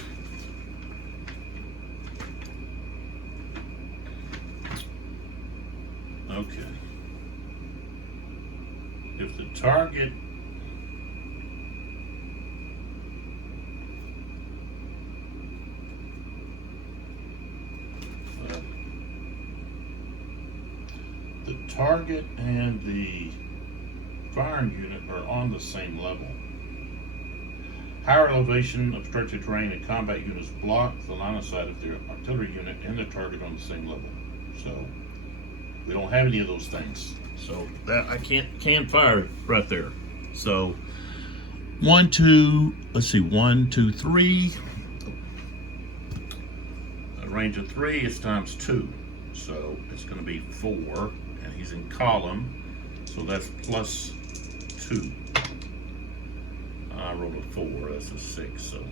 okay. If the target and the firing unit are on the same level. Higher elevation, obstructed terrain, and combat units block the line of sight of the artillery unit and the target on the same level. So we don't have any of those things. So that I can't fire right there. So 1, 2, let's see, 1, 2, 3. A range of 3 is times 2. So it's going to be 4, and he's in column. So that's plus 2. I rolled a 4, that's a 6, so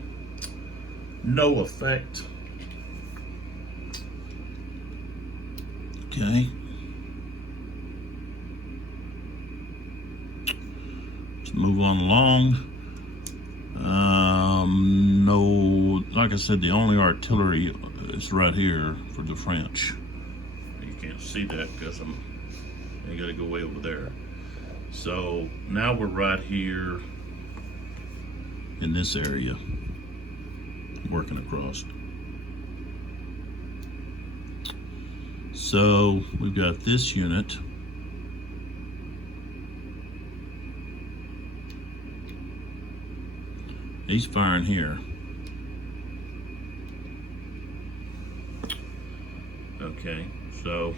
no effect. Okay. Let's move on along. No, like I said, the only artillery is right here for the French. You can't see that because you gotta go way over there. So now we're right here in this area, working across. So we've got this unit. He's firing here. Okay, so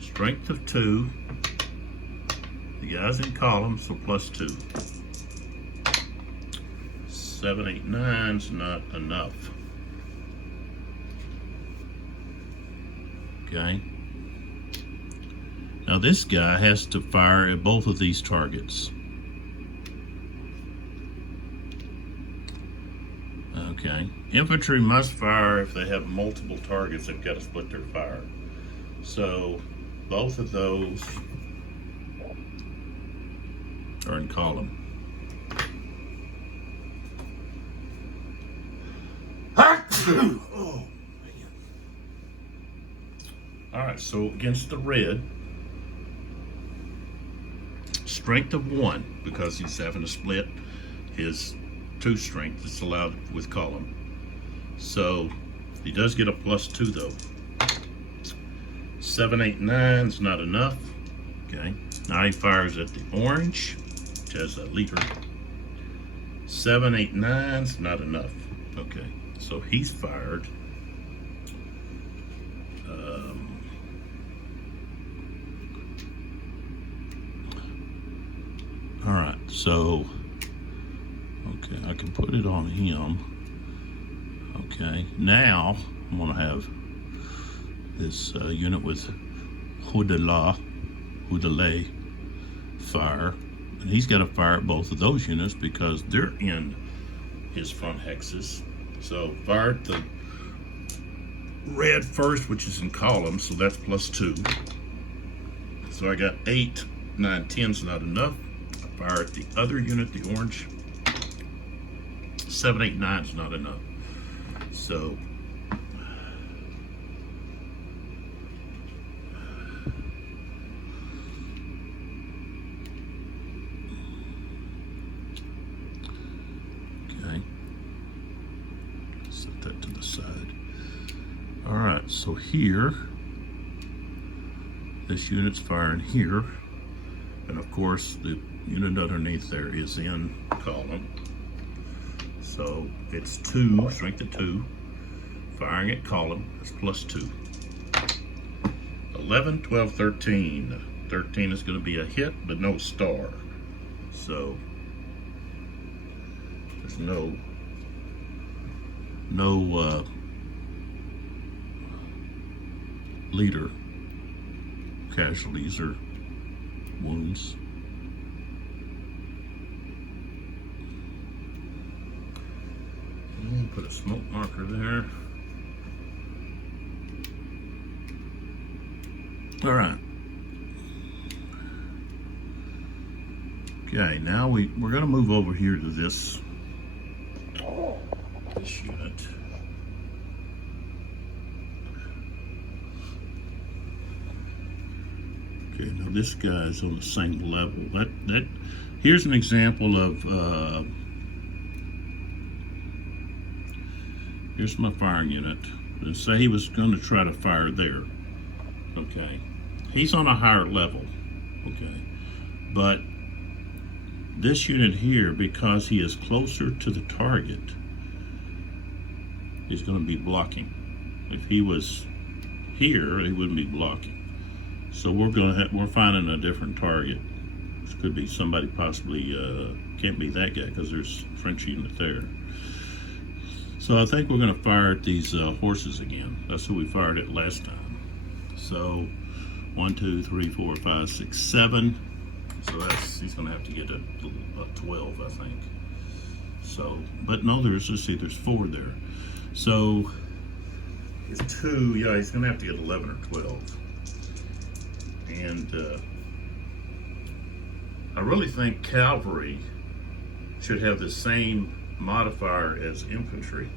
strength of 2. The guy's in column, so plus 2. 7, 8, 9's not enough. Okay. Now this guy has to fire at both of these targets. Okay. Infantry must fire if they have multiple targets. They've got to split their fire. So both of those are in column. Oh, man. All right, so against the red, strength of 1, because he's having to split his 2 strength. It's allowed with column. So he does get a plus 2 though. 7, 8, 9's not enough. Okay, now he fires at the orange, which has a leader. 7, 8, 9's not enough. Okay, so he's fired. All right, so okay, I can put it on him. Okay, now I'm gonna have this unit with Houdelay fire, and he's got to fire at both of those units because they're in his front hexes. So fire at the red first, which is in column, so that's +2. So I got 8, 9, 10's not enough. I fire at the other unit, the orange. 7, 8, 9's not enough. So okay, set that to the side. All right, so here, this unit's firing here, and of course the unit underneath there is in column. So it's 2, strength of 2, firing at column, that's +2. 11, 12, 13. 13 is going to be a hit, but no star. So there's no leader casualties or wounds. Put a smoke marker there. All right. Okay, now we're going to move over here to this unit. Okay, now this guy's on the same level. Here's an example of here's my firing unit. Let's say he was going to try to fire there. Okay, he's on a higher level. Okay, but this unit here, because he is closer to the target, is going to be blocking. If he was here, he wouldn't be blocking. So we're finding a different target. This could be somebody possibly, can't be that guy because there's a French unit there. So I think we're going to fire at these horses again. That's who we fired at last time. So 1, 2, 3, 4, 5, 6, 7. So he's going to have to get a 12, I think. So, but no, let's see, there's 4 there. So it's 2. Yeah, he's going to have to get 11 or 12. And I really think cavalry should have the same modifier as infantry,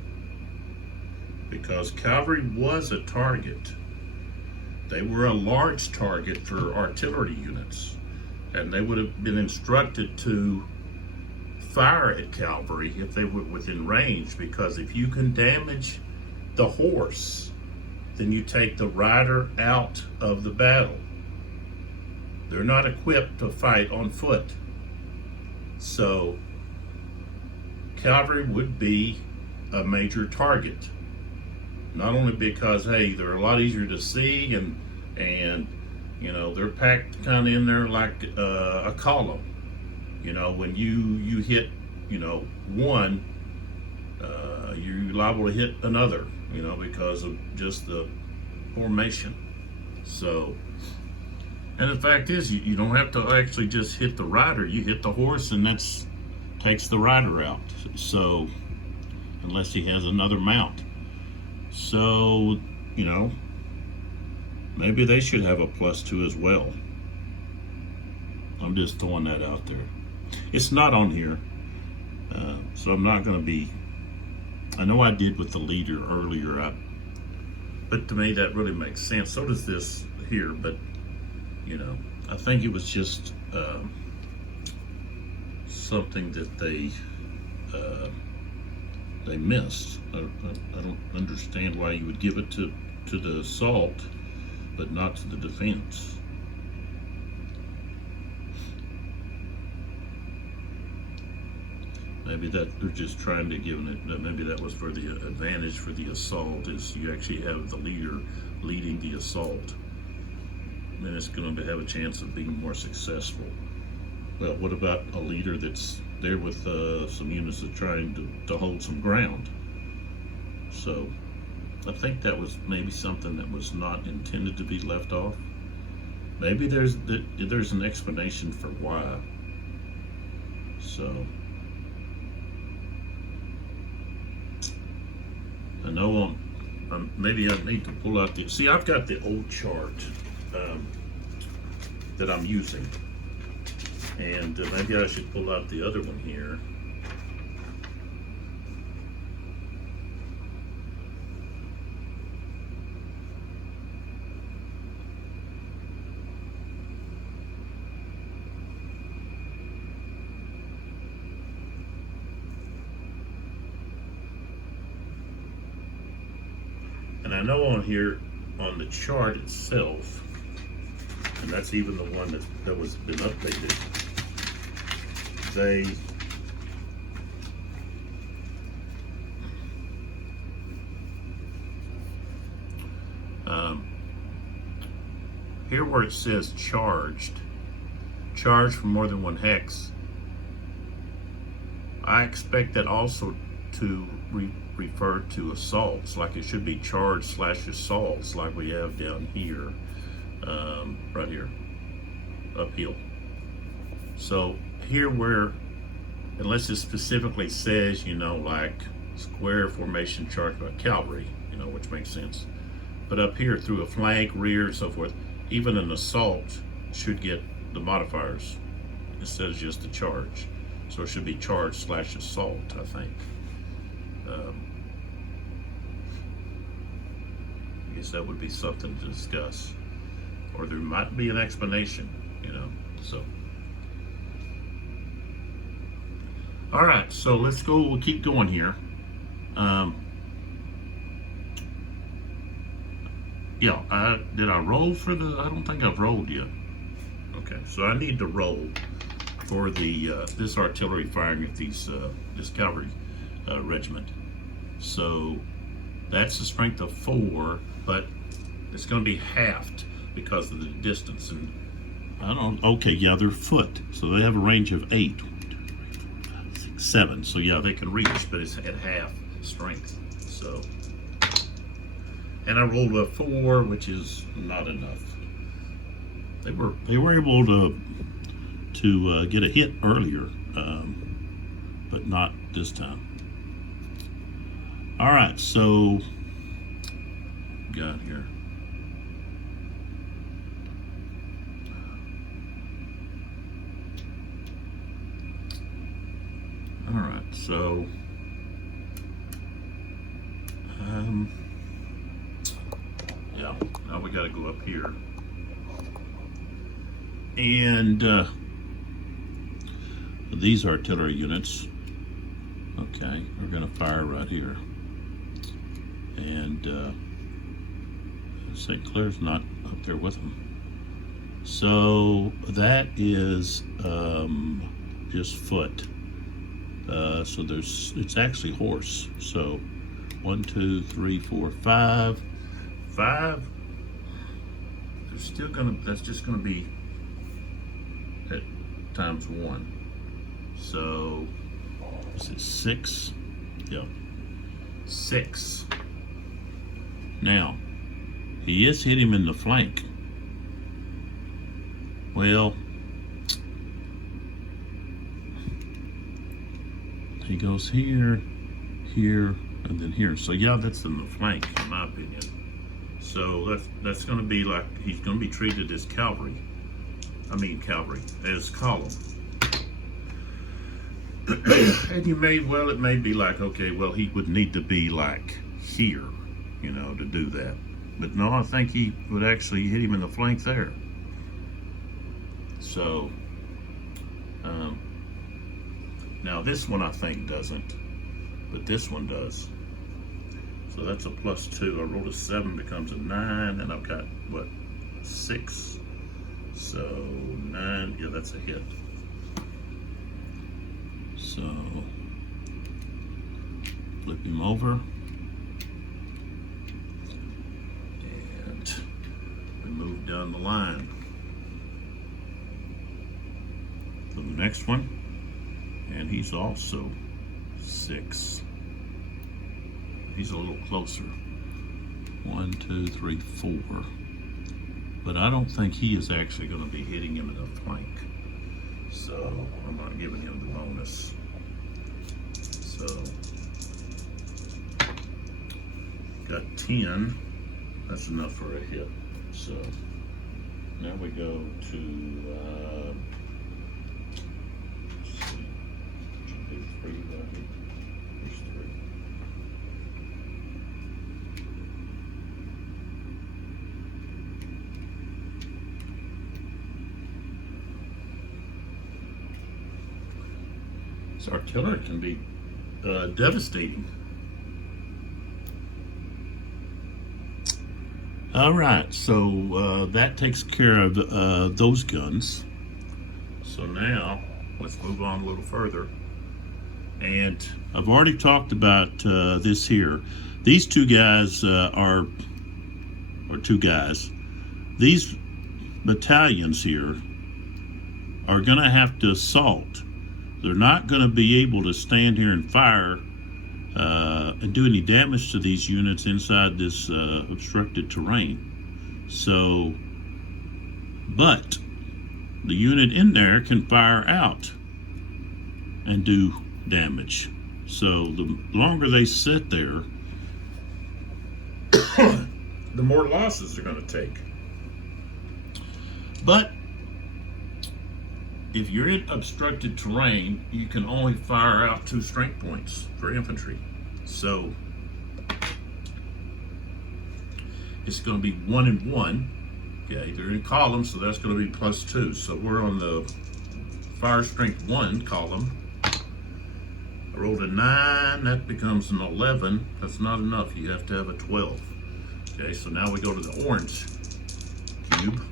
because cavalry was a target. They were a large target for artillery units, and they would have been instructed to fire at cavalry if they were within range, because if you can damage the horse, then you take the rider out of the battle. They're not equipped to fight on foot. So cavalry would be a major target, not only because, hey, they're a lot easier to see, and you know, they're packed kind of in there like a column. You know, when you hit, you know, one, you're liable to hit another, you know, because of just the formation. So, and the fact is, you don't have to actually just hit the rider. You hit the horse, and that's takes the rider out. So, unless he has another mount. So, you know, maybe they should have a +2 as well. I'm just throwing that out there. It's not on here, so I'm not going to be. I know I did with the leader earlier, but to me that really makes sense. So does this here, but you know, I think it was just something that they missed. I don't understand why you would give it to the assault, but not to the defense. Maybe that they're just trying to give it. Maybe that was for the advantage for the assault, is you actually have the leader leading the assault. Then it's going to have a chance of being more successful. Well, what about a leader that's there with some units that are trying to hold some ground? So I think that was maybe something that was not intended to be left off. Maybe there's an explanation for why. So I know maybe I need to pull out see, I've got the old chart that I'm using, and maybe I should pull out the other one here. And I know on here, on the chart itself, and that's even the one that was been updated, they here where it says charged for more than one hex, I expect that also to refer to assaults, like it should be charge / assaults, like we have down here, right here, uphill. So here where, unless it specifically says, you know, like square formation charged by cavalry, you know, which makes sense. But up here through a flank, rear, and so forth, even an assault should get the modifiers instead of just the charge. So it should be charge / assault, I think. I guess that would be something to discuss, or there might be an explanation, you know. So, all right, so let's go. We'll keep going here. Yeah, did I roll for the? I don't think I've rolled yet. Okay, so I need to roll for the this artillery firing at these this cavalry regiment. So that's the strength of 4, but it's going to be halved because of the distance. And I don't. Okay, yeah, they're foot, so they have a range of 8. 1, 2, 3, 4, 5, 6, 7. So yeah, they can reach, but it's at half strength. So, and I rolled a 4, which is not enough. They were able to get a hit earlier, but not this time. All right, so got here. All right, so yeah, now we got to go up here, and these artillery units. Okay, we're going to fire right here. And St. Clair's not up there with them. So that is just foot. So it's actually horse. So 1, 2, 3, 4, 5. 5. There's still that's just gonna be at times 1. So is it 6? Yeah. 6. Now, he is hit him in the flank. Well, he goes here, here, and then here. So yeah, that's in the flank, in my opinion. So that's going to be like, he's going to be treated as cavalry. As column. And it may be like, okay, well, he would need to be like here, you know, to do that. But no, I think he would actually hit him in the flank there. So, now this one I think doesn't, but this one does. So that's a +2. I rolled a 7, becomes a 9, and I've got, what, 6? So 9, yeah, that's a hit. So flip him over, and we move down the line. For the next one, and he's also 6. he's a little closer. 1, 2, 3, 4. But I don't think he is actually going to be hitting him in the flank. So I'm not giving him the bonus. So got 10. That's enough for a hit. So now we go to let's see. Should be 3, right? There's 3. So artillery can be devastating. All right, so that takes care of those guns. So now let's move on a little further. And I've already talked about this here. These two guys or two guys. These battalions here are going to have to assault. They're not going to be able to stand here and fire and do any damage to these units inside this obstructed terrain. So, but the unit in there can fire out and do damage. So the longer they sit there, the more losses they're going to take. But if you're in obstructed terrain, you can only fire out 2 strength points for infantry. So it's going to be 1 and 1. Okay, they're in columns, so that's going to be +2. So we're on the fire strength 1 column. I rolled a 9, that becomes an 11. That's not enough, you have to have a 12. Okay, so now we go to the orange cube.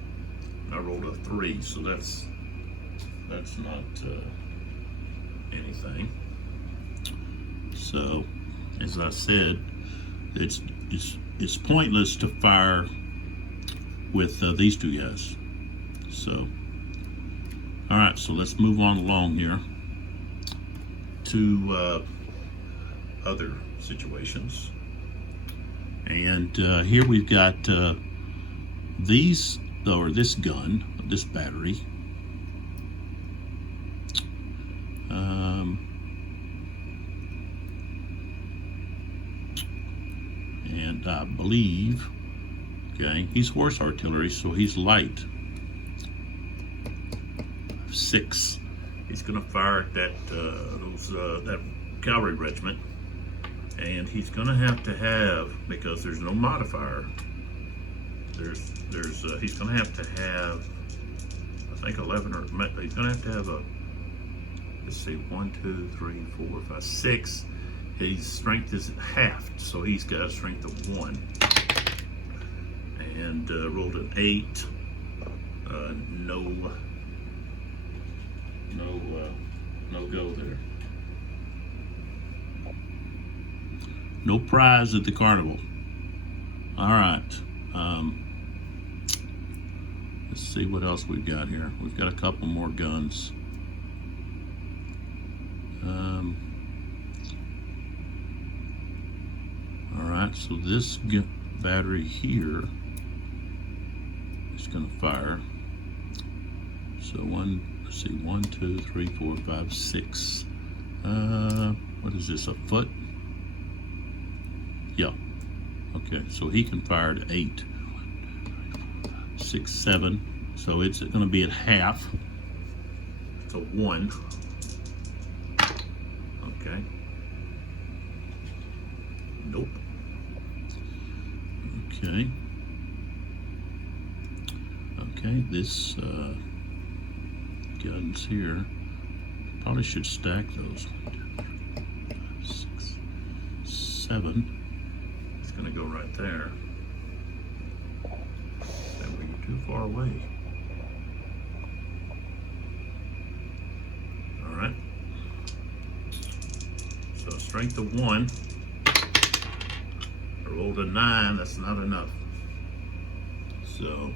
I rolled a 3, so that's not anything. So, as I said, it's pointless to fire with these two guys. So, all right. So let's move on along here to other situations. And here we've got this gun, this battery. And I believe, okay, he's horse artillery, so he's light. 6. He's going to fire at that cavalry regiment, and he's going to have, because there's no modifier. He's going to have, I think 11 or he's going to have a. Let's see, 1, 2, 3, 4, 5, 6. His strength is halved, so he's got a strength of 1. And rolled an 8. No go there. No prize at the carnival. All right. Let's see what else we've got here. We've got a couple more guns. All right, so this battery here is going to fire. So let's see, 1, 2, 3, 4, 5, 6. What is this, a foot? Yeah. Okay, so he can fire at 8. 6, 7. So it's going to be at half. It's a 1. Okay. Nope. Okay. Okay, this guns here, probably should stack those. 6, 7. It's going to go right there. That would be too far away. All right. So strength of 1. I rolled a 9. That's not enough. So,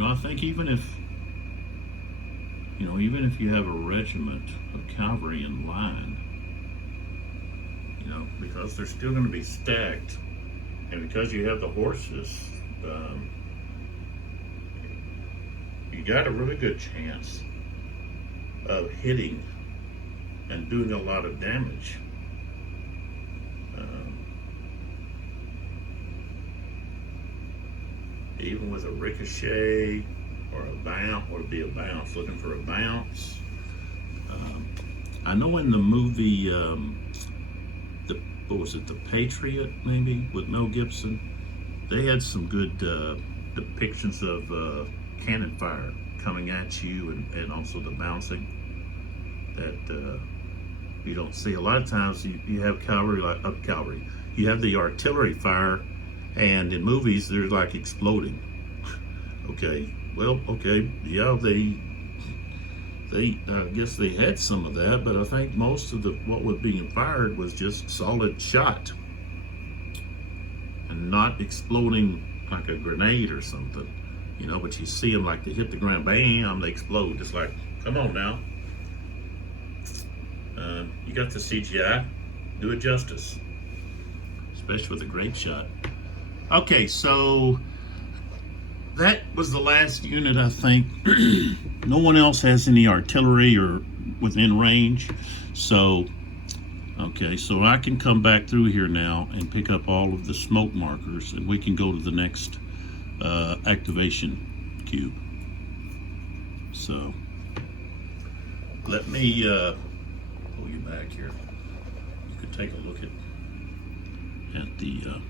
I think even if you know, even if you have a regiment of cavalry in line, you know, because they're still going to be stacked, and because you have the horses, you got a really good chance of hitting and doing a lot of damage. Even with a ricochet or a bounce, or be a bounce, looking for a bounce. I know in the movie, what was it, The Patriot, maybe, with Mel Gibson, they had some good depictions of cannon fire coming at you, and also the bouncing that you don't see. A lot of times you have cavalry, you have the artillery fire, and in movies they're like exploding. Okay, well, okay, yeah, they I guess they had some of that, but I think most of what was being fired was just solid shot and not exploding like a grenade or something, you know. But you see them, like, they hit the ground, bam, they explode. It's like, come on now, you got the CGI, do it justice, especially with a grape shot. Okay, so that was the last unit, I think. No one else has any artillery or within range. So, okay, so I can come back through here now and pick up all of the smoke markers, and we can go to the next activation cube. So, let me pull you back here. You could take a look at the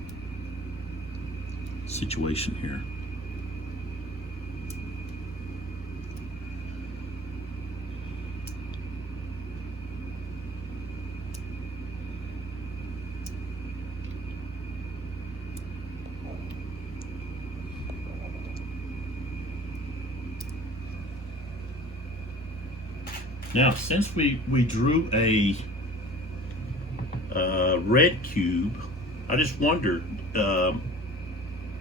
situation here. Now, since we drew a red cube, I just wondered,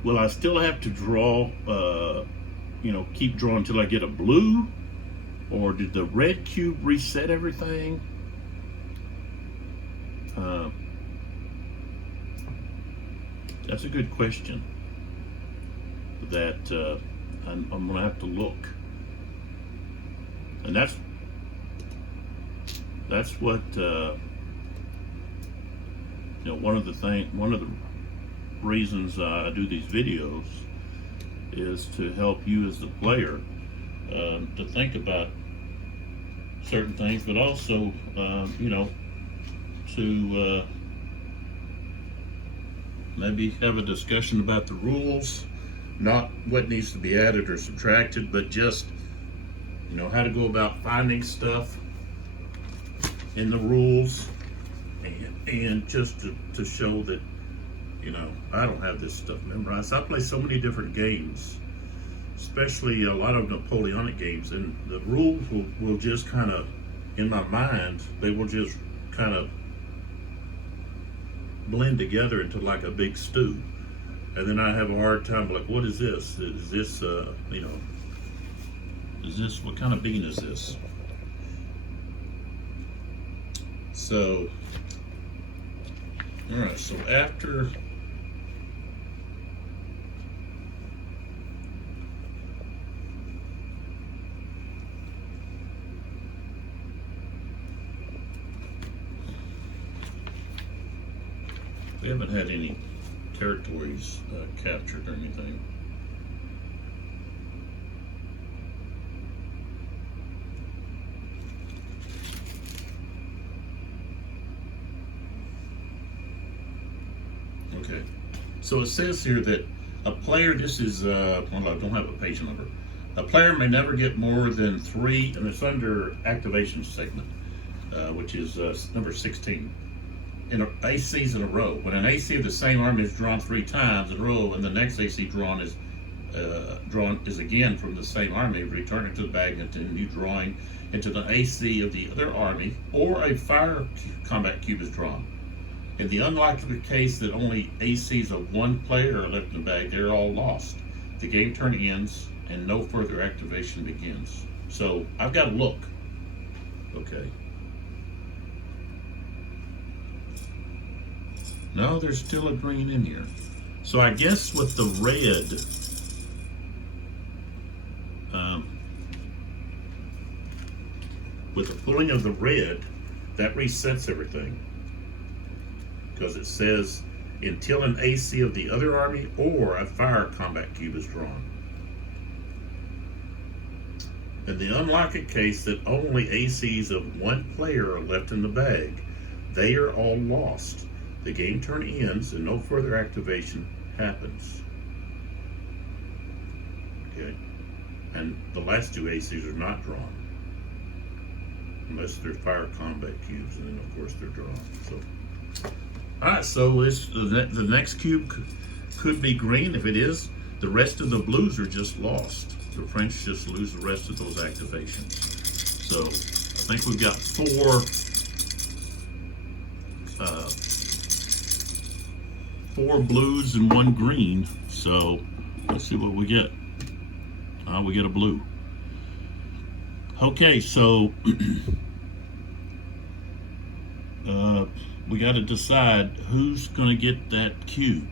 will I still have to draw, you know, keep drawing until I get a blue? Or did the red cube reset everything? That's a good question that I'm going to have to look. And that's what, you know, one of the reasons I do these videos is to help you as the player to think about certain things, but also, you know, to maybe have a discussion about the rules, not what needs to be added or subtracted, but just, you know, how to go about finding stuff in the rules, and just to show that, you know, I don't have this stuff memorized. I play so many different games, especially a lot of Napoleonic games, and the rules will just kind of, in my mind, they will just kind of blend together into like a big stew. And then I have a hard time, like, what is this? Is this, you know, is this, what kind of bean is this? So, all right, so after we haven't had any territories captured or anything. Okay, so it says here that a player, this is, well, I don't have a page number. A player may never get more than 3, and it's under activation segment, which is number 16. In ACs in a row. When an AC of the same army is drawn 3 times in a row, and the next AC drawn is again from the same army, returning to the bag into a new drawing into the AC of the other army, or a fire combat cube is drawn. In the unlikely case that only ACs of one player are left in the bag, they're all lost. The game turn ends and no further activation begins. So I've got to look. Okay. No, there's still a green in here. So I guess with the red, with the pulling of the red, that resets everything. Because it says, until an AC of the other army or a fire combat cube is drawn. In the unlikely case that only ACs of one player are left in the bag, they are all lost. The game turn ends and no further activation happens. Okay. And the last two ACs are not drawn. Unless they're fire combat cubes, and then of course they're drawn. So, alright, so the next cube could be green. If it is, the rest of the blues are just lost. The French just lose the rest of those activations. So I think we've got four blues and one green. So let's see what we get. We get a blue. Okay, so we got to decide who's going to get that cube.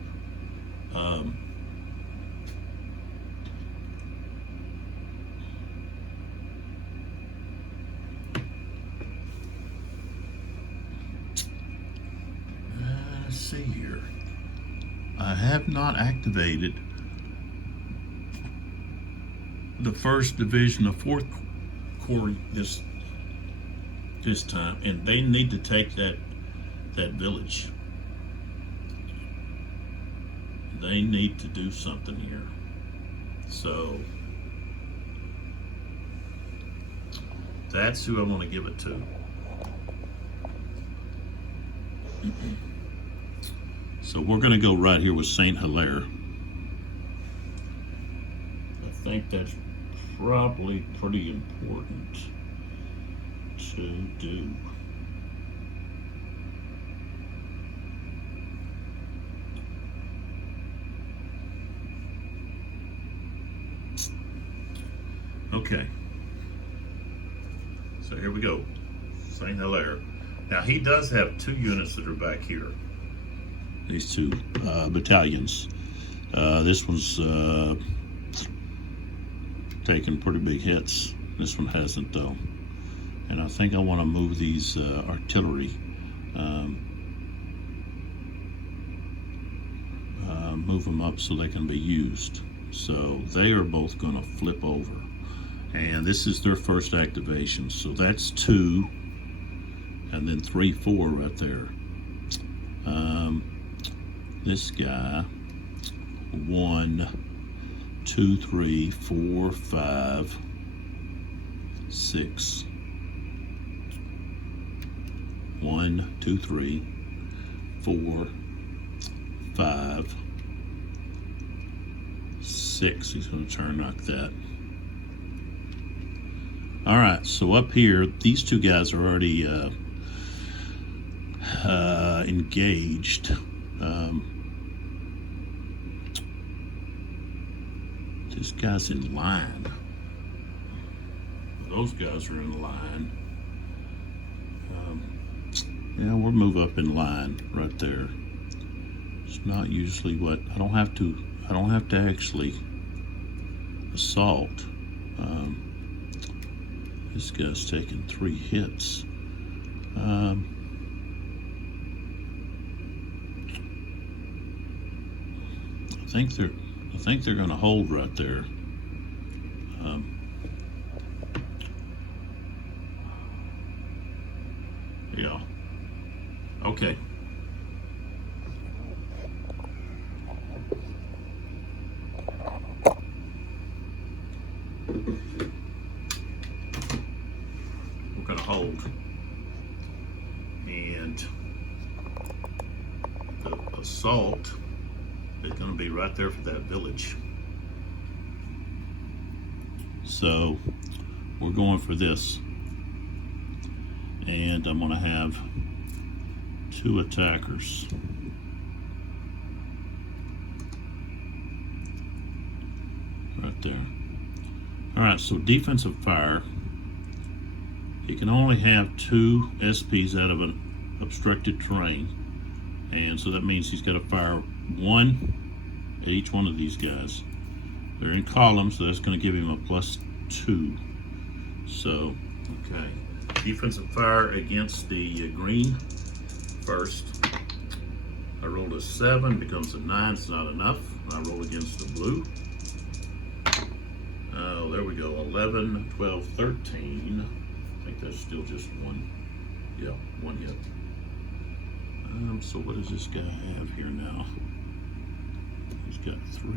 Let's see here. I have not activated the first division of 4th Corps this time, and they need to take that village. They need to do something here. So that's who I want to give it to. So we're going to go right here with Saint Hilaire. I think that's probably pretty important to do. Okay. So here we go. Saint Hilaire. Now he does have 2 units that are back here. These 2 battalions. This one's taken pretty big hits. This one hasn't though. And I think I want to move these artillery. Move them up so they can be used. So they are both going to flip over. And this is their first activation. So that's 2. And then 3, 4 right there. This guy, 1, 2, 3, 4, 5, 6. 1, 2, 3, 4, 5, 6. He's going to turn like that. All right, so up here, these 2 guys are already engaged. This guy's in line. Those guys are in line. Yeah, we'll move up in line right there. It's not usually what I don't have to actually assault. This guy's taking 3 hits. I think they're going to hold right there. Yeah. Okay. We're going to hold. And the assault is going to be right there for that village. So we're going for this. And I'm going to have 2 attackers. Right there. Alright, so defensive fire. He can only have 2 SPs out of an obstructed terrain. And so that means he's got to fire 1 at each one of these guys. They're in columns, so that's going to give him a +2. So, okay. Defensive fire against the green first. I rolled a 7, becomes a 9, it's not enough. I roll against the blue. Oh, there we go. 11, 12, 13. I think that's still just 1. Yeah, 1 hit. So what does this guy have here now? He's got 3.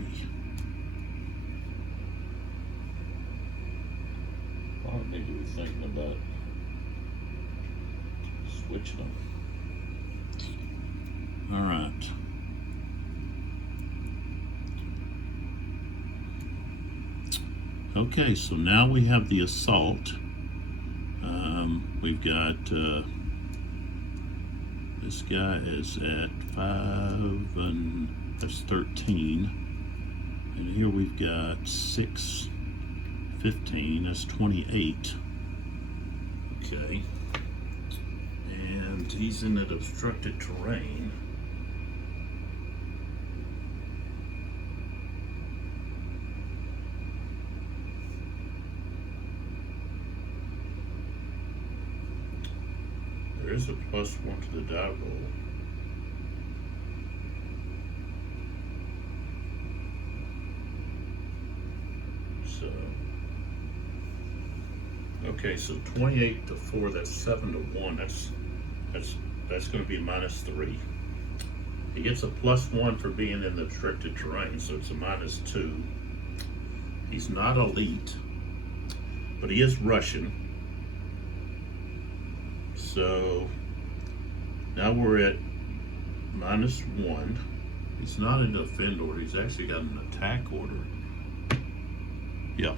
Probably need to be thinking about switching them. All right. Okay, so now we have the assault. We've got this guy is at 5, and that's 13. And here we've got 6, 15, that's 28. Okay. And he's in that obstructed terrain. There is a +1 to the die roll. So, okay, so 28 to 4, that's 7 to 1. That's going to be a -3. He gets a +1 for being in the obstructed terrain, so it's a -2. He's not elite, but he is Russian. So now we're at -1. He's not in the defend order, he's actually got an attack order. Yeah.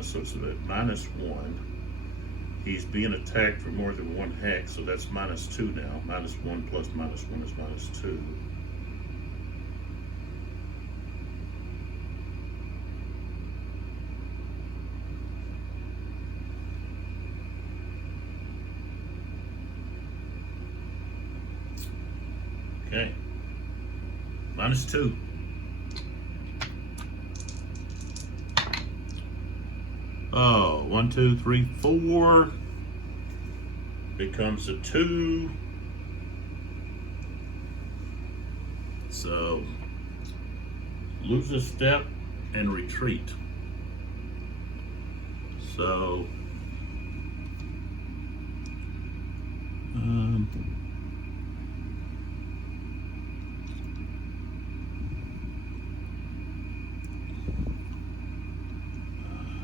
So it's at -1. He's being attacked for more than 1 hex, so that's -2 now. -1 plus -1 is -2. Okay. -2. Oh, 1, 2, 3, 4 becomes a 2. So lose a step and retreat. So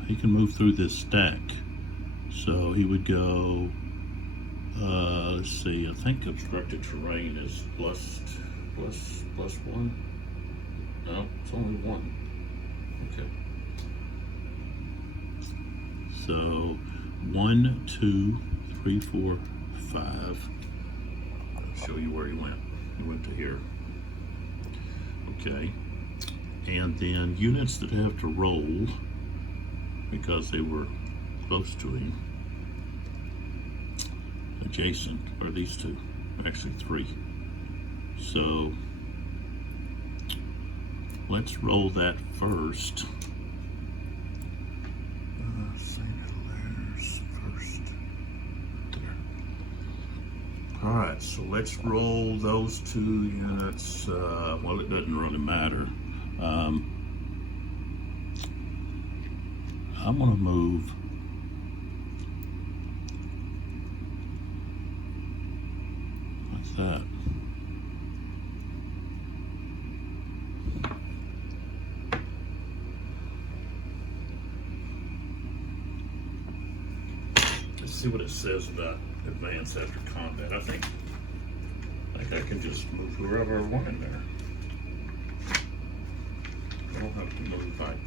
he can move through this stack. So he would go, let's see, I think obstructed terrain is plus 1. No, it's only 1. Okay. So 1, 2, 3, 4, 5. I'll show you where he went. He went to here. Okay. And then units that have to roll because they were close to him, adjacent, are these 2, actually 3. So let's roll that first. Say letters first. There. All right, so let's roll those 2 units. Well, it doesn't really matter. I'm going to move what's that? Let's see what it says about advance after combat. I think I can just move whoever I want in there. I don't have to move like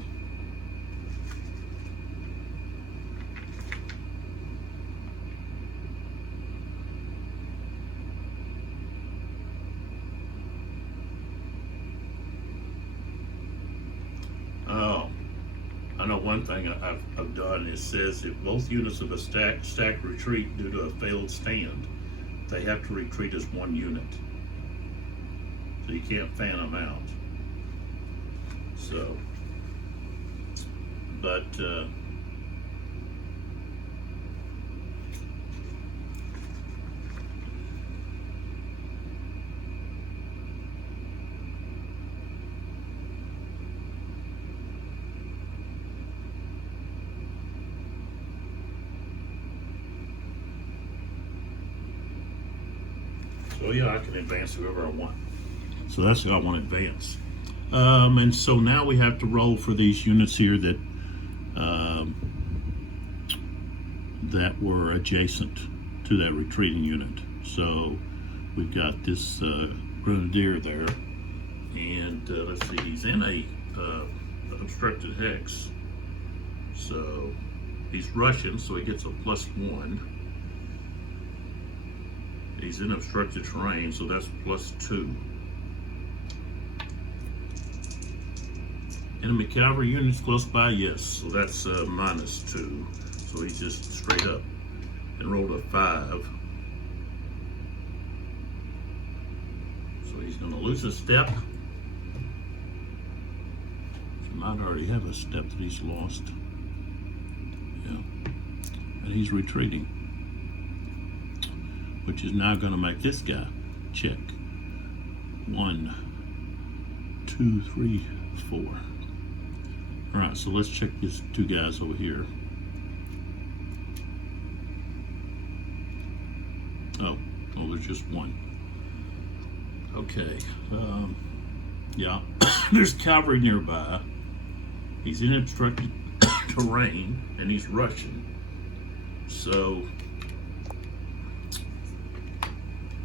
one thing I've done. It says if both units of a stack retreat due to a failed stand, they have to retreat as one unit. So you can't fan them out. So, but so yeah, I can advance whoever I want. So that's how I want to advance. And so now we have to roll for these units here that that were adjacent to that retreating unit. So we've got this grenadier there, and let's see, he's in a obstructed hex. So he's Russian, so he gets a +1. He's in obstructed terrain, so that's +2. Enemy cavalry units close by, yes, so that's -2. So he's just straight up and rolled a 5. So he's going to lose a step. He might already have a step that he's lost. Yeah, and he's retreating, which is now going to make this guy check. 1, 2, 3, 4. All right, so let's check these two guys over here. Oh, there's just one. Okay, yeah, there's cavalry nearby. He's in obstructed terrain, and he's Russian. So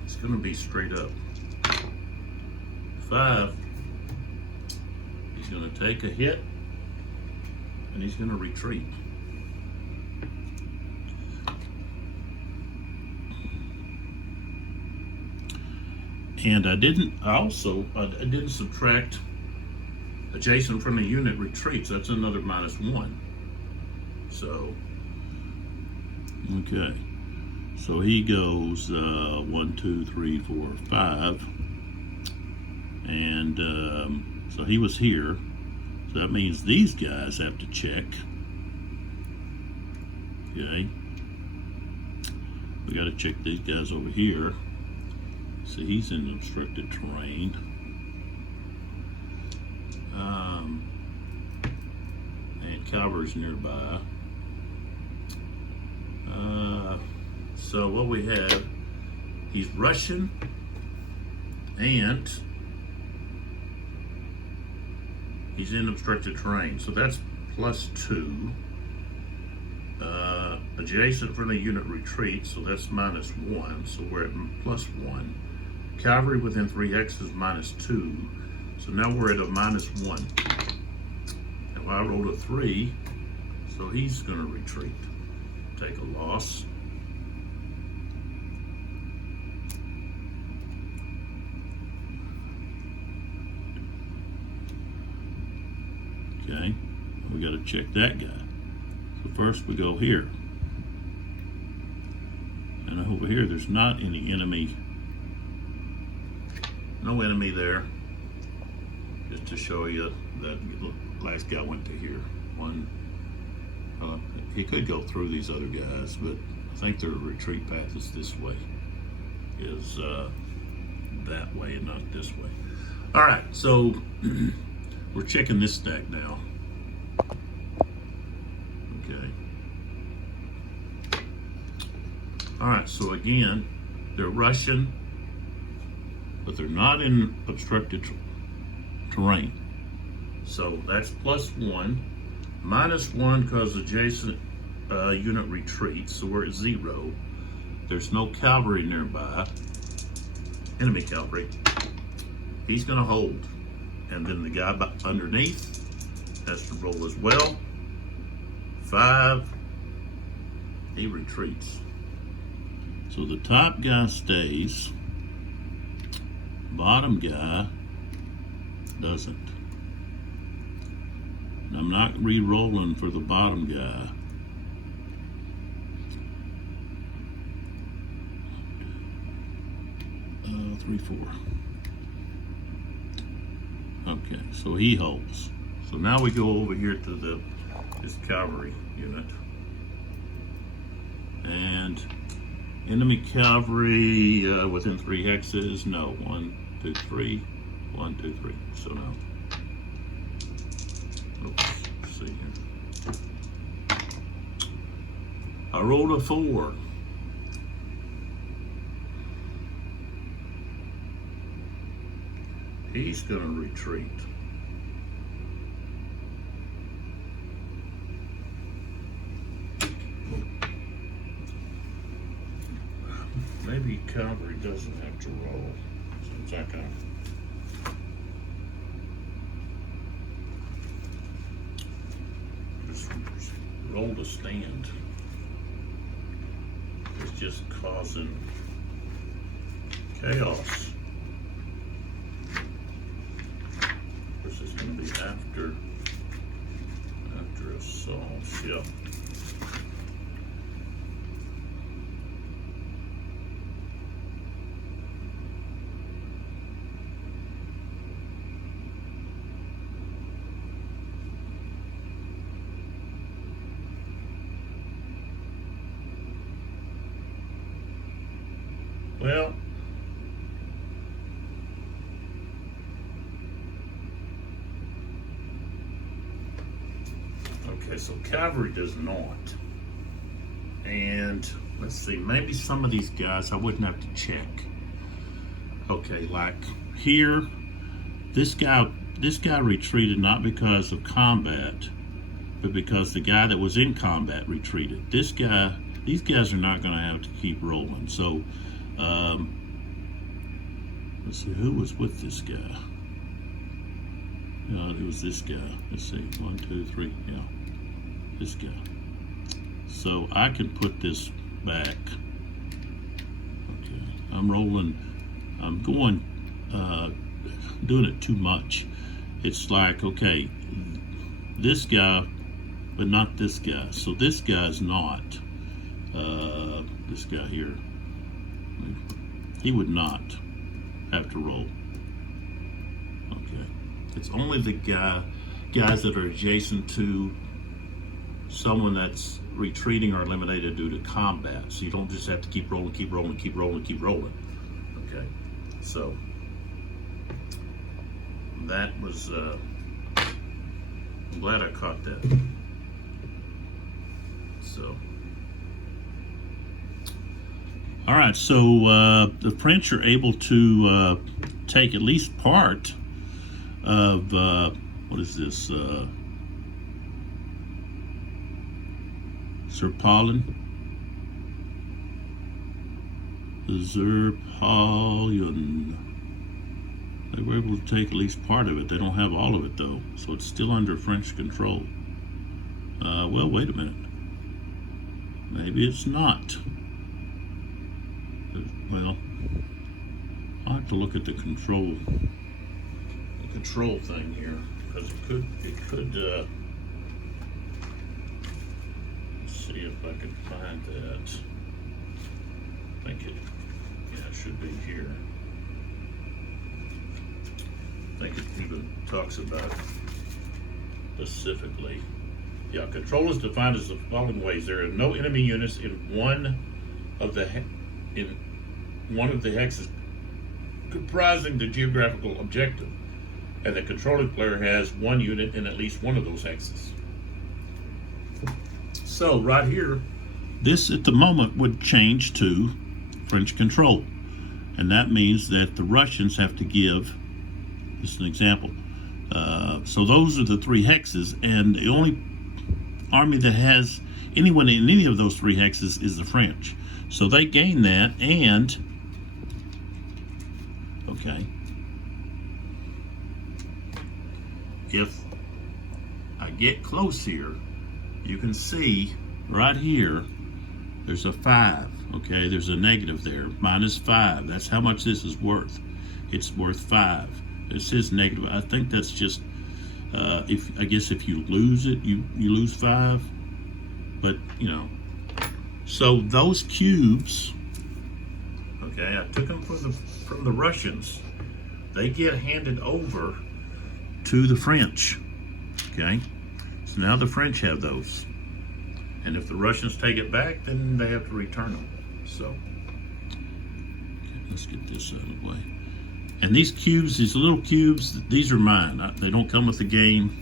it's going to be straight up. 5. He's going to take a hit, and he's going to retreat. And I didn't subtract adjacent from the unit retreats. That's another -1. So, okay. So he goes 1, 2, 3, 4, 5. And so he was here. So that means these guys have to check. Okay. We got to check these guys over here. So he's in obstructed terrain. And cavalry's nearby. So what we have, he's Russian, and he's in obstructed terrain. So that's +2. Adjacent from the unit retreat, so that's -1. So we're at +1. Cavalry within 3 hexes -2. So now we're at a -1. And I rolled a 3, so he's going to retreat, take a loss. Okay, we got to check that guy. So first we go here. And over here, there's not any enemy. No enemy there. Just to show you that last guy went to here. He could go through these other guys, but I think their retreat path is this way. Is that way and not this way. All right, so we're checking this stack now. Okay. All right, so again, they're Russian, but they're not in obstructed terrain. So that's +1, -1 because adjacent unit retreats, so we're at 0. There's no cavalry nearby, enemy cavalry. He's going to hold, and then the guy underneath has to roll as well. 5, he retreats. So the top guy stays, bottom guy doesn't. I'm not re-rolling for the bottom guy. Three, 4. Okay, so he holds. So now we go over here to this cavalry unit. And enemy cavalry within 3 hexes. No, 1, 2, 3. 1, 2, 3. So no. Oops, let's see here. I rolled a 4. He's gonna retreat. Maybe cavalry doesn't have to roll, since I can. Just roll to stand. It's just causing chaos. This is going to be after assaults. Yeah. Well, okay, so cavalry does not. And let's see, maybe some of these guys I wouldn't have to check. Okay, like here, this guy retreated not because of combat, but because the guy that was in combat retreated. These guys are not going to have to keep rolling. So let's see, who was with this guy? It was this guy. Let's see, 1, 2, 3, yeah, this guy. So I can put this back. Okay, I'm rolling, I'm going, doing it too much. It's like, okay, this guy, but not this guy. So this guy's not, this guy here. He would not have to roll. Okay, it's only the guys that are adjacent to someone that's retreating or eliminated due to combat. So you don't just have to keep rolling, keep rolling, keep rolling, keep rolling. Okay, so that was. I'm glad I caught that. So. All right, so the French are able to take at least part of, what is this, Zerpalen? Zerpalen. They were able to take at least part of it. They don't have all of it, though, so it's still under French control. Well, wait a minute. Maybe it's not. Well, I'll have to look at the control thing here, because it could let's see if I can find that. I think it should be here. I think it even talks about specifically. Yeah, control is defined as the following ways. There are no enemy units in one of the hexes comprising the geographical objective, and the controlling player has one unit in at least one of those hexes. So right here, this at the moment would change to French control, and that means that the Russians have to give, this is an example, so those are the 3 hexes, and the only army that has anyone in any of those 3 hexes is the French. So they gain that, and okay, if I get close here, you can see right here there's a 5. Okay, there's a negative there, -5. That's how much this is worth. It's worth 5. This is negative. I think that's just I guess if you lose it, you lose 5. But so those cubes, okay, I took them from the Russians. They get handed over to the French. Okay, so now the French have those, and if the Russians take it back, then they have to return them. So okay, let's get this out of the way. And these cubes, these little cubes, these are mine. They don't come with the game.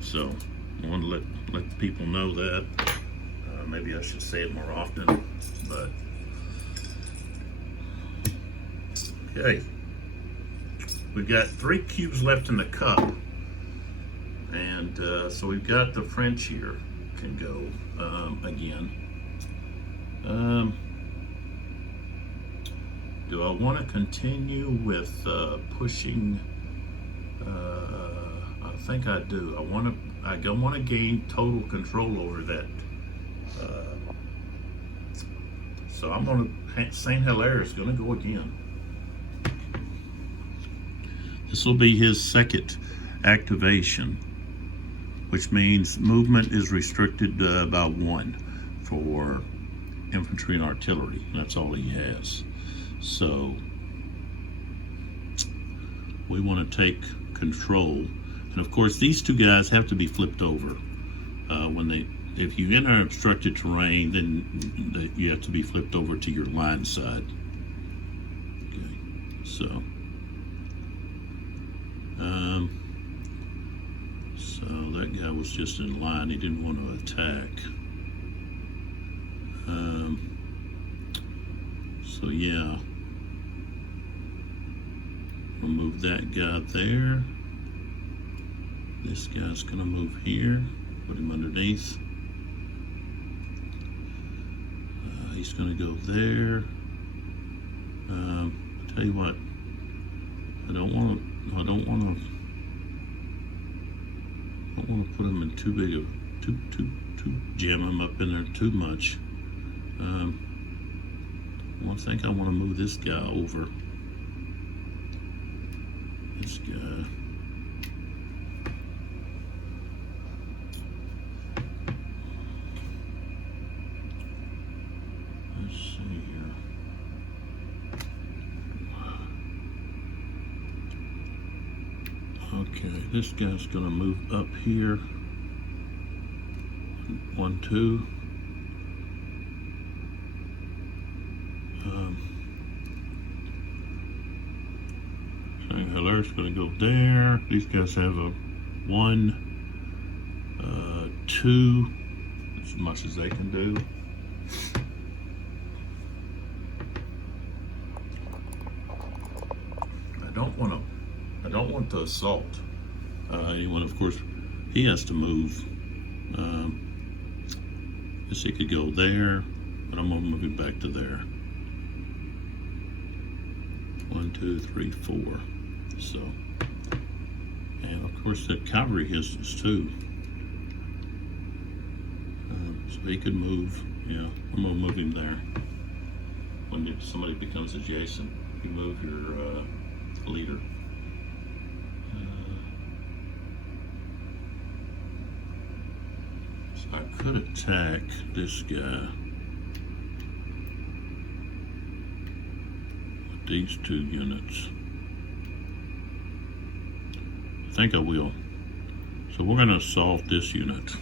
So I want to let the people know that. Maybe I should say it more often, but okay. We've got 3 cubes left in the cup, and so we've got the French here can go again. Do I want to continue with pushing? I think I do. I want to gain total control over that. So I'm going to, Saint Hilaire is going to go again. This will be his second activation, which means movement is restricted by 1 for infantry and artillery. That's all he has. So we want to take control, and of course these 2 guys have to be flipped over. If you enter obstructed terrain, then you have to be flipped over to your line side. Okay, so that guy was just in line. He didn't want to attack. So yeah, I'll move that guy there. This guy's gonna move here, put him underneath. He's gonna go there. I'll tell you what, I don't want to put him in too big of too jam him up in there too much. I think I want to move this guy over. This guy. Let's see here. Okay, this guy's going to move up here. 1, 2. Saint Hilaire's going to go there. These guys have a 1, 2, as much as they can do. I don't want to assault anyone. Of course, he has to move. Guess he could go there, but I'm gonna move him back to there. 1, 2, 3, 4. So, and of course the cavalry has this too. So he could move. Yeah, I'm gonna move him there. When somebody becomes adjacent, you move your leader. So I could attack this guy with these 2 units. I think I will. So we're going to assault this unit.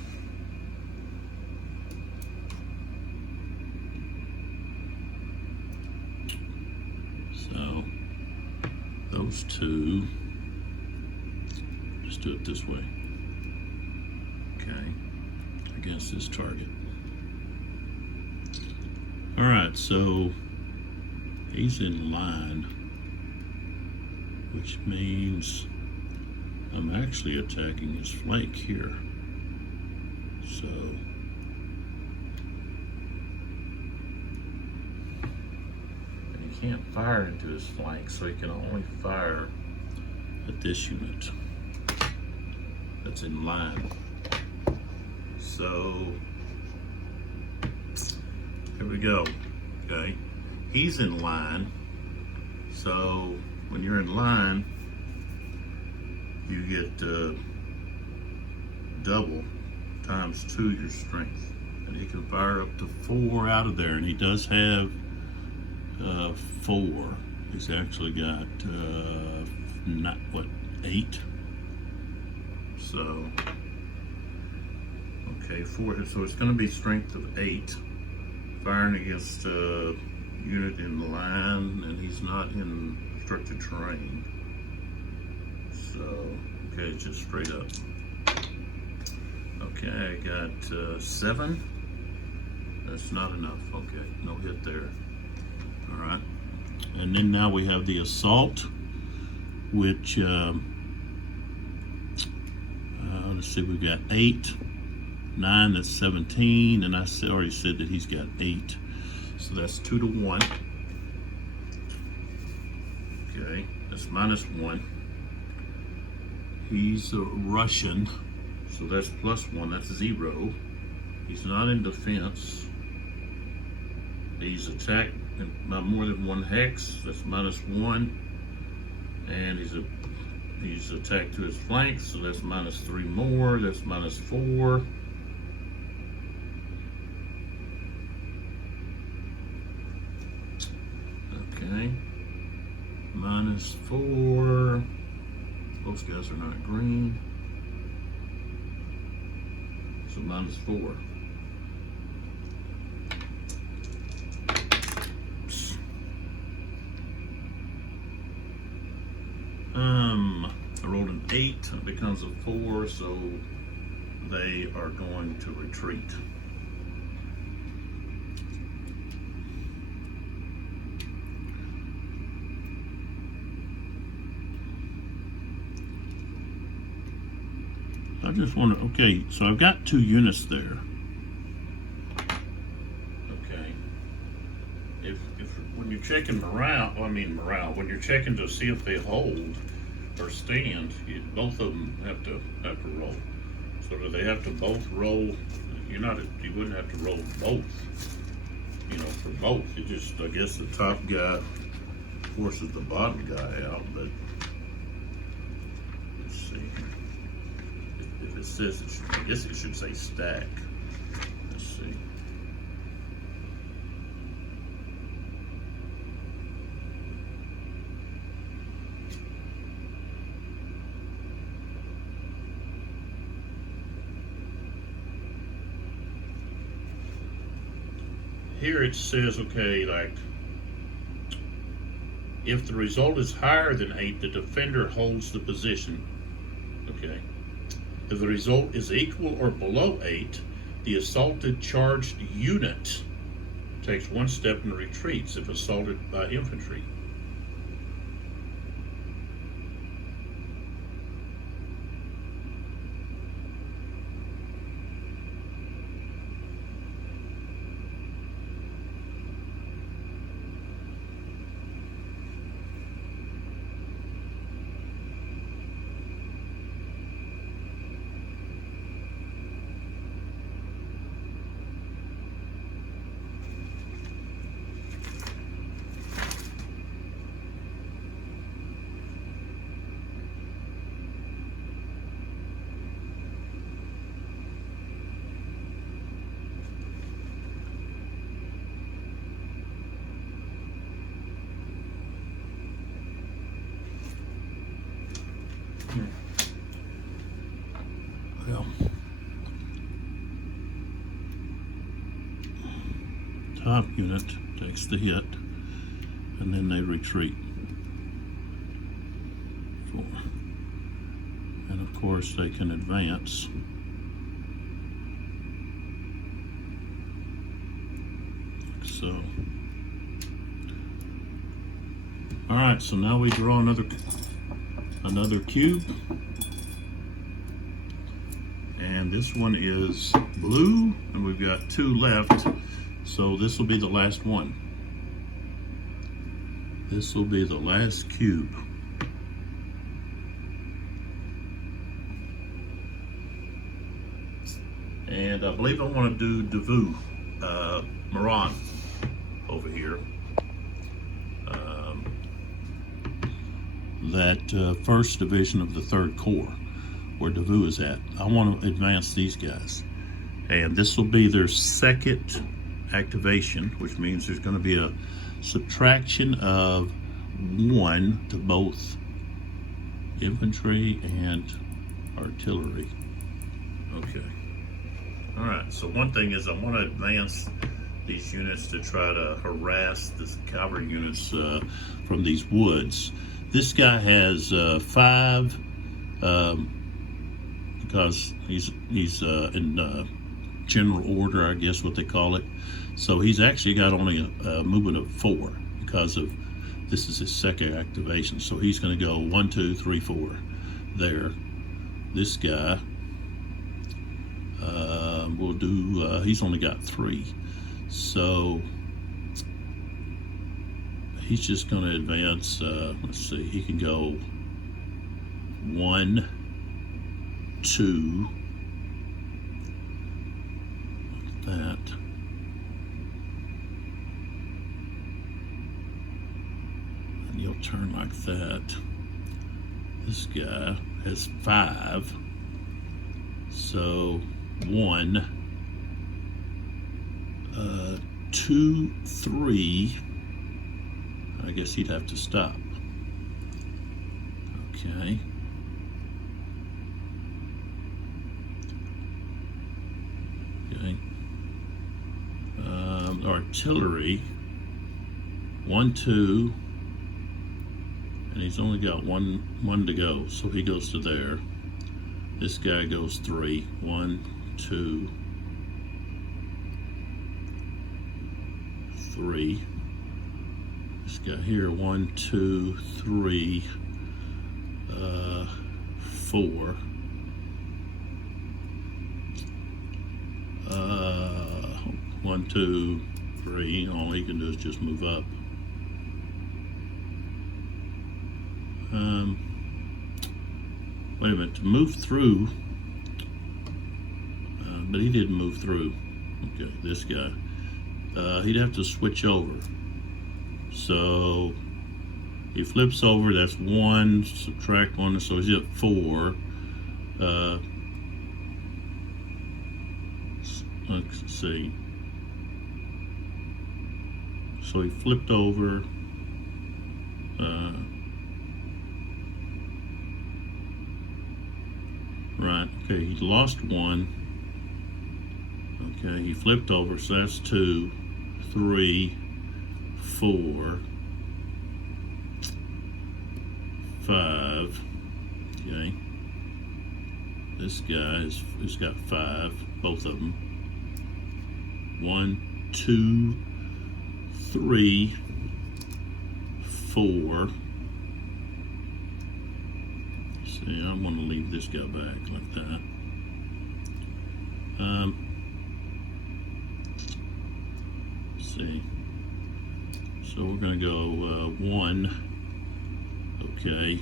So those 2, just do it this way. Okay, against this target. All right, so he's in line, which means I'm actually attacking his flank here. So and he can't fire into his flank, so he can only fire at this unit that's in line. So here we go. Okay, he's in line. So when you're in line, you get double times 2 your strength, and he can fire up to 4 out of there, and he does have 4. He's actually got not what 8. So okay, 4. So it's going to be strength of 8, firing against a unit in the line, and he's not in obstructed terrain. So okay, it's just straight up. Okay, I got 7. That's not enough. Okay, no hit there. All right, and then now we have the assault, which let's see, we've got 8, 9. That's 17, and I already said that he's got 8, so that's 2 to 1. Okay, that's -1. He's a Russian, so that's +1. That's 0. He's not in defense. He's attacked by more than 1 hex. That's -1, and he's attacked to his flanks, so that's -3 more. That's -4. Okay, -4. Those guys are not green, so -4. I rolled an 8, it becomes a 4, so they are going to retreat. I just want to, okay, so I've got 2 units there. Okay. If when you're checking morale, when you're checking to see if they hold or stand, both of them have to roll. So do they have to both roll? You wouldn't have to roll both, for both. It just, I guess the top guy forces the bottom guy out, but let's see. If it says, I guess it should say stack. Let's see. Here it says, okay, like, if the result is higher than 8, the defender holds the position. Okay. If the result is equal or below 8, the assaulted charged unit takes 1 step and retreats if assaulted by infantry. Well, top unit takes the hit, and then they retreat. 4. And of course they can advance. So, all right, so now we draw another cube. And this one is blue, and we've got 2 left, so this will be the last one. This will be the last cube. And I believe I want to do Devu, Moran over here. that first division of the 3rd Corps, where Davout is at. I want to advance these guys. And this will be their 2nd activation, which means there's going to be a subtraction of 1 to both infantry and artillery. Okay. All right, so one thing is I want to advance these units to try to harass the cavalry units from these woods. This guy has 5 because he's in general order, I guess what they call it. So he's actually got only a movement of 4 because of this is his 2nd activation. So he's going to go 1, 2, 3, 4 there. This guy will do, he's only got 3. So he's just going to advance, let's see, he can go 1, 2, like that. And you'll turn like that. This guy has 5. So 1, 2, 3. I guess he'd have to stop. Okay. Okay. Artillery. 1, 2. And he's only got one to go, so he goes to there. This guy goes 3. 1, 2, 3. This guy here, 1, 2, 3, 4. 1, 2, 3. All he can do is just move up. Wait a minute, to move through, but he didn't move through. Okay, this guy. He'd have to switch over. So he flips over, that's 1, subtract 1, so he's at 4. Let's see. So he flipped over. Right, okay, he lost 1. Okay, he flipped over, so that's 2, 3, 4, 5. Okay, this guy has got 5, both of them. 1, 2, 3, 4. See, I'm going to leave this guy back like that. Let's see. So we're going to go 1. Okay.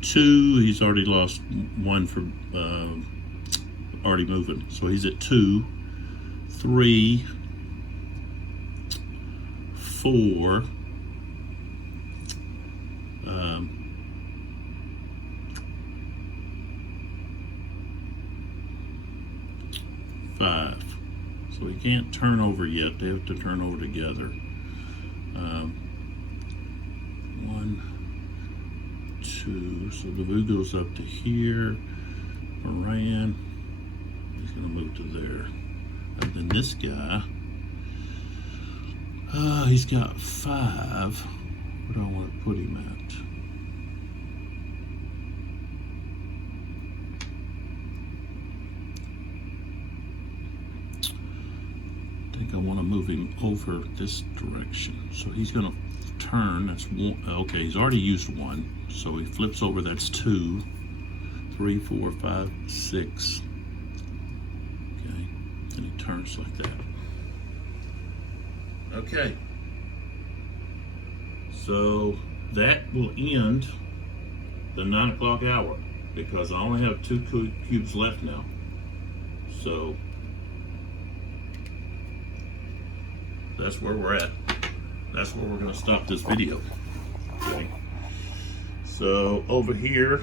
2. He's already lost 1 for already moving. So he's at 2, 3, 4. 5. So he can't turn over yet. They have to turn over together. 1, 2. So Davout goes up to here. Moran. He's going to move to there. And then this guy. He's got 5. Where do I want to put him at? I think I want to move him over this direction. So he's going to turn. That's 1. Okay, he's already used 1. So he flips over. That's 2, 3, 4, 5, 6. Okay, and he turns like that. Okay. So that will end the 9 o'clock hour because I only have 2 cubes left now. So that's where we're at. That's where we're going to stop this video. Okay. So over here,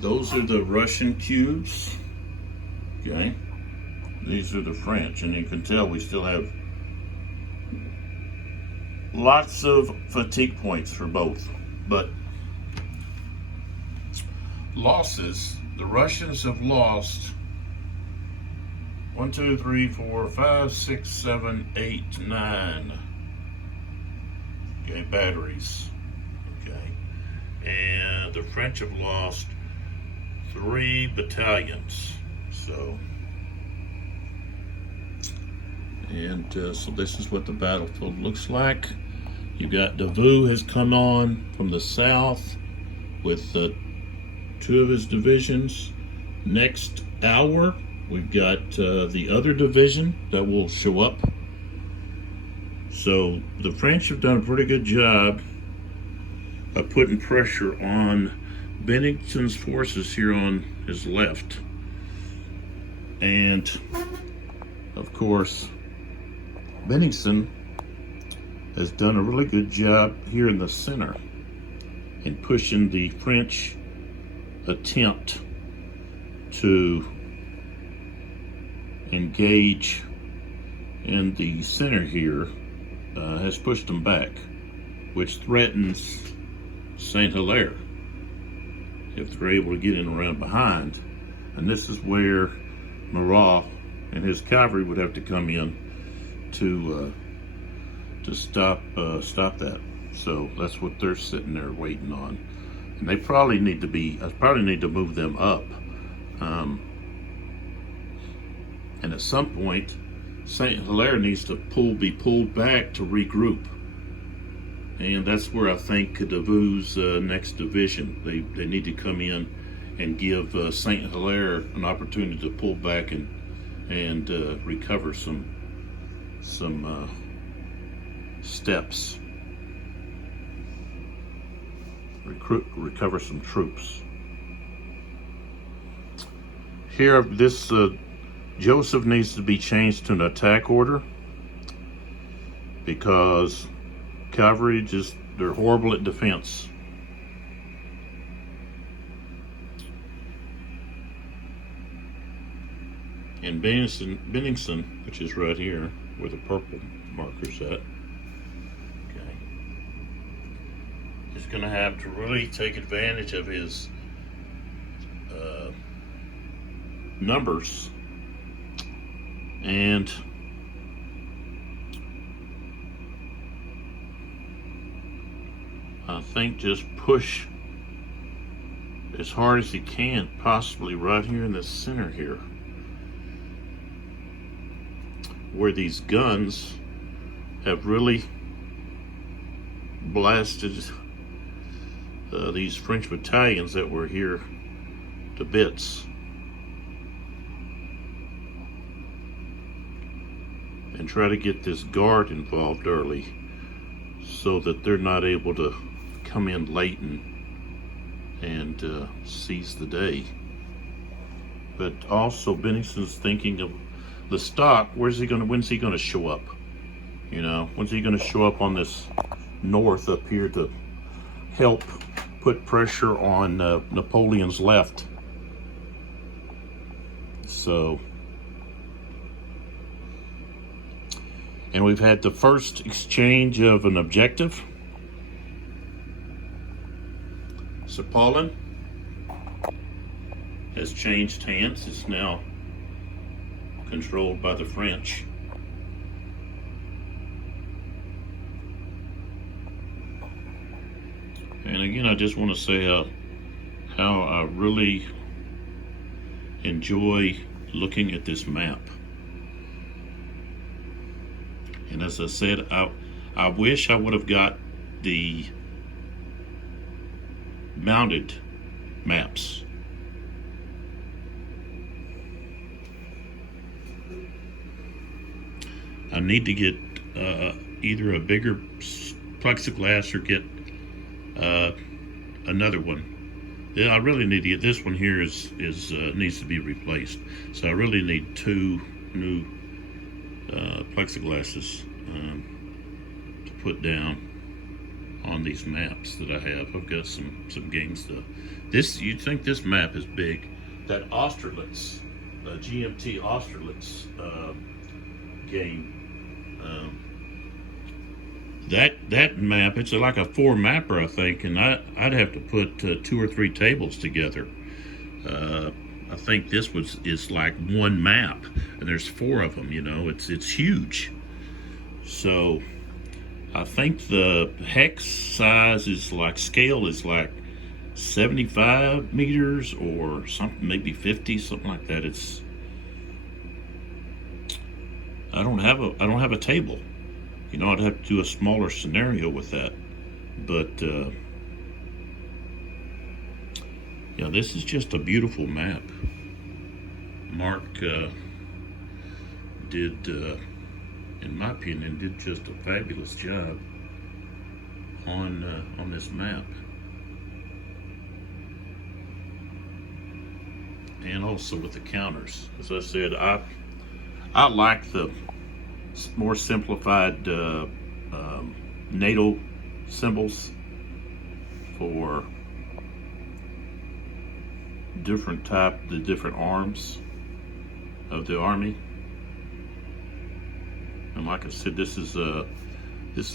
those are the Russian cubes. Okay, these are the French, and you can tell we still have lots of fatigue points for both. But losses, the Russians have lost 1, 2, 3, 4, 5, 6, 7, 8, 9. Okay, batteries. Okay, and the French have lost 3 battalions. So, so this is what the battlefield looks like. You got Davout has come on from the south with 2 of his divisions. Next hour, we've got the other division that will show up. So the French have done a pretty good job of putting pressure on Bennington's forces here on his left. And of course, Bennington has done a really good job here in the center in pushing the French attempt to engage in the center here, has pushed them back, which threatens Saint Hilaire if they're able to get in around behind. And this is where Marat and his cavalry would have to come in to stop that. So that's what they're sitting there waiting on, and they probably need to move them up. And at some point, Saint Hilaire needs to be pulled back to regroup, and that's where I think Davout's next division. They need to come in and give Saint Hilaire an opportunity to pull back and recover some steps, recover some troops. Here, this Joseph needs to be changed to an attack order because cavalry they're horrible at defense. And Bennington, which is right here where the purple marker's at, okay, is going to have to really take advantage of his numbers and I think just push as hard as he can, possibly right here in the center here, where these guns have really blasted these French battalions that were here to bits. And try to get this guard involved early so that they're not able to come in late and seize the day. But also Bennington's thinking of the stock. When's he gonna show up? You know, when's he gonna show up on this north up here to help put pressure on Napoleon's left? So, and we've had the first exchange of an objective. Sapalin has changed hands. It's now controlled by the French. And again, I just want to say how I really enjoy looking at this map. And as I said, I wish I would have got the mounted maps. I need to get either a bigger plexiglass or get another one. I really need to get this one here is needs to be replaced. So I really need 2 new plexiglasses to put down. on these maps that I have. I've got some game stuff. You'd think this map is big. That Austerlitz, GMT Austerlitz game. That map, it's like a 4-mapper, I think, and I'd have to put 2 or 3 tables together. I think this is like 1 map, and there's 4 of them. It's huge. So I think the hex size scale is like 75 meters or something, maybe 50, something like that. I don't have a table. I'd have to do a smaller scenario with that. But this is just a beautiful map. Marc did, in my opinion, did just a fabulous job on this map. And also with the counters. As I said, I like the more simplified NATO symbols for the different arms of the army. And like I said, this is a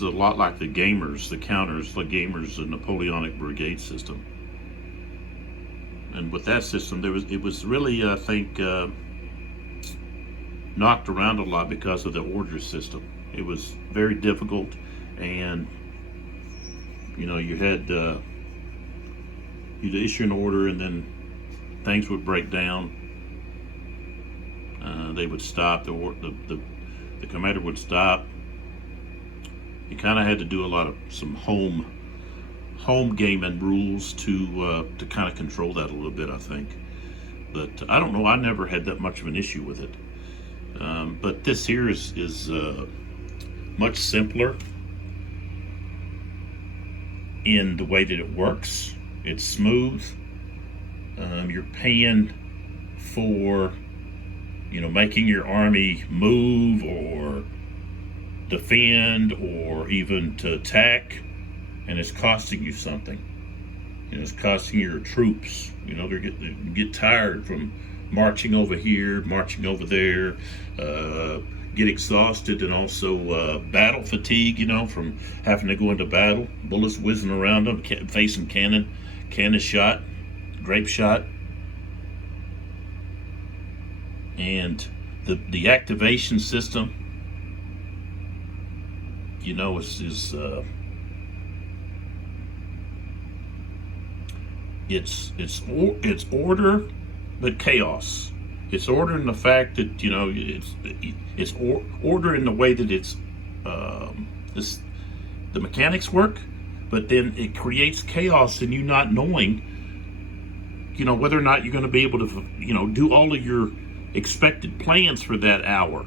lot like the counters, the Napoleonic Brigade system. And with that system, it was really, I think, knocked around a lot because of the order system. It was very difficult, and you had you'd issue an order, and then things would break down. They would stop. The commander would stop. You kind of had to do some home gaming rules to kind of control that a little bit, I think. But I don't know. I never had that much of an issue with it. But this here is much simpler in the way that it works. It's smooth. You're paying for, making your army move or defend or even to attack, and it's costing you something. It's costing your troops. They get tired from marching over here, marching over there, get exhausted, and also battle fatigue, from having to go into battle, bullets whizzing around them, facing cannon shot, grape shot. And the activation system, it's order, but chaos. It's order in the fact that it's order in the way that the mechanics work, but then it creates chaos in you not knowing, whether or not you're going to be able to, do all of your expected plans for that hour.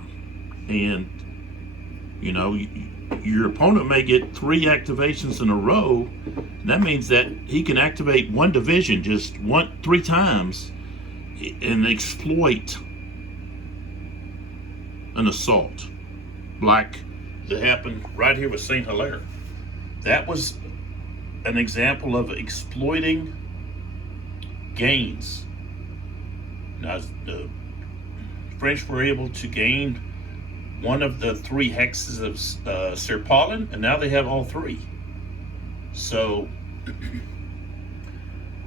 And your opponent may get 3 activations in a row. And that means that he can activate one division just 3 times and exploit an assault, like that happened right here with Saint Hilaire. That was an example of exploiting gains. Now, the French were able to gain one of the 3 hexes of Serpollen, and now they have all 3. So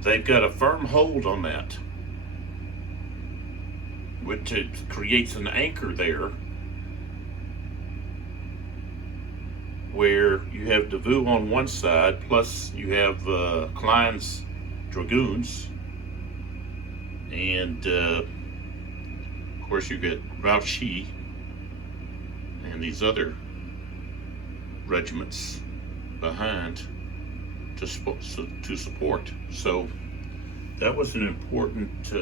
they've got a firm hold on that, which it creates an anchor there where you have Davout on one side, plus you have Klein's Dragoons, and of course you get Grouchy and these other regiments behind to support. So that was an important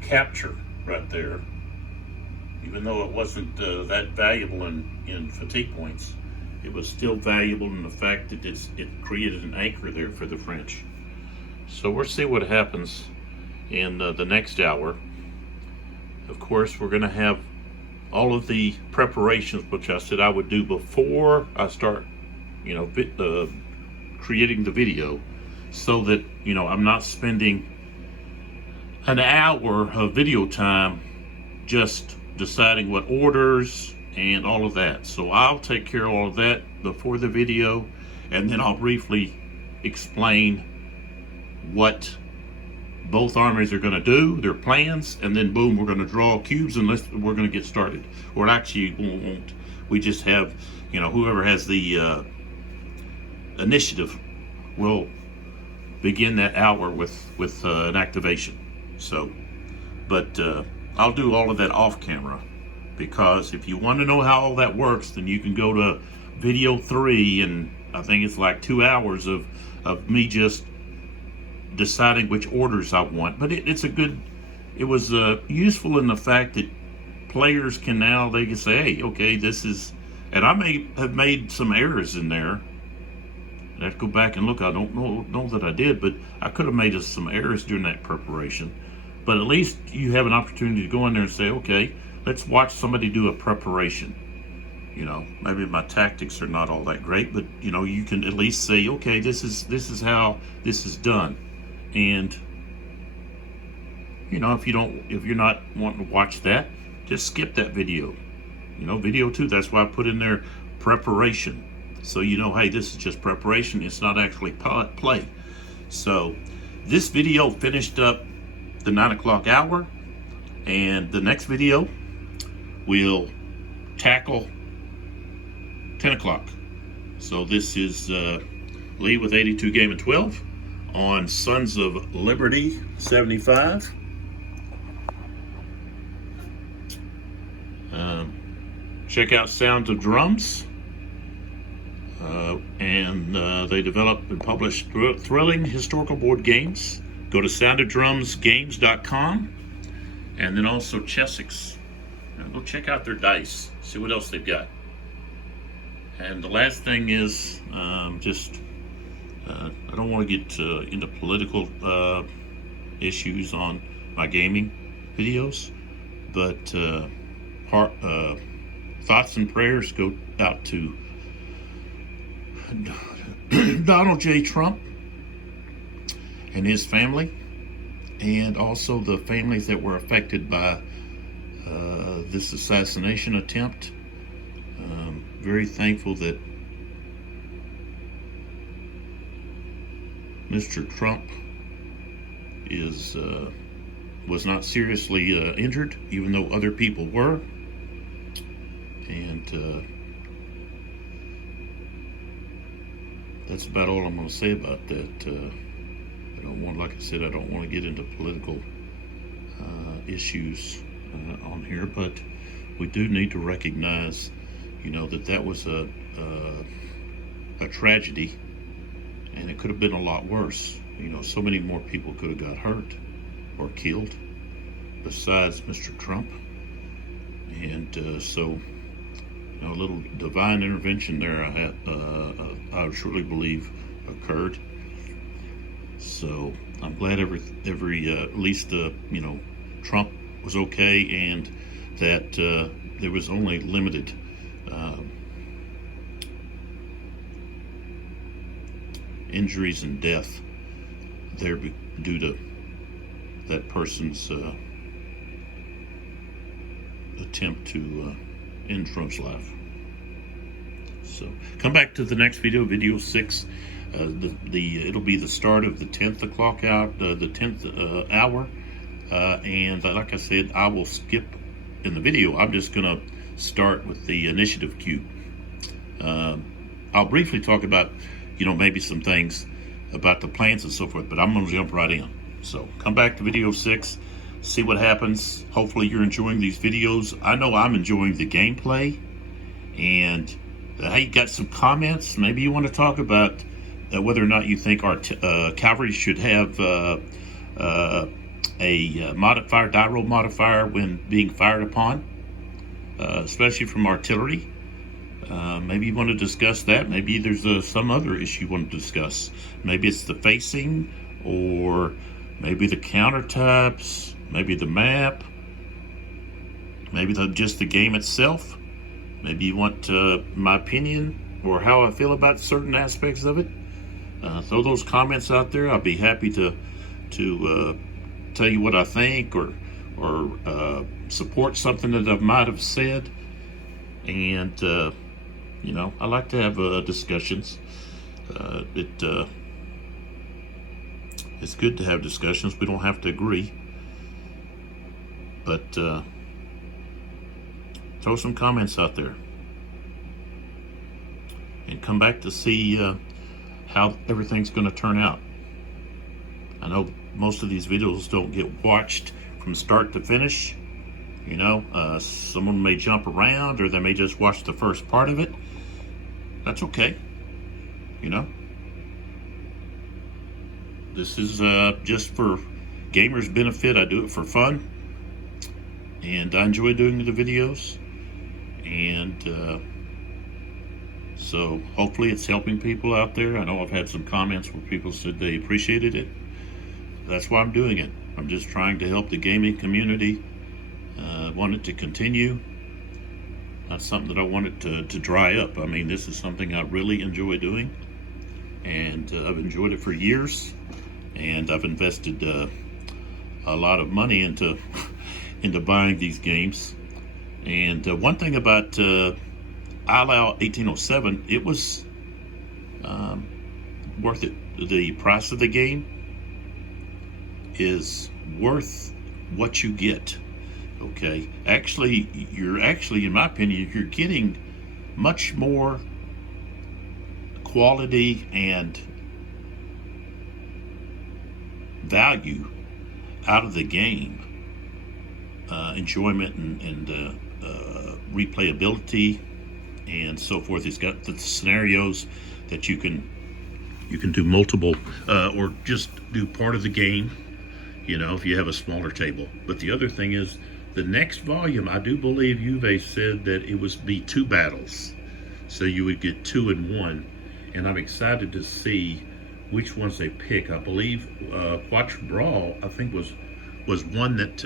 capture right there, even though it wasn't that valuable in fatigue points. It was still valuable in the fact that it created an anchor there for the French. So we'll see what happens in the next hour. Of course, we're going to have all of the preparations, which I said I would do before I start creating the video, so that I'm not spending an hour of video time just deciding what orders and all of that. So I'll take care of all of that before the video, and then I'll briefly explain what both armies are going to do, their plans, and then boom, we're going to draw cubes and we're going to get started. Or actually, we won't. We just have, whoever has the initiative will begin that hour with an activation. So, but I'll do all of that off camera, because if you want to know how all that works, then you can go to video 3, and I think it's like 2 hours of me just deciding which orders I want. But it was useful in the fact that players can now, they can say, hey, okay, this is, and I may have made some errors in there. I have to go back and look. I don't know that I did, but I could have made some errors during that preparation. But at least you have an opportunity to go in there and say, okay, let's watch somebody do a preparation. Maybe my tactics are not all that great, but you can at least say, okay, this is how this is done. And if you're not wanting to watch that, just skip that video. Video 2, that's why I put in there preparation. So hey, this is just preparation. It's not actually play. So this video finished up the 9 o'clock hour, and the next video will tackle 10 o'clock. So this is Lee with 82 Game and 12 on Sons of Liberty 75. Check out Sounds of Drums. And they develop and publish thrilling historical board games. Go to soundofdrumsgames.com, and then also Chessex. Go check out their dice, see what else they've got. And the last thing is I don't want to get into political issues on my gaming videos, but thoughts and prayers go out to Donald J. Trump and his family, and also the families that were affected by this assassination attempt. Very thankful that Mr. Trump was not seriously injured, even though other people were. And that's about all I'm going to say about that. Like I said, I don't want to get into political issues on here, but we do need to recognize, that was a tragedy, and it could have been a lot worse. So many more people could have got hurt or killed besides Mr. Trump. And so a little divine intervention there I truly believe occurred. So I'm glad at least Trump was okay, and that there was only limited injuries and death there due to that person's attempt to end Trump's life. So come back to the next video, video 6. It'll be the start of the 10th o'clock out, the 10th hour, and like I said, I will skip in the video. I'm just gonna start with the initiative cube. I'll briefly talk about maybe some things about the plans and so forth, but I'm gonna jump right in. So come back to video 6, see what happens. Hopefully you're enjoying these videos. I know I'm enjoying the gameplay, and hey, you got some comments. Maybe you want to talk about whether or not you think our cavalry should have a modifier, die roll modifier when being fired upon, especially from artillery. Maybe you want to discuss that. Maybe there's some other issue you want to discuss. Maybe it's the facing, or maybe the counter types, maybe the map, maybe just the game itself. Maybe you want my opinion or how I feel about certain aspects of it, throw those comments out there. I'll be happy to tell you what I think, or support something that I might have said. And I like to have discussions. It's good to have discussions. We don't have to agree, but throw some comments out there and come back to see how everything's going to turn out. I know most of these videos don't get watched from start to finish. Someone may jump around, or they may just watch the first part of it. That's okay. This is just for gamers' benefit. I do it for fun, and I enjoy doing the videos. And so hopefully it's helping people out there. I know I've had some comments where people said they appreciated it. That's why I'm doing it. I'm just trying to help the gaming community. I want it to continue. Not something that I want it to dry up. I mean, this is something I really enjoy doing, and I've enjoyed it for years, and I've invested a lot of money into buying these games. And one thing about Eylau 1807, it was worth it. The price of the game is worth what you get. Okay, you're in my opinion, you're getting much more quality and value out of the game, enjoyment and replayability and so forth. It's got the scenarios that you can do multiple, or just do part of the game, if you have a smaller table. But the other thing is, the next volume, I do believe Uwe said that it was be 2 battles, so you would get 2 in 1, and I'm excited to see which ones they pick. I believe Quattro Brawl, I think, was one that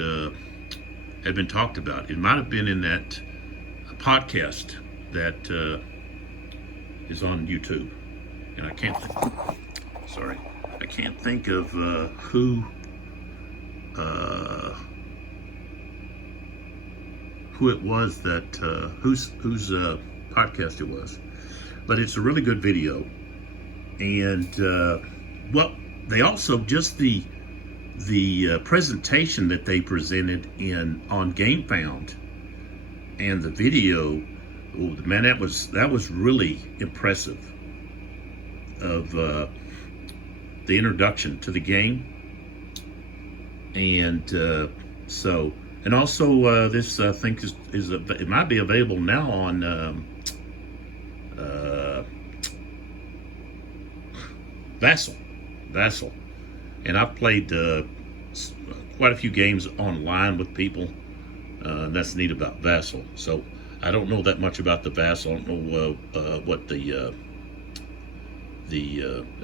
had been talked about. It might have been in that podcast that is on YouTube, and I can't think of who it was that whose podcast it was, but it's a really good video. And well, they also, just the presentation that they presented on GameFound, and the video, oh man, that was really impressive, of the introduction to the game. And and also this, I think, is it might be available now on Vassal, and I've played quite a few games online with people. That's neat about Vassal. So I don't know that much about the Vassal. I don't know what the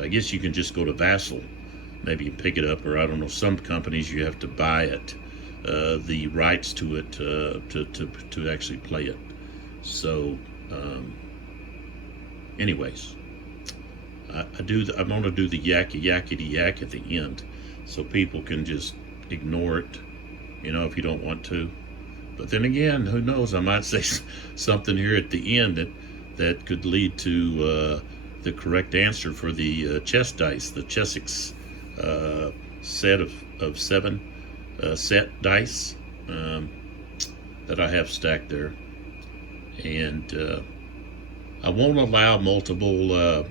I guess you can just go to Vassal, maybe you can pick it up, or I don't know, some companies you have to buy it, the rights to it, to actually play it. So anyways, I'm going to do the yakety yak at the end, so people can just ignore it, if you don't want to. But then again, who knows, I might say something here at the end that could lead to the correct answer for the chess dice, the Chessex set of 7 set dice that I have stacked there. And I won't allow multiple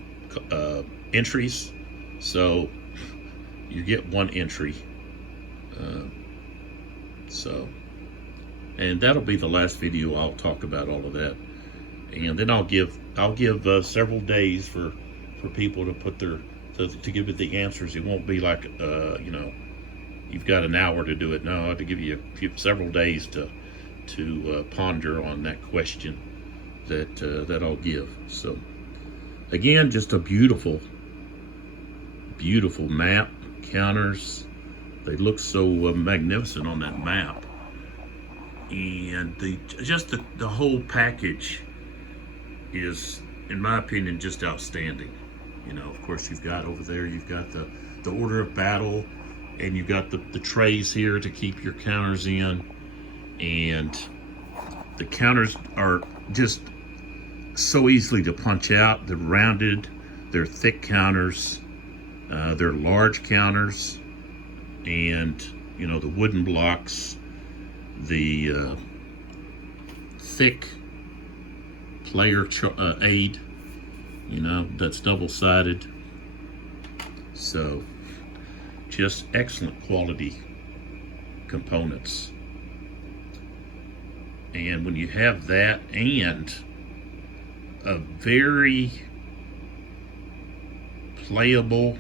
entries, so you get 1 entry. And that'll be the last video. I'll talk about all of that, and then I'll give several days for people to put to give it the answers. It won't be like you've got an hour to do it. No, I have to give you several days to ponder on that question that I'll give. So again, just a beautiful map, counters. They look so magnificent on that map, and the whole package is in my opinion, just outstanding. You know, of course, you've got over there, you've got the order of battle, and you've got the trays here to keep your counters in. And the counters are just so easily to punch out. They're rounded, they're thick counters, they're large counters, and you know, the wooden blocks, the thick player aid, you know, that's double-sided. So just excellent quality components. And when you have that and a very playable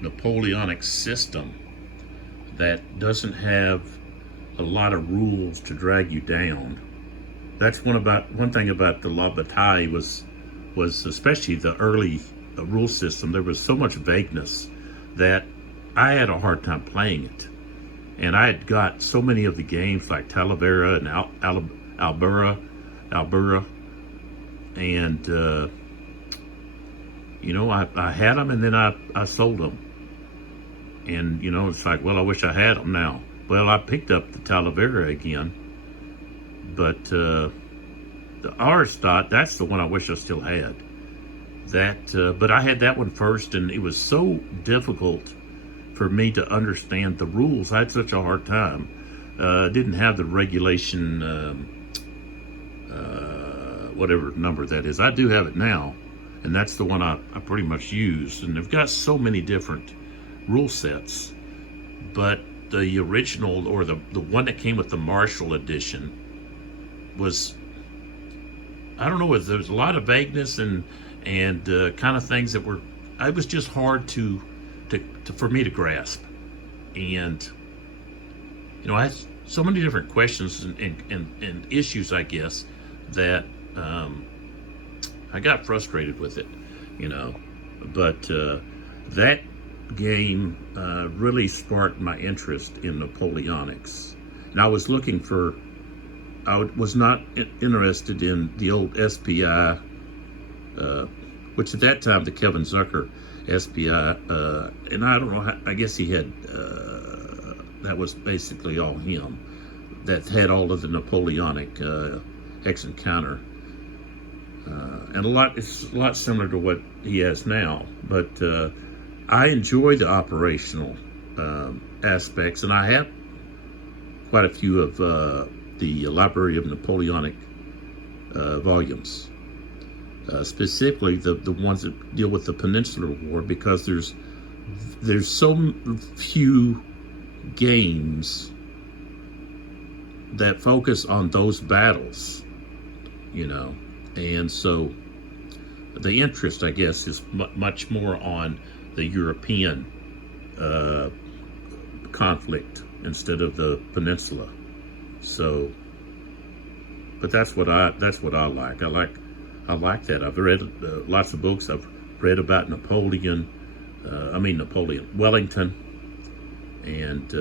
Napoleonic system that doesn't have a lot of rules to drag you down. That's one thing about the La Bataille was especially the early rule system. There was so much vagueness that I had a hard time playing it. And I had got so many of the games like Talavera and Albura, and you know, I had them and then I sold them. And you know, it's like, well, I wish I had them now. Well, I picked up the Talavera again, but the Arstotzka, that's the one I wish I still had. But I had that one first, and it was so difficult for me to understand the rules. I had such a hard time. Didn't have the regulation, whatever number that is. I do have it now, and that's the one I pretty much use. And they've got so many different rule sets, but the original, or the one that came with the Marshall edition, was, I don't know, there was a lot of vagueness and kind of things that were, it was just hard for me to grasp. And you know, I had so many different questions and issues, I guess, that I got frustrated with it, you know. But that game really sparked my interest in Napoleonics. And I was looking for, I was not interested in the old SPI, which at that time, the Kevin Zucker SPI, and I don't know how, I guess he had, that was basically all him, that had all of the Napoleonic hex and counter. And it's a lot similar to what he has now, but I enjoy the operational aspects, and I have quite a few of the Library of Napoleonic volumes, specifically the ones that deal with the Peninsular War, because there's so few games that focus on those battles, you know, and so the interest, I guess, is much more on the European conflict instead of the peninsula. So, but that's what I like. I like that. I've read lots of books. I've read about Napoleon, Wellington, and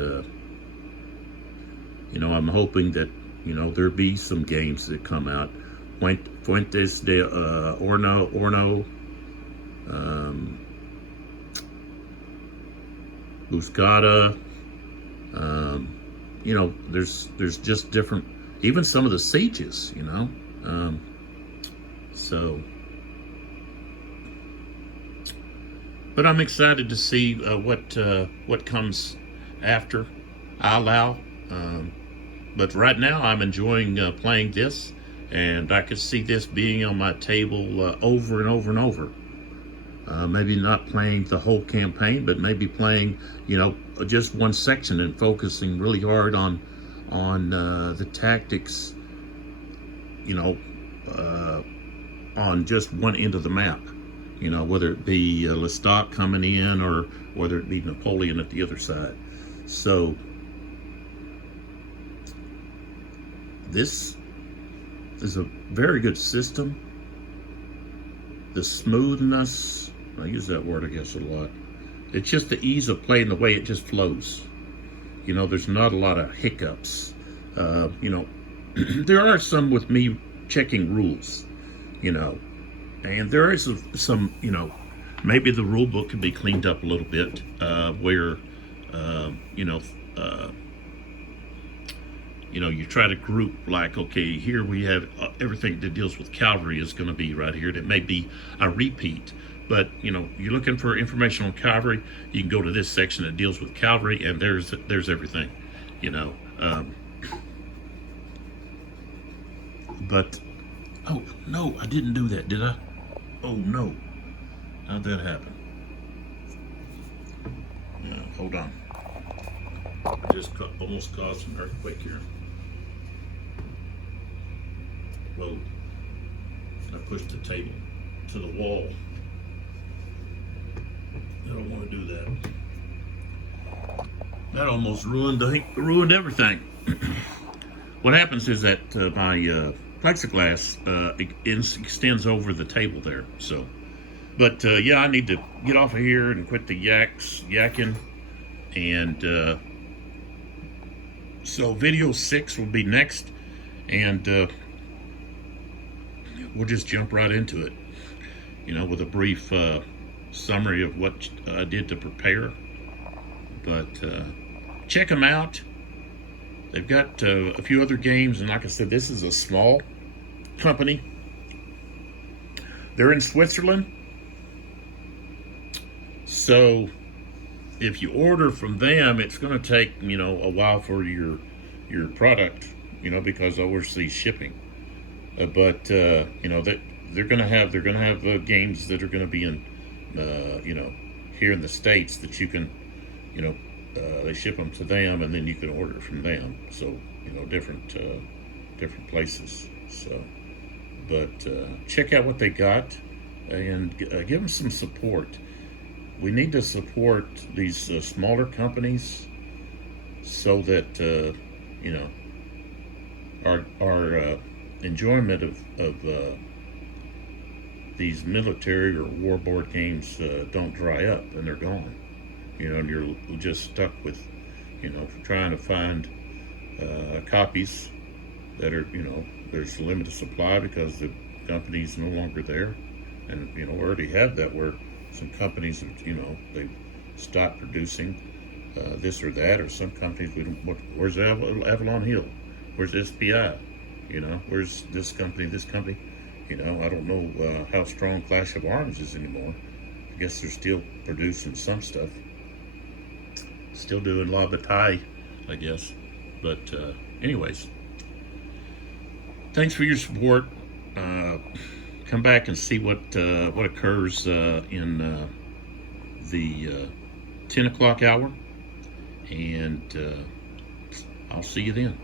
you know, I'm hoping that, you know, there be some games that come out. Fuentes de Orno, Buscada, you know, there's just different, even some of the sieges, you know, so, but I'm excited to see what comes after Eylau, but right now I'm enjoying playing this, and I could see this being on my table over and over and over. Maybe not playing the whole campaign, but maybe playing, you know, just one section and focusing really hard on the tactics, you know, on just one end of the map, you know, whether it be Lestat coming in or whether it be Napoleon at the other side. So this is a very good system. The smoothness, I use that word, I guess, a lot. It's just the ease of play and the way it just flows. You know, there's not a lot of hiccups. You know, there are some with me checking rules, you know, And there is some, maybe the rule book could be cleaned up a little bit, where, you know, uh, you try to group, like, okay, here we have everything that deals with Calvary is going to be right here. That may be a repeat, but you're looking for information on Calvary, you can go to this section that deals with Calvary, and there's everything, you know. But oh no, I didn't do that, did I? Oh no, how'd that happen? Hold on. I just almost caused an earthquake here. Whoa. I pushed the table to the wall. I don't want to do that. That almost ruined everything. What happens is that my plexiglass extends over the table there. So, but yeah, I need to get off of here and quit the yakking. And so video 6 will be next, and we'll just jump right into it, with a brief summary of what I did to prepare. But check them out. They've got a few other games, and like I said, this is a small company. They're in Switzerland, so if you order from them, it's going to take a while for your product, because overseas shipping. But they're going to have games that are going to be in here in the States that you can they ship them to them, and then you can order from them. So different places. So, but check out what they got, and give them some support. We need to support these smaller companies so that our enjoyment of these military or war board games don't dry up and they're gone. And you're just stuck with trying to find copies that are there's a limited supply because the company's no longer there, and we already have that where some companies they've stopped producing this or that, or some companies we don't. Where's Avalon Hill? Where's SPI? Where's this company? I don't know how strong Clash of Arms is anymore. I guess they're still producing some stuff. Still doing La Bataille, I guess. But anyways, thanks for your support. Come back and see what occurs in the 10 o'clock hour, and I'll see you then.